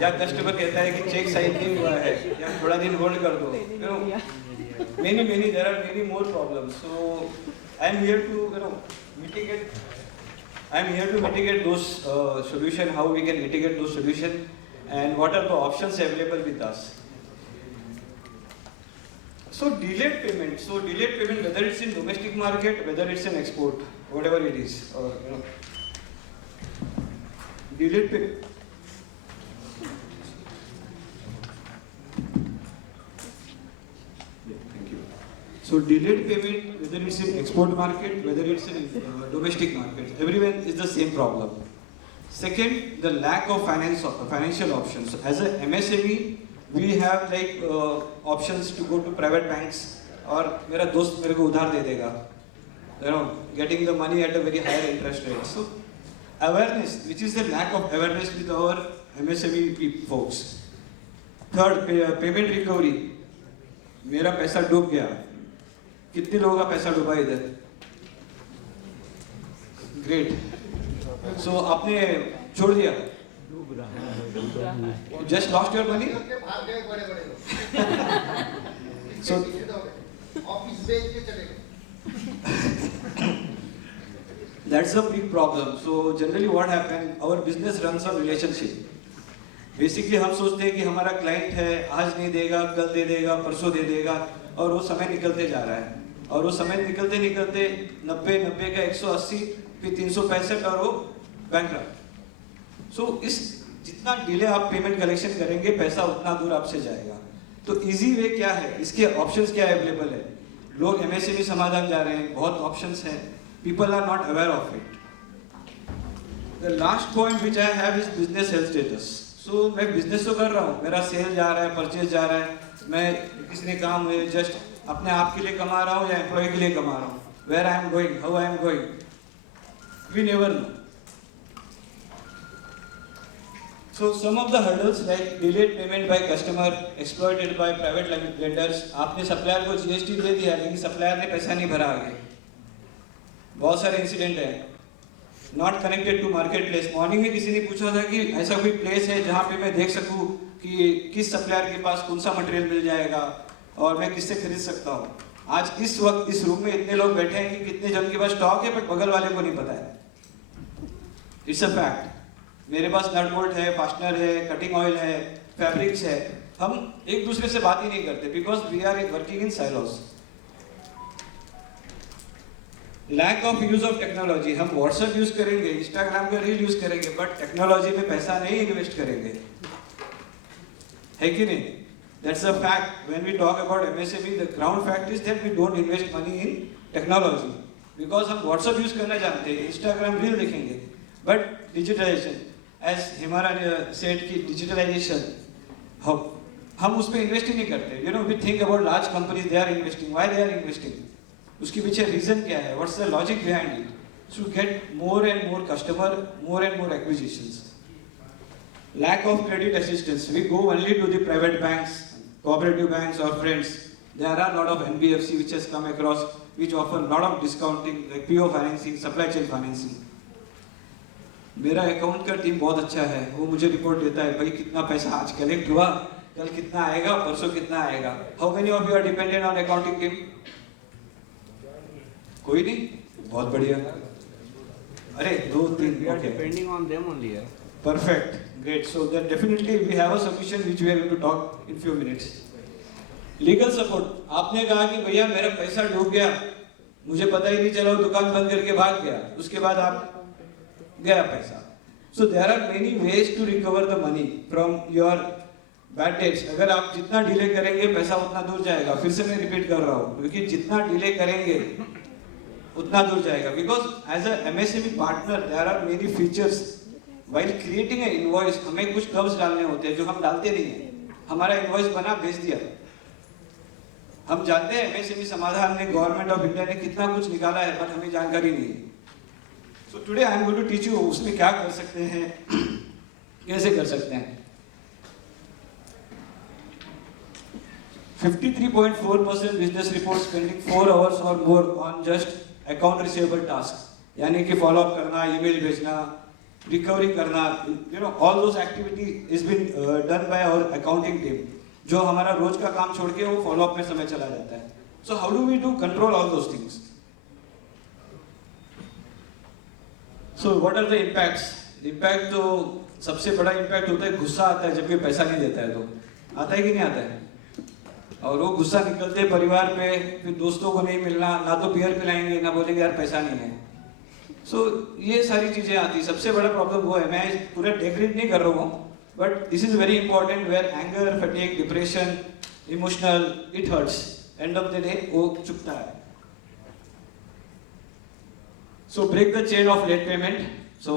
या कस्टमर कहता है कि चेक साइन नहीं हुआ है या थोड़ा दिन होल्ड कर दो. You know, many there are many more problems. So I am here to mitigate. I am here to mitigate those solution. How we can mitigate those solution and what are the options available with us. So delayed payment. So delayed payment, whether it's in domestic market, whether it's in export, whatever it is, delayed payment. So delayed payment, whether it's in export market, whether it's in domestic market, everyone is the same problem. Second, the lack of financial options. As a MSME, we have like options to go to private banks, or मेरा दोस्त मेरे को उधार दे देगा, getting the money at a very higher interest rate. So awareness, which is the lack of awareness with our MSME folks. Third, payment recovery. मेरा पैसा डूब गया. कितने लोगों का पैसा डूबा इधर? Great. So आपने छोड़ दिया? You just lost your money? So that's a big problem. So generally what happens? Our business runs on relationship. Basically हम सोचते हैं कि हमारा क्लाइंट है, आज नहीं देगा, कल दे देगा, परसों दे देगा, और वो समय निकलते जा रहा है, और वो समय निकलते निकलते 90 का 180, फिर 365 और वो बैंकरप्ट. सो इस जितना डिले आप पेमेंट कलेक्शन करेंगे, पैसा उतना दूर आपसे जाएगा. तो इजी वे क्या है, इसके ऑप्शंस क्या अवेलेबल है? लोग एमएसएमई समाधान जा रहे हैं, बहुत ऑप्शंस हैं, people are not aware of it. The last point which I have is business health status. So मैं बिजनेस तो कर रहा हूँ, मेरा सेल जा रहा है, परचेज जा रहा है, मैं किसी ने काम है जस्ट अपने आप के लिए कमा रहा हूँ या एम्प्लॉय के लिए कमा रहा हूँ. Where I am going, how I am going, we never know. So some of the hurdles like delayed payment by customer, exploited by private lenders. आपने सप्लायर को GST दे दिया लेकिन सप्लायर ने पैसा नहीं भरा आगे. बहुत सारे इंसिडेंट है. Not connected to marketplace. Morning में किसी ने पूछा था कि ऐसा कोई प्लेस है जहाँ पे मैं देख सकूँ कि किस सप्लायर के पास कौन सा मटेरियल मिल जाएगा और मैं किससे खरीद सकता हूँ. आज इस वक्त इस रूम में इतने लोग बैठे हैं कि कितने जन के पास स्टॉक है बट बगल वाले को नहीं पता है. It's a fact. मेरे पास नट बोल्ट है, फास्टनर है, कटिंग ऑयल है, फैब्रिक्स है, हम एक दूसरे से बात ही नहीं करते because we are working in silos. Lack of use of technology. हम व्हाट्सएप यूज करेंगे, इंस्टाग्राम का रील यूज करेंगे बट टेक्नोलॉजी में पैसा नहीं इन्वेस्ट करेंगे, है कि नहीं? That's a fact. When we talk about MSME, the ground fact is that we don't invest money in technology because हम व्हाट्सएप यूज करना जानते हैं, इंस्टाग्राम रील देखेंगे, बट डिजिटलाइजेशन, एज हिमारा सेड की डिजिटलाइजेशन, हम उस पर इन्वेस्ट ही नहीं करते. We think about large companies, they are investing. Why they are investing? उसके पीछे रीजन क्या है? What's the logic behind it? To get more and more customer, more and more acquisitions. Lack of credit assistance. We go only to the private banks, cooperative banks or friends. There are a lot of NBFC which has come across which offer a lot of discounting like PO financing, supply chain financing. मेरा account का team बहुत अच्छा है, वो मुझे report देता है भाई कितना पैसा आज कलेक्ट हुआ, कल कितना आएगा, परसों कितना आएगा. How many of you are dependent on accounting team? कोई नहीं? बहुत बढ़िया. अरे 2-3 depending on them only. Perfect, great. So that definitely we have a solution which we are going to talk in few minutes. Legal support. आपने कहा कि भैया मेरा पैसा डूब गया, मुझे पता ही नहीं चला, दुकान बंद करके भाग गया, उसके बाद आप गया पैसा. So there are many ways to recover the money from your bad debts. अगर आप जितना डिले करेंगे पैसा उतना दूर जाएगा. फिर से मैं रिपीट कर रहा हूँ क्योंकि जितना डिले करेंगे उतना दूर जाएगा. Because as a MSME partner there are many features. While creating an invoice, हमें कुछ टर्म्स डालने होते हैं जो हम डालते नहीं हैं. हमारा इनवॉइस बना, भेज दिया. हम जानते हैं एमएसएमई समाधान ने, गवर्नमेंट ऑफ इंडिया ने कितना कुछ निकाला है बट हमें जानकारी नहीं है. So today I am going to teach you उसमें क्या कर सकते हैं, कैसे कर सकते हैं. 53.4% business reports spending 4 hours or more on just account receivable task, यानी कि फॉलो अप करना, ईमेल भेजना, रिकवरी करना, all those activity is been done by our accounting team, जो हमारा रोज का काम छोड़ के वो फॉलो अप में समय चला जाता है. So how do we do control all those things? So what are the impacts? Impact तो सबसे बड़ा इम्पैक्ट होता है गुस्सा आता है जब कोई पैसा नहीं देता है. तो आता है कि नहीं आता है? और वो गुस्सा निकलते परिवार पे, फिर दोस्तों को नहीं मिलना, ना तो बियर पिलाएंगे ना बोलेंगे यार पैसा नहीं है. सो ये सारी चीजें आती. सबसे बड़ा प्रॉब्लम वो है. मैं पूरा डेग्रेड नहीं कर रहा हूँ, but this is very important, where anger, fatigue, depression, emotional, it hurts. End of the day वो चुपता है. So break the chain of late payment. So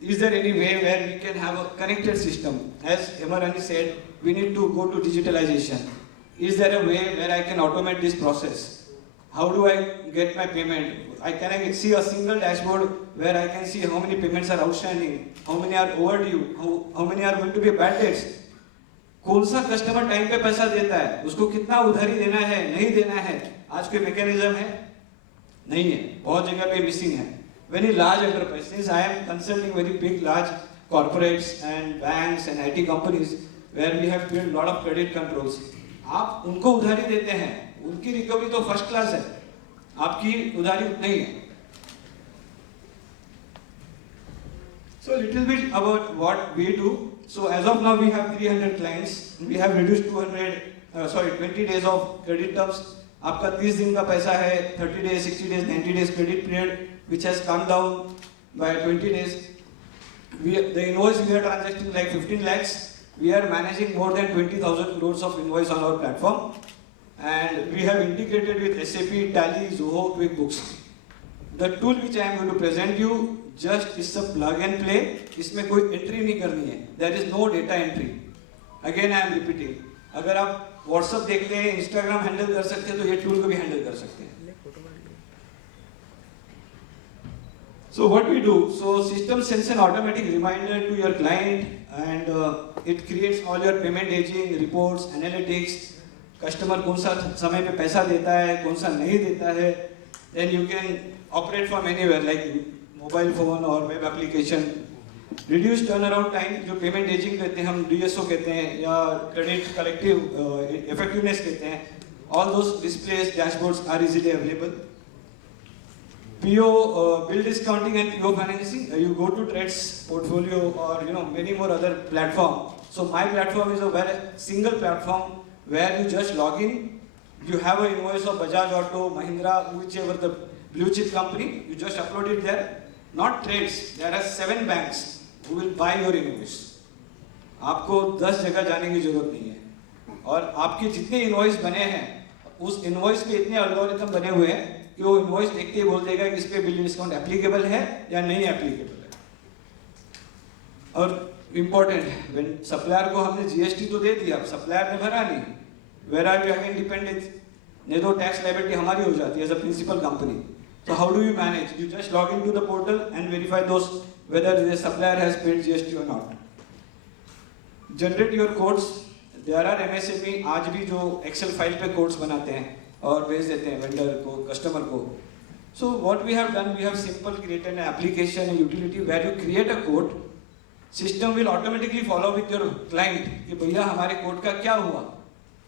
is there any way where we can have a connected system? As Emarani said, we need to go to digitalization. Is there a way where I can automate this process? How do I get my payment? Can I see a single dashboard where I can see how many payments are outstanding, how many are overdue, how many are going to be bad debts? कौन सा customer time पे पैसा देता है, उसको कितना उधारी देना है, नहीं देना है, आज कोई मैकेनिज्म है? नहीं है. बहुत जगह पे मिसिंग है. Very large enterprise. Since I am consulting very big, large corporates and banks and IT companies where we have built lot of credit controls. आप उनको उधारी देते हैं, उनकी रिकवरी तो फर्स्ट क्लास है, आपकी उधारी उतनी ही है. So little bit about what we do. So as of now we have 300 clients. We have reduced 20 days of credit terms. आपका 30 दिन का पैसा है, 30 days, 60 days, 90 days credit period, which has come down by 20 days. The invoice we are transacting like 15 lakhs. We are managing more than 20,000 crores of invoice on our platform. And we have integrated with SAP, Tally, Zoho, QuickBooks. The tool which I am going to present you just is a plug and play. इसमें कोई entry नहीं करनी है. There is no data entry. Again I am repeating. अगर आप WhatsApp देखते हैं, Instagram handle कर सकते हैं, तो ये टूल को भी हैंडल कर सकते हैं. So what we do? So system sends an automatic reminder to your client, and it creates all your payment aging reports, analytics. Customer कौन सा समय पे पैसा देता है, कौन सा नहीं देता है. Then you can operate from anywhere like mobile phone or web application. Reduce turnaround time, जो पेमेंट एजिंग कहते हैं, हम DSO कहते हैं, या क्रेडिट कलेक्टिव इफेक्टिवनेस कहते हैं. All those displays, dashboards are easily available. PO, bill discounting and PO financing. You go to Trades portfolio or many more other platform. So my platform is a very single platform where you just log in. You have an invoice of Bajaj Auto, Mahindra, whichever the blue chip company. You just upload it there. Not Trades. There are 7 banks who will buy your invoice. आपको 10 जगह जाने की जरूरत नहीं है. और आपके जितने इनवॉइस बने हैं, उस इनवॉइस पे इतने एल्गोरिथम बने हुए हैं कि वो इनवॉइस देखते ही बोल देगा कि इस पे बिल डिस्काउंट एप्लीकेबल है या नहीं एप्लीकेबल है. और इम्पोर्टेंट, व्हेन सप्लायर को हमने जीएसटी तो दे दिया, सप्लायर ने भरा नहीं, where are you again dependent? नहीं तो टैक्स लायबिलिटी हमारी हो जाती है as a principal company. So how do you manage? You just log into the portal and verify those whether the supplier has paid GST or not. Generate your codes. There are MSME आज भी जो Excel file पे codes बनाते हैं और भेज देते हैं वेंडर को, कस्टमर को. So what we have done, we have simple created an application, a utility where you create a code. System will automatically follow with your client कि भैया हमारे कोड का क्या हुआ,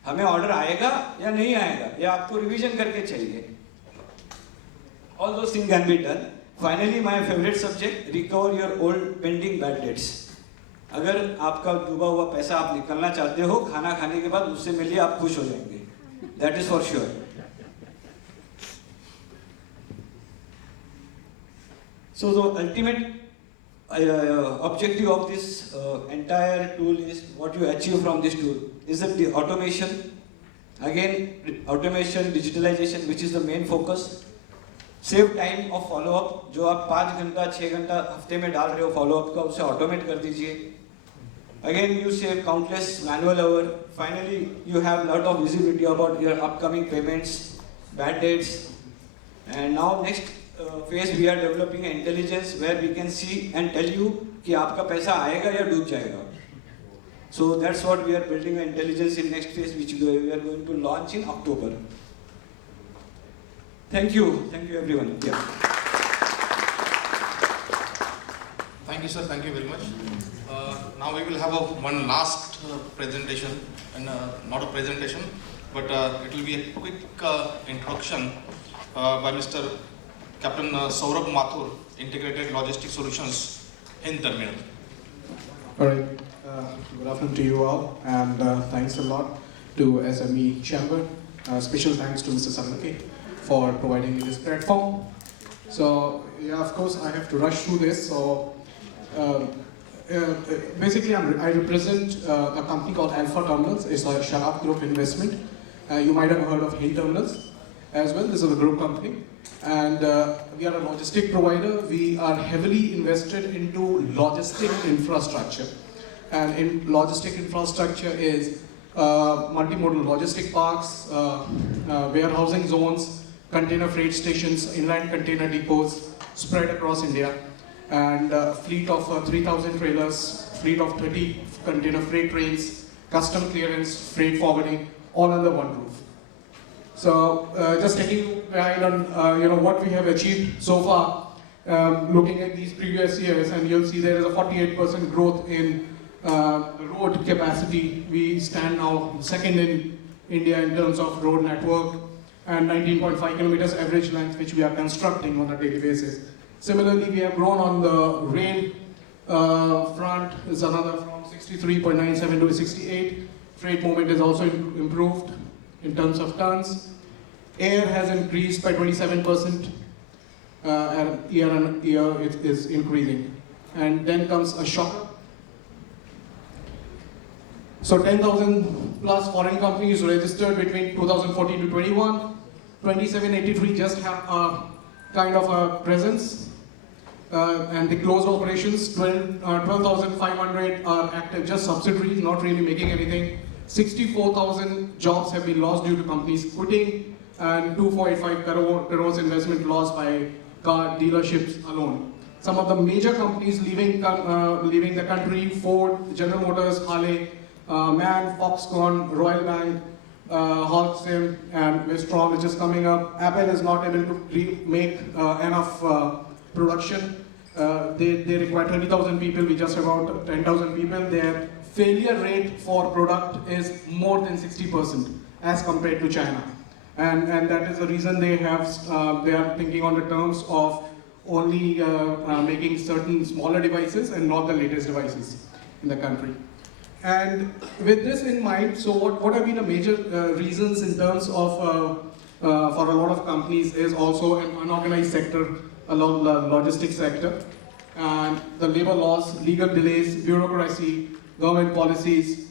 हमें ऑर्डर आएगा या नहीं आएगा, या आपको रिवीजन करके चाहिए. All those things can be done. Finally, my favorite subject, recover your old pending bad debts. अगर आपका डूबा हुआ पैसा आप निकलना चाहते हो, खाना खाने के बाद उससे मिलिए, आप खुश हो जाएंगे. That is for sure. So the ultimate objective of this entire tool is what you achieve from this tool is the automation. Again, automation, digitalization, which is the main focus. Save time of follow up, जो आप 5 घंटा 6 घंटा हफ्ते में डाल रहे हो follow up का, उसे ऑटोमेट कर दीजिए. Again you save countless manual hour. Finally you have lot of visibility about your upcoming payments, bad debts. And now next phase we are developing intelligence where we can see and tell you कि आपका पैसा आएगा या डूब जाएगा. So that's what we are building intelligence in next phase, which we are going to launch in October. Thank you everyone. Yeah. Thank you, sir. Thank you very much. Now we will have one last presentation, and not a presentation, but it will be a quick introduction by Mr. Captain Saurabh Mathur, Integrated Logistics Solutions in Terminal. All right. Good afternoon to you all, and thanks a lot to SME Chamber. Special thanks to Mr. Sanake for providing me this platform. So, yeah, of course, I have to rush through this. So, basically, I represent a company called Alpha Terminals. It's a Sharaf Group investment. You might have heard of Hill Terminals as well. This is a group company. And we are a logistic provider. We are heavily invested into logistic infrastructure. And in logistic infrastructure is multimodal logistic parks, warehousing zones, container freight stations, inland container depots spread across India, and a fleet of 3,000 trailers, fleet of 30 container freight trains, custom clearance, freight forwarding, all under one roof. So just taking you behind on what we have achieved so far, looking at these previous years, and you'll see there is a 48% growth in road capacity. We stand now second in India in terms of road network, and 19.5 kilometers average length, which we are constructing on a daily basis. Similarly, we have grown on the rail front. Is another from 63.97 to 68. Freight movement is also improved in terms of tons. Air has increased by 27%, and year on year it is increasing. And then comes a shocker. So 10,000 plus foreign companies registered between 2014 to 21. 2783 just have a kind of a presence, and they closed operations. 12,500 are active, just subsidiaries, not really making anything. 64,000 jobs have been lost due to companies quitting, and 245 crores investment lost by car dealerships alone. Some of the major companies leaving the country: Ford, General Motors, Harley, MAN, Foxconn, Royal Bank, Holcim, and Wistron, which is coming up. Apple is not able to make enough production. They require 30,000 people. We just about 10,000 people. Their failure rate for product is more than 60% as compared to China, and that is the reason they are thinking on the terms of only making certain smaller devices and not the latest devices in the country. And with this in mind, so what have been the major reasons in terms of, for a lot of companies, is also an unorganized sector along the logistics sector. And the labor laws, legal delays, bureaucracy, government policies.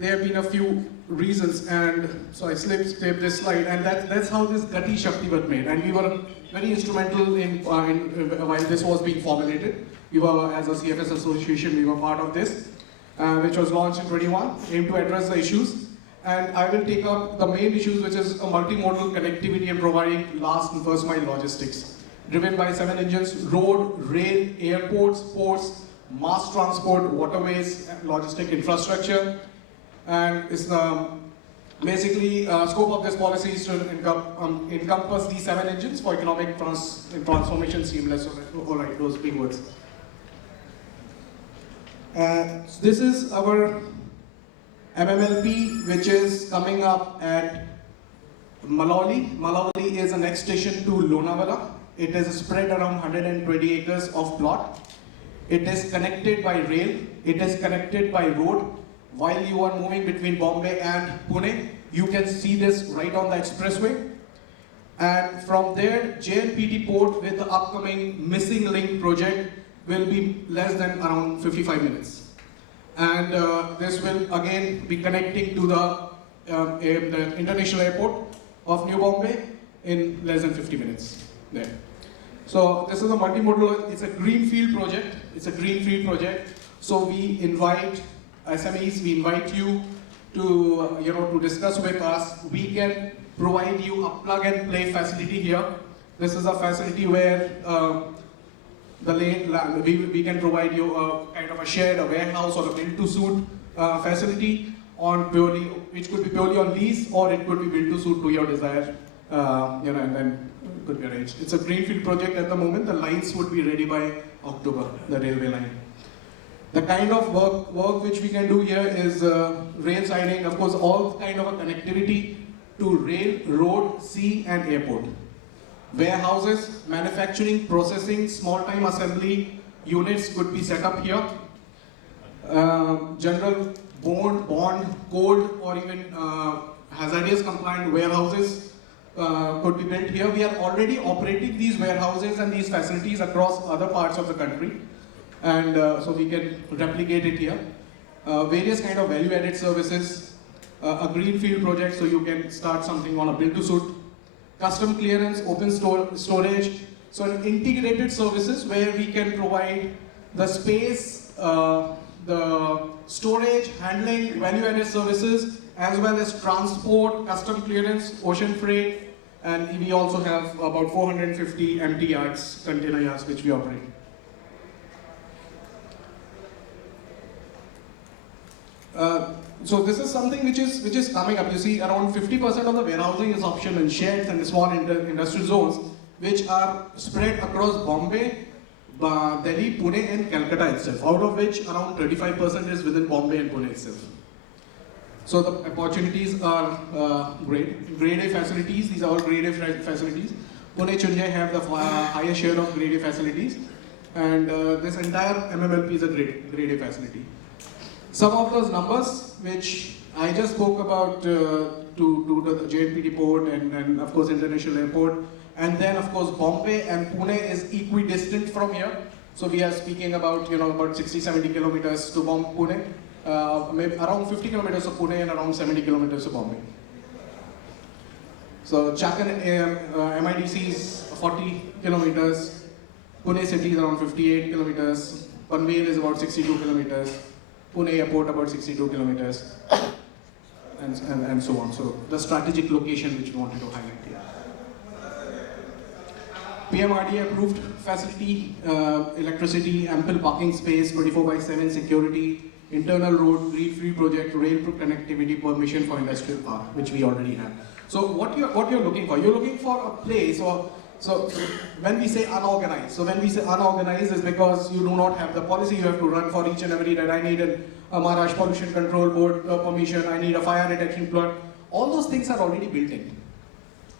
There have been a few reasons, and so I skipped this slide, and that's how this Gati Shakti was made. And we were very instrumental in while this was being formulated. We were, as a CFS association, we were part of this. Which was launched in 21, aimed to address the issues. And I will take up the main issues, which is a multimodal connectivity and providing last and first mile logistics. Driven by 7 engines: road, rail, airports, ports, mass transport, waterways, and logistic infrastructure. And it's basically scope of this policy is to encompass these 7 engines for economic transformation seamless. All right, those big words. This is our MMLP, which is coming up at Malauli. Malauli is the next station to Lonavala. It is spread around 120 acres of plot. It is connected by rail. It is connected by road. While you are moving between Bombay and Pune, you can see this right on the expressway. And from there, JNPT port with the upcoming missing link project will be less than around 55 minutes. And this will again be connecting to the international airport of New Bombay in less than 50 minutes there. So this is a multimodal, it's a greenfield project. It's a greenfield project. So we invite SMEs, we invite you to, to discuss with us. We can provide you a plug and play facility here. This is a facility where we can provide you a kind of a shed, a warehouse, or a build-to-suit facility on which could be purely on lease, or it could be build-to-suit to your desired and then could be arranged. It's a greenfield project at the moment. The lines would be ready by October, the railway line. The kind of work which we can do here is rail siding, of course, all kind of a connectivity to rail, road, sea, and airport. Warehouses, manufacturing, processing, small-time assembly units could be set up here. General bond, code, or even hazardous compliant warehouses could be built here. We are already operating these warehouses and these facilities across other parts of the country, and so we can replicate it here. Various kind of value-added services, a greenfield project, so you can start something on a build-to-suit, custom clearance, open storage, so an integrated services where we can provide the space, the storage, handling, value-added services, as well as transport, custom clearance, ocean freight, and we also have about 450 empty yards, container yards, which we operate. So this is something which is coming up. You see, around 50% of the warehousing is option in sheds and small industrial zones, which are spread across Bombay, Delhi, Pune, and Calcutta itself. Out of which around 35% is within Bombay and Pune itself. So the opportunities are great. Grade A facilities. These are all Grade A facilities. Pune, Chennai have the highest share of Grade A facilities, and this entire MMLP is a Grade A facility. Some of those numbers which I just spoke about to the JNPT port and of course international airport, and then of course Bombay and Pune is equidistant from here. So we are speaking about about 60-70 kilometers to Pune, maybe around 50 kilometers to Pune and around 70 kilometers to Bombay. So Chakan MIDC is 40 kilometers, Pune city is around 58 kilometers, Panvel is about 62 kilometers. Pune airport about 62 kilometers, and so on. So the strategic location which we wanted to highlight here. PMRDA approved facility, electricity, ample parking space, 24/7 security, internal road, greenfield project, rail connectivity permission for industrial park, which we already have. So what you're looking for? You're looking for a place So when we say unorganized is because you do not have the policy. You have to run for each and every that I need a Maharashtra Pollution Control Board permission, I need a fire detection plant. All those things are already built in.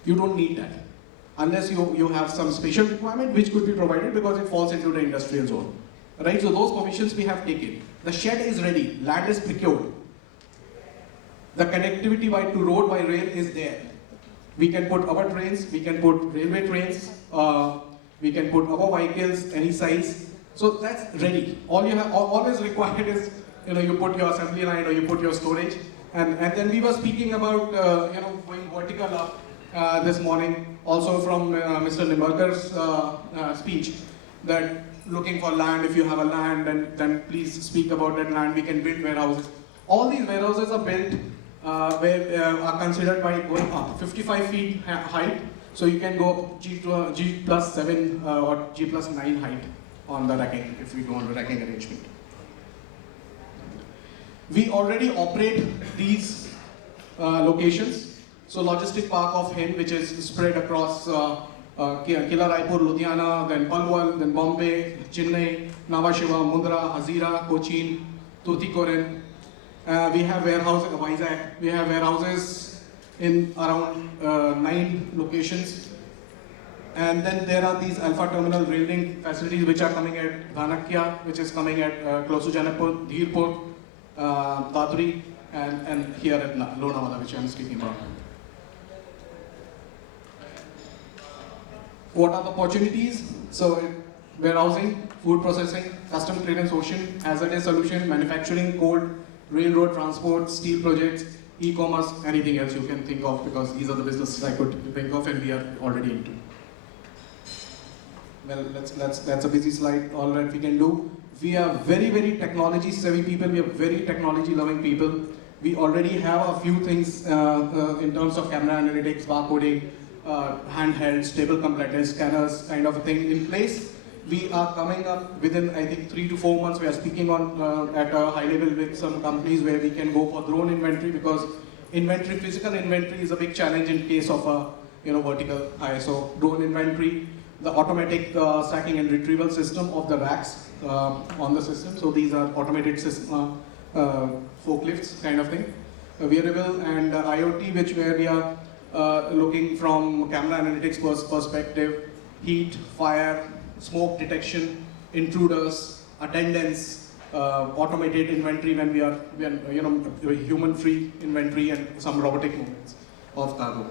You don't need that. Unless you have some special requirement which could be provided because it falls into the industrial zone. Right? So those permissions we have taken. The shed is ready, land is procured. The connectivity to road by rail is there. We can put our trains, we can put railway trains, we can put our vehicles, any size. So that's ready. All is required is, you put your assembly line or you put your storage. And then we were speaking about, going vertical up this morning, also from Mr. Nimbarkar's speech, that looking for land, if you have a land, then please speak about that land, we can build warehouses. All these warehouses are built are considered by going up 55 feet height, so you can go G+7 or G+9 height on the racking if we go on the racking arrangement. We already operate these locations. So logistic park of Hind, which is spread across Kila Raipur, Ludhiana, then Palwal, then Bombay, Chennai, Nhava Sheva, Mundra, Hazira, Cochin, Tuticorin. We have warehouses in Vizag. We have warehouses in around 9 locations. And then there are these Alpha Terminal rail link facilities which are coming at Dhanakya, which is coming at close to Janapur, Dhirpur, Dadri, and here at Lonavala, which I am speaking about. What are the opportunities? So warehousing, food processing, custom clearance, ocean, hazardous solution, manufacturing, cold, railroad transport, steel projects, e-commerce, anything else you can think of, because these are the businesses I could think of and we are already into. Well, that's a busy slide, all that we can do. We are very, very technology savvy people, we are very technology loving people. We already have a few things in terms of camera analytics, barcoding, handheld, stable completers, scanners, kind of a thing in place. We are coming up within, I think, 3 to 4 months. We are speaking on at a high level with some companies where we can go for drone inventory, because physical inventory is a big challenge in case of vertical ISO drone inventory, the automatic stacking and retrieval system of the racks on the system. So these are automated system, forklifts kind of thing. Wearable and IoT, where we are looking from camera analytics perspective, heat, fire, smoke detection, intruders, attendance, automated inventory when we are human-free inventory, and some robotic movements of cargo.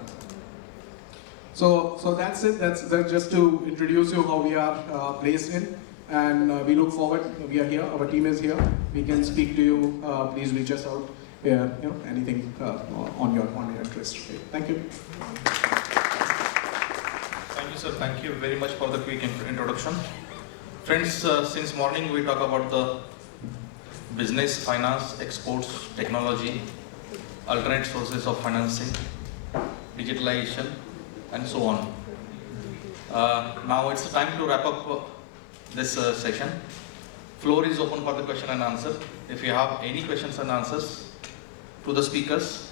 So that's it. That's just to introduce you how we are placed in, and we look forward. We are here. Our team is here. We can speak to you. Please reach us out. Anything on your interest. Okay. Thank you. Thank you, sir. Thank you very much for the quick introduction. Friends, since morning we talk about the business, finance, exports, technology, alternate sources of financing, digitalization, and so on. Now it's time to wrap up this session. Floor is open for the question and answer. If you have any questions and answers to the speakers,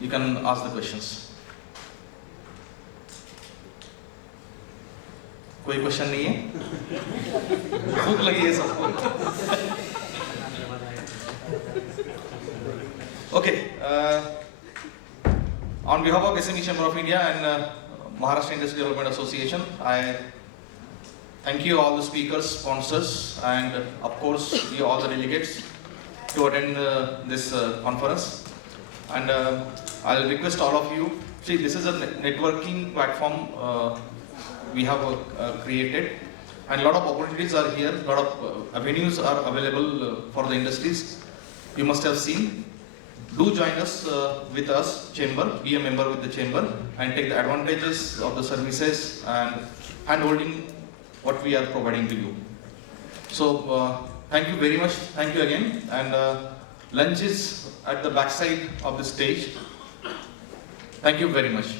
you can ask the questions. कोई question नहीं है? भूख लगी है सबको? Okay. On behalf of SME Chamber of India and Maharashtra Industry Development Association, I thank you all the speakers, sponsors, and of course you all the delegates to attend this conference. And I'll request all of you. See, this is a networking platform we have created, and a lot of opportunities are here. A lot of avenues are available for the industries. You must have seen. Do join us with us, Chamber, be a member with the Chamber, and take the advantages of the services and hand-holding what we are providing to you. So, thank you very much. Thank you again. And lunch is at the backside of the stage. Thank you very much.